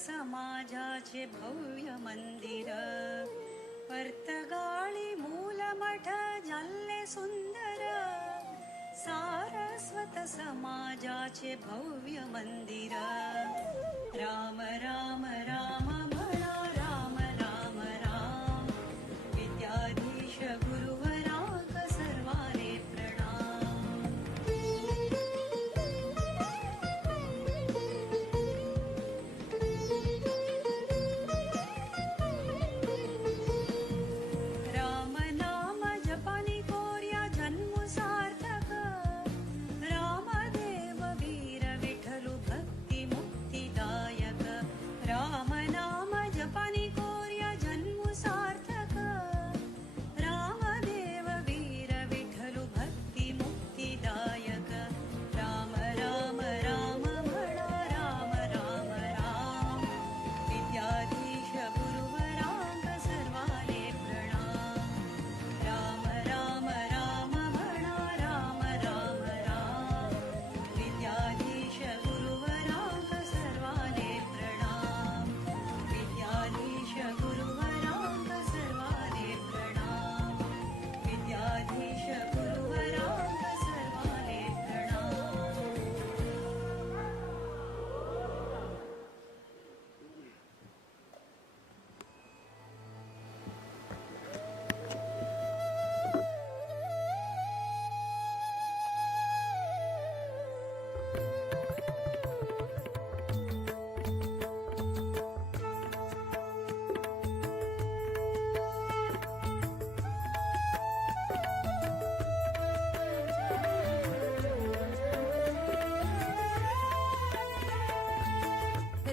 समाजाचे भव्य मंदिर, पर्तगाळी मूलमठ जाल्ले सुंदर, सारस्वत समाजाचे भव्य मंदिर. राम राम राम म्हणा, राम राम राम, विद्याधीश गुरुवराक सर्वाले प्रणाम. राम नाम जपानी कोर्या जन्म सार्थक, रामदेव वीर विठ्ठलु भक्ती मुक्तिदायक. राम नाम जपानी कोर्या जन्म सार्थक, रामदेव वीर विठ्ठलु भक्ती मुक्तिदायक. राम राम राम म्हणा, राम राम राम, विद्याधीश गुरुवरांग सर्वाले प्रणाम. राम राम राम म्हणा, राम राम राम, विद्याधीश गुरुवरांग सर्वाले प्रणाम. विद्याधीश गुरुवरांग सर्वाले प्रणाम. विद्याधीश गुरुवरांग सर्वाले प्रणाम.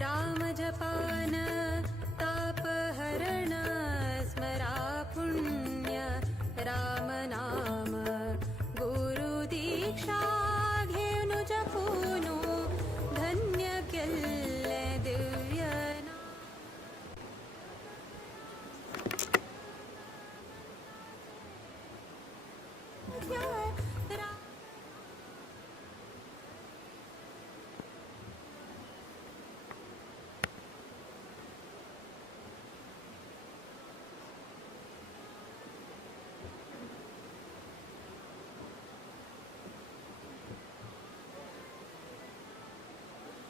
राम जपान तापहरण, स्मरा पुण्य राम नाम. गुरु दीक्षा घेनु जपूनु, धन्य केल्ले दिव्य नाम.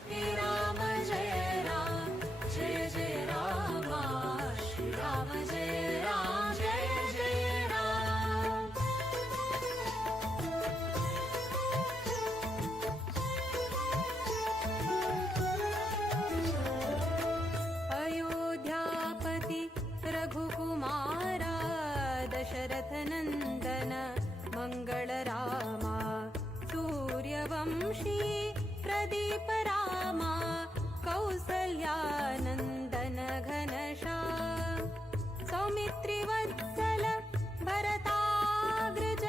श्री राम जय राम, जय जय राम. श्री राम जय राम, जय जय राम. अयोध्यापति रघुकुमारा, दशरथ नंदन मंगल रामा. सूर्यवंशी प्रदीप रामा, कौसल्यानंदन घनश्याम. सौमित्रि वत्सल भरताग्रज,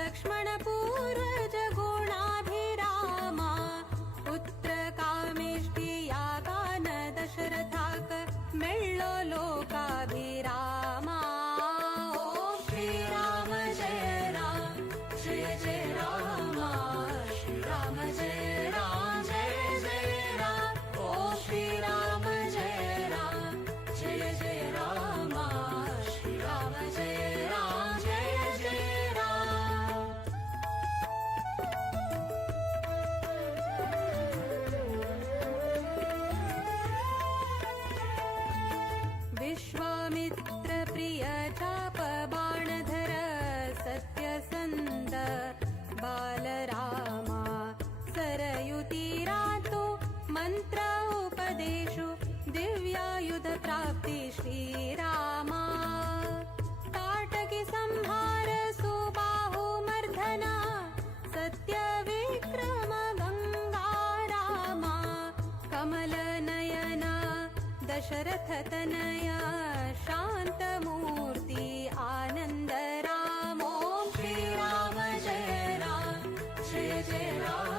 लक्ष्मण पूर्वज गुणाभिरामा. पुत्र कामेष्टि यागान दशरथाक, मेळ्ळो लोकाभिरामा. ओम श्री राम जय राम, जय जय राम. श्री राम जय राम, जय जय राम. ओम श्री राम जय राम, जय जय राम. श्री राम जय राम, जय जय राम. विश्वामित्र प्रिय चाप बाणधर, सत्यसंध बालरामा. सरयुतीरातो मंत्र उपदेशु, दिव्यायुध प्राप्ति श्रीरामा. ताटकी संहार सुबाहु मर्दना, सत्य विक्रम गंगारामा. कमल नयना दशरथ तनया, शांत मूर्ति आनंद राम. ओम श्री राम जय राम, जय जय राम.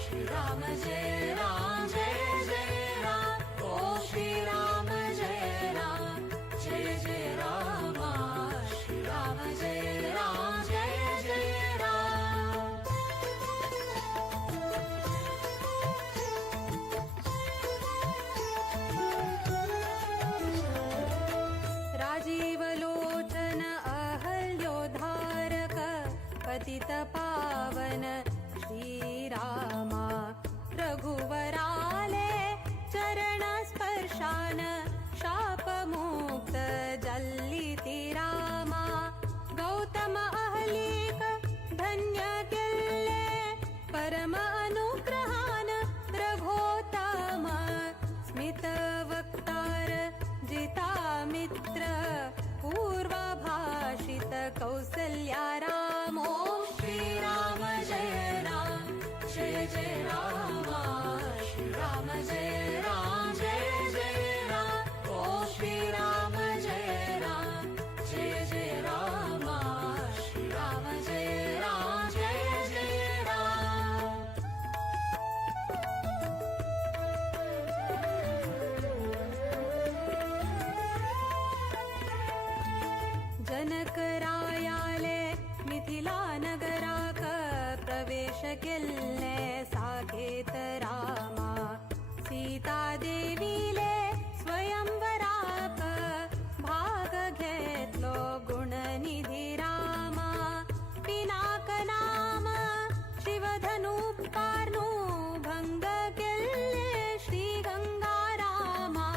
श्री राम जय राम, जय जय राम. ओम श्री राम जय राम, जय जय राम. श्री राम जय राम, जय जय राम. केल्ले साकेत रामा सीता देवीले स्वयंवराक भाग घेतलो गुणनिधी रामा पिनाक नाम शिवधनु पारनु भंग केल्ले श्री गंगा रामा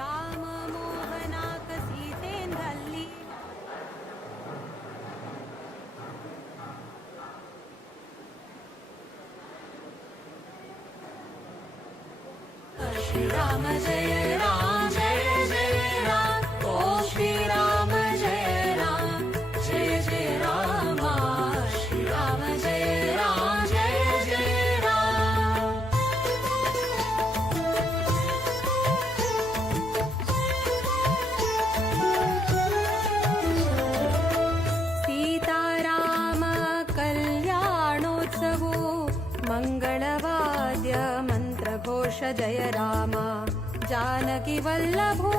राम मोहनाक सीतेन घाल्ली श्री राम जय राम जय जय राम ओ श्री राम जय राम जय जय राम श्री राम जय राम जय जय राम सीताराम कल्याणोत्सवो मंगलवाद्य मंत्रघोष जय राम जानकी वल्लभो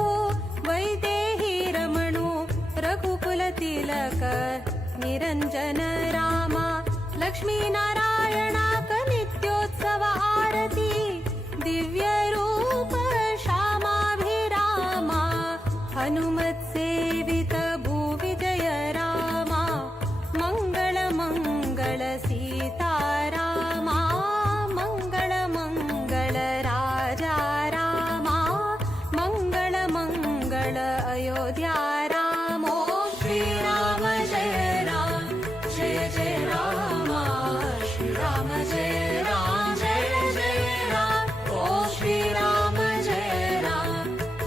वैदेही रमणो रघुकुल तिलक निरंजन रामा लक्ष्मी नारायणाक नित्योत्सव आरती दिव्य रूप श्यामाभिरामा हनुमत सेवित भूविजय रामा मंगल मंगल सीतारामा मंगल मंगल राजा रामा मंगल मंगल अयोध्या रामो श्री राम जय राम जय जय राम श्री राम जय राम जय जय राम ओ श्री राम जय राम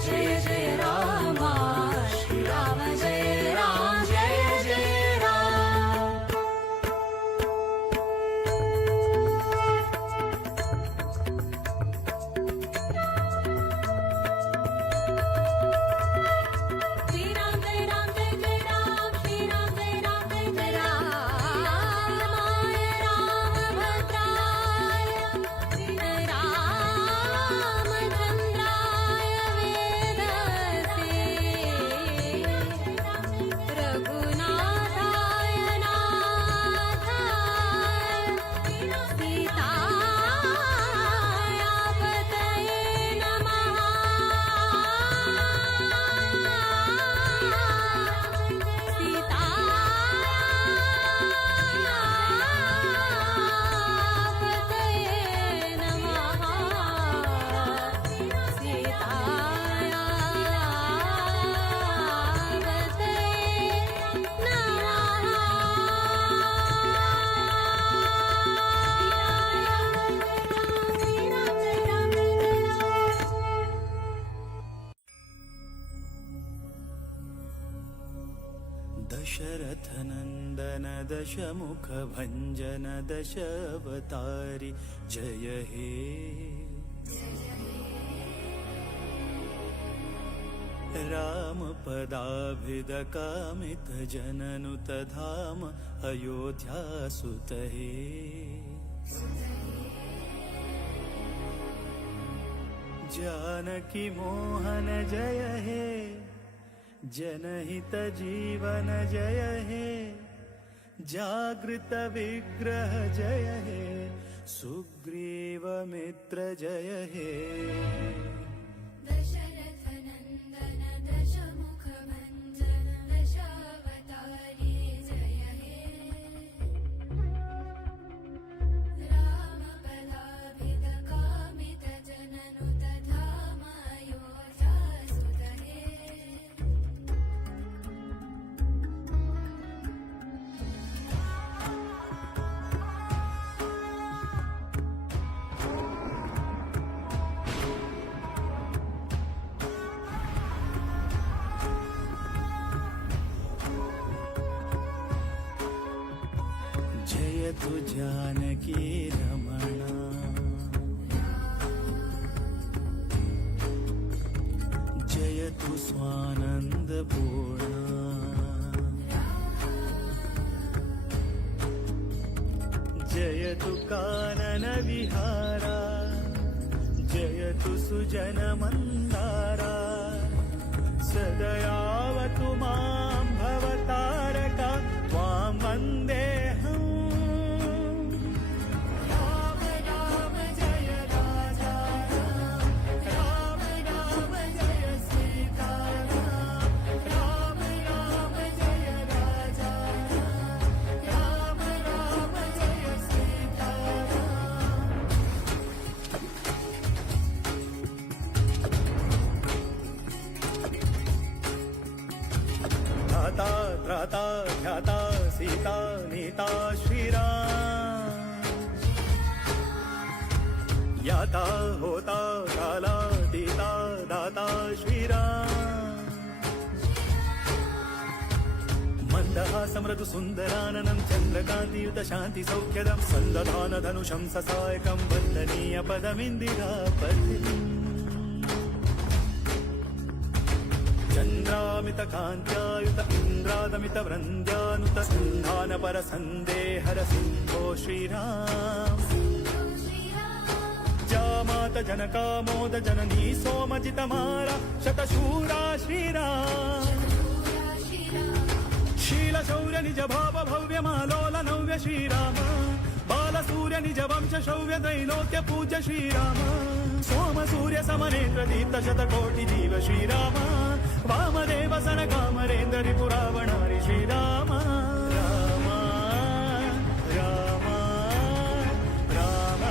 जय जय राम श्री राम जय राम जय जय राम श्री राम जय राम जय जय राम श्री राम जय राम जय जय राम रामाय रामभद्राय श्री रामचंद्राय वेदसे रघुनाथाय नाथाय सीताय पतये नमः सीताय पतये नमः सीताय दशरथनन्दन दशमुख भञ्जन दशावतारि जय हे रामपदाभिद कामित जननुत धाम अयोध्यासुत हे जानकी मोहन जय हे जनहित जीवन जय हे जागृत विग्रह जय हे सुग्रीव मित्र जय हे दशरथनन्दन दशमुख भञ्जन दशावतारि जय हे रामपदाभिद कामित जननुत धाम अयोध्यासुत हे जयतु जानकी रमणा जयतु स्वानंद पूर्णा जयतु कानन विहारा जयतु सुजन मंदारा सदयावतु मां भवतारका त्वां वन्देऽहम् त्राता ध्याता सीता नीता श्रीराम याता होता काला दीता दाता श्रीराम मन्दहासं मृदु सुन्दराननं चन्द्रकान्तियुत शान्ति सौख्यदं सन्दधान धनुषं ससायकं वन्दनीय पदमिन्दिरापतिम् चन्द्रामित कान्त्यायुत इन्द्रादमित वृन्द्यानुत सन्धान पर सन्देहर सिंहो श्रीराम जामात जनकामोद जननी सोमजितमारा शतशूरा श्रीराम शील शौर्य निज भाव भव्य मालोल नव्य श्रीराम बाल सूर्य निज वंश शौर्य त्रैलोक्य पूज्य श्रीराम सोम सूर्य समनेत्र दीप्त शतकोटि जीव श्रीराम वामदेव सन कामरेन्द्र रिपुरावणारि श्रीराम राम राम राम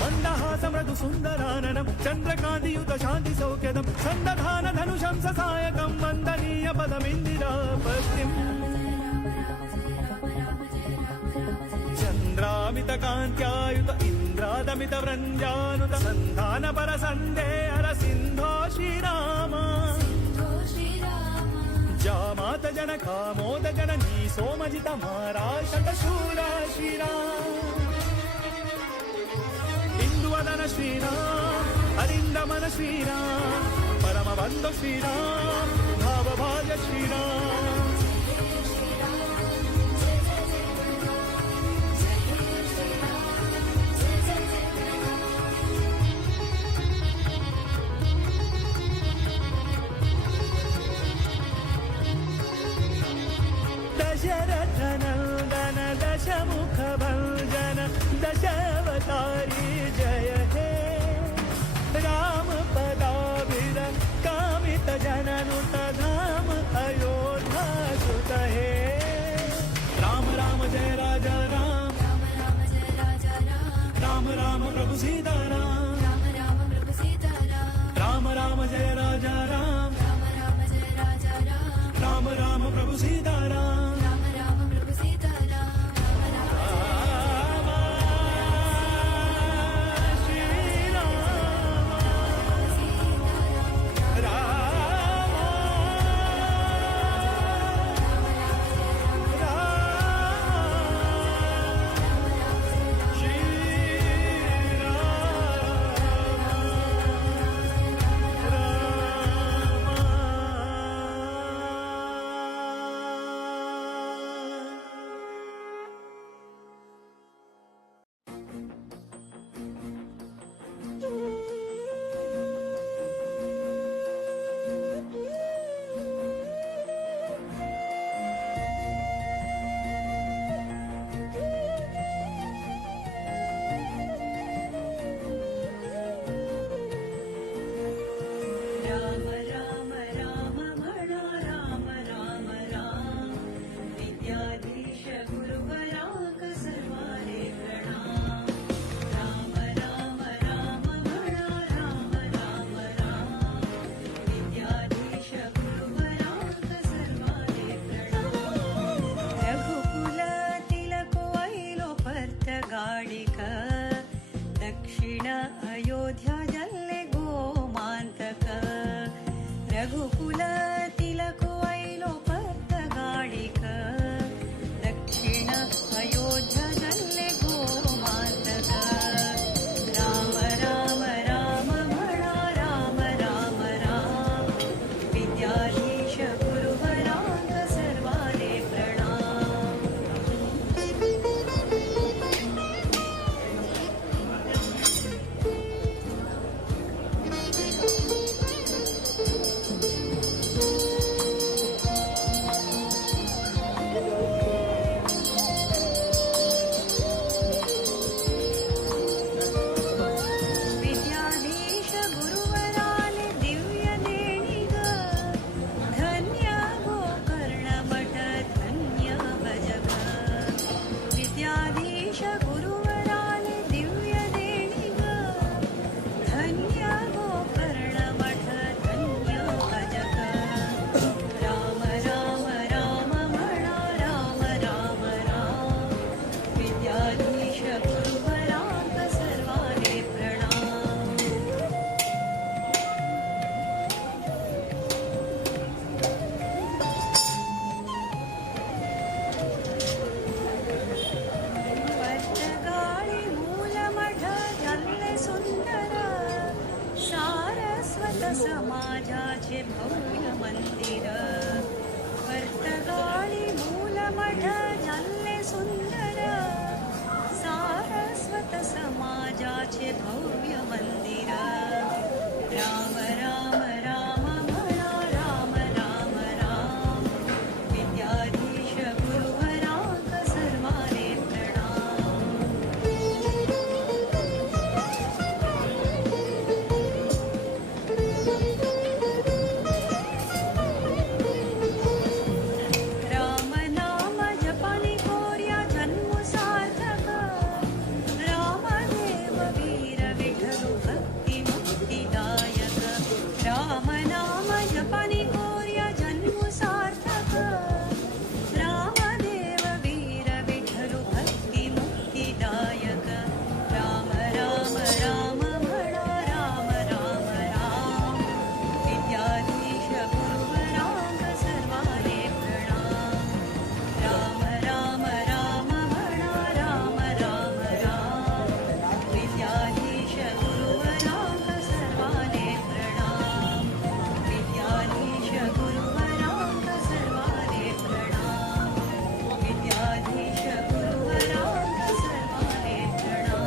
मन्दहास मृदु सुन्दराननं चन्द्रकान्तियुत शान्ति सौख्यदं सन्दधान धनुषं ससायकं वन्दनीय पदमिन्दिरापतिम् चन्द्रामित कान्त्यायुत इन्द्रादमित वृन्द्यानुत सन्धान पर सन्देहर सिन्धो श्रीराम जामात जनकामोद जननी सोमजित महाराज शतशूरा श्रीराम इंदुवदन श्रीराम अरिन्दमन श्रीराम परमबन्धु श्रीराम भावभाग्य श्रीराम दशरथनन्दन दशमुखभञ्जन दशावतारी जय हे राम पदाभिद कामित जननुत धाम अयोध्या सुत हे राम राम जय राजा राम राम राम प्रभु सीताराम राम राम जय राजा राम राम राम प्रभु सीताराम रघुकुल तिलक ऐलो पत्त गाडिक दक्षिण अयोध्या जल्ले गोमांतक राम राम राम म्हणा राम राम राम विद्याधीश गुरुवरांग सर्वाले प्रणाम समाजाचे भव्य मंदिर वर्तगाळी मूलमठ झाले सुंदर सारस्वत समाजाचे भव्य मंदिर राम राम राम म्हणा राम राम राम विद्याधीश गुरुवराक सर्वारे प्रणाम राम नाम जपानी कोर्या जन्म सार्थक रामदेव वीर विठ्ठल भक्ती मुक्तिदायक राम नाम जपानी कोर्या जन्म सार्थक रामदेव वीर विठ्ठल भक्ती मुक्तिदायक राम राम राम म्हणा राम राम राम विद्याधीश गुरुवराक सर्वारे प्रणाम राम राम राम म्हणा राम राम राम विद्याधीश गुरुवराक सर्वारे प्रणाम विद्याधीश गुरुवराक सर्वारे प्रणाम विद्याधीश गुरुवराक सर्वारे प्रणाम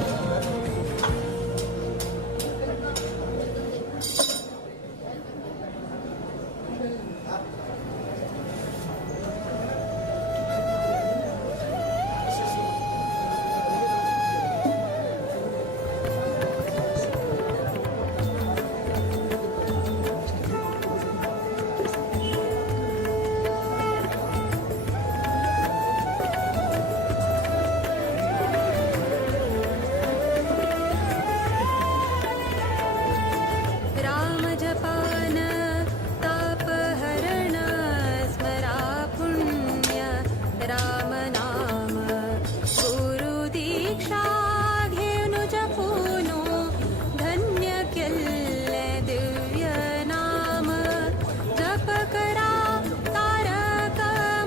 राम जपान तापहरण स्मरा पुण्य राम नाम गुरु दीक्षा घेऊन जपूनो धन्य केले दिव्य नाम जप करा तारक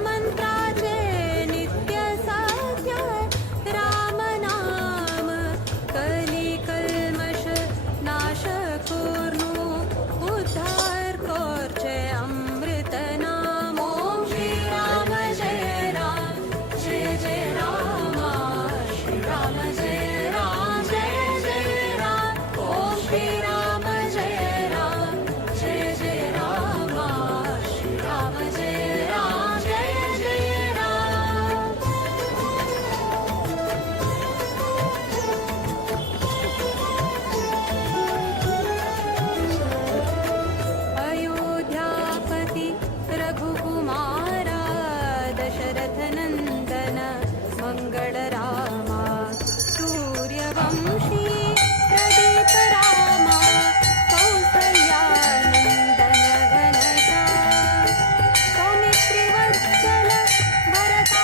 मंत्राचे नित्य साध्य राम नाम कली कल्मष नाश कोर्नु उद्धार कोर्चे अमृत नाम ओम श्री राम जय राम जय जय राम श्री राम जय राम जय जय राम ओम श्री राम जय राम जय जय राम श्री राम जय राम जय जय राम अयोध्यापति रघुकुमारा दशरथ नंदन मंगल रामा सूर्यवंशी प्रदीप रामा कौसल्यानंदन घनश्याम सौमित्री वत्सल भरता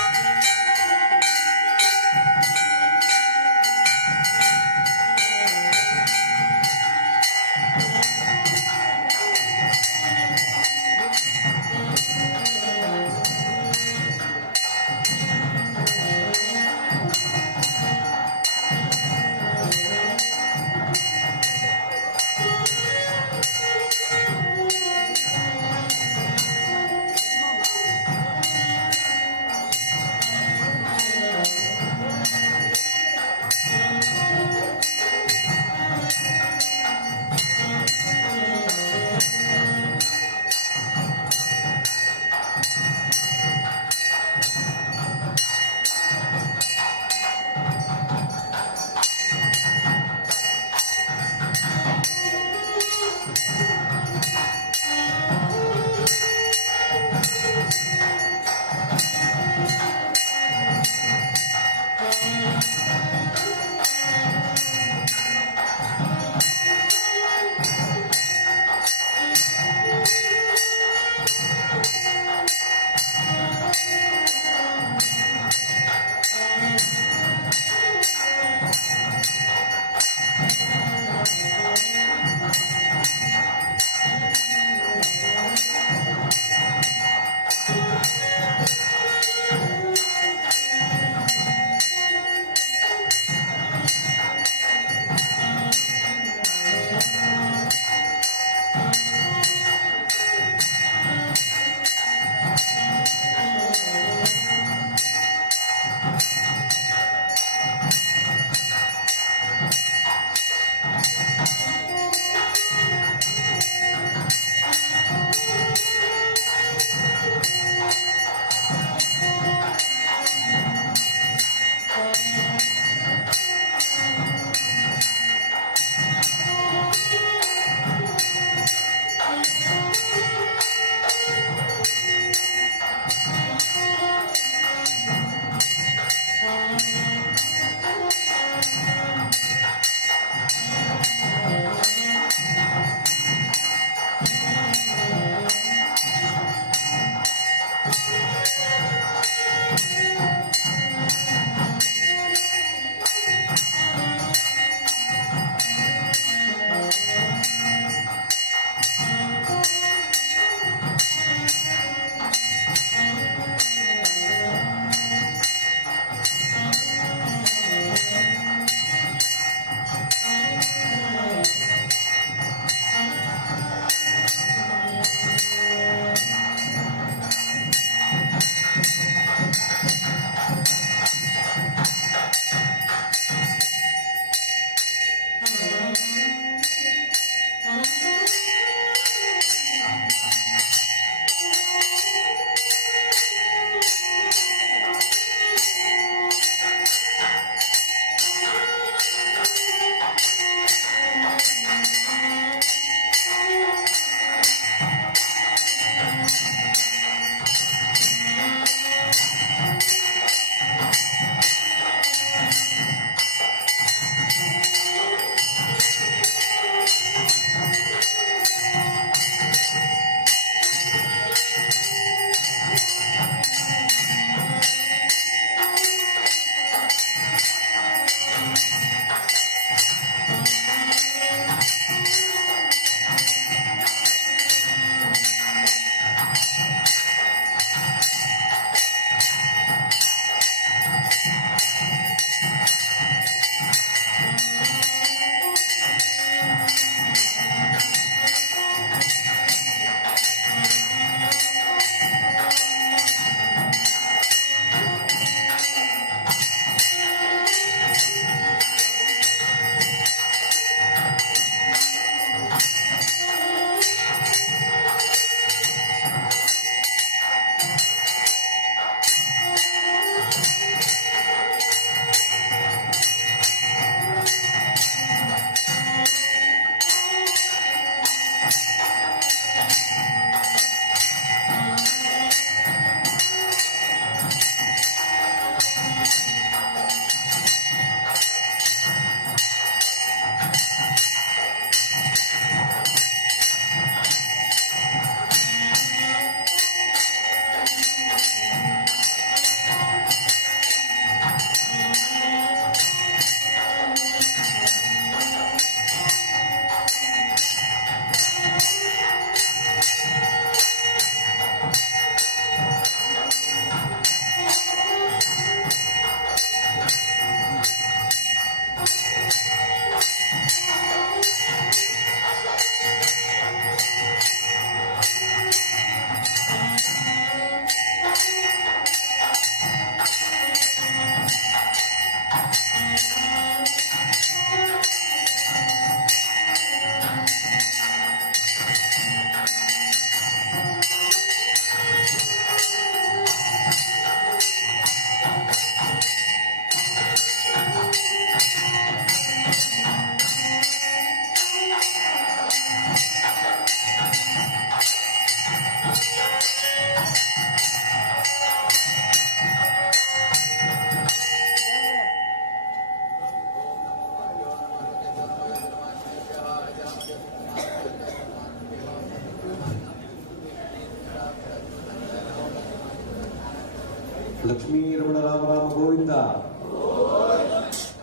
ಲಕ್ಷ್ಮೀ ರಮಣ ರಾಮ ರಾಮ ಗೋವಿಂದ.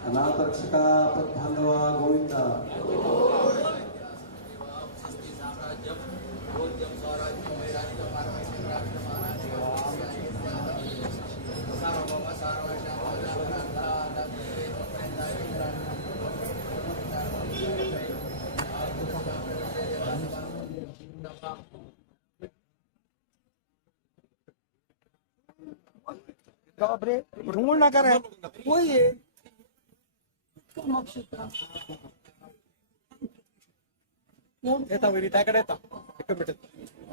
ಅನಾಥ ರಕ್ಷಕ ಪದ್ಬಾಂಧವ ಗೋವಿಂದ. बापरे ढुंगूळ नका रे कोई है येता वरी त्याकडे येता एक मिनिट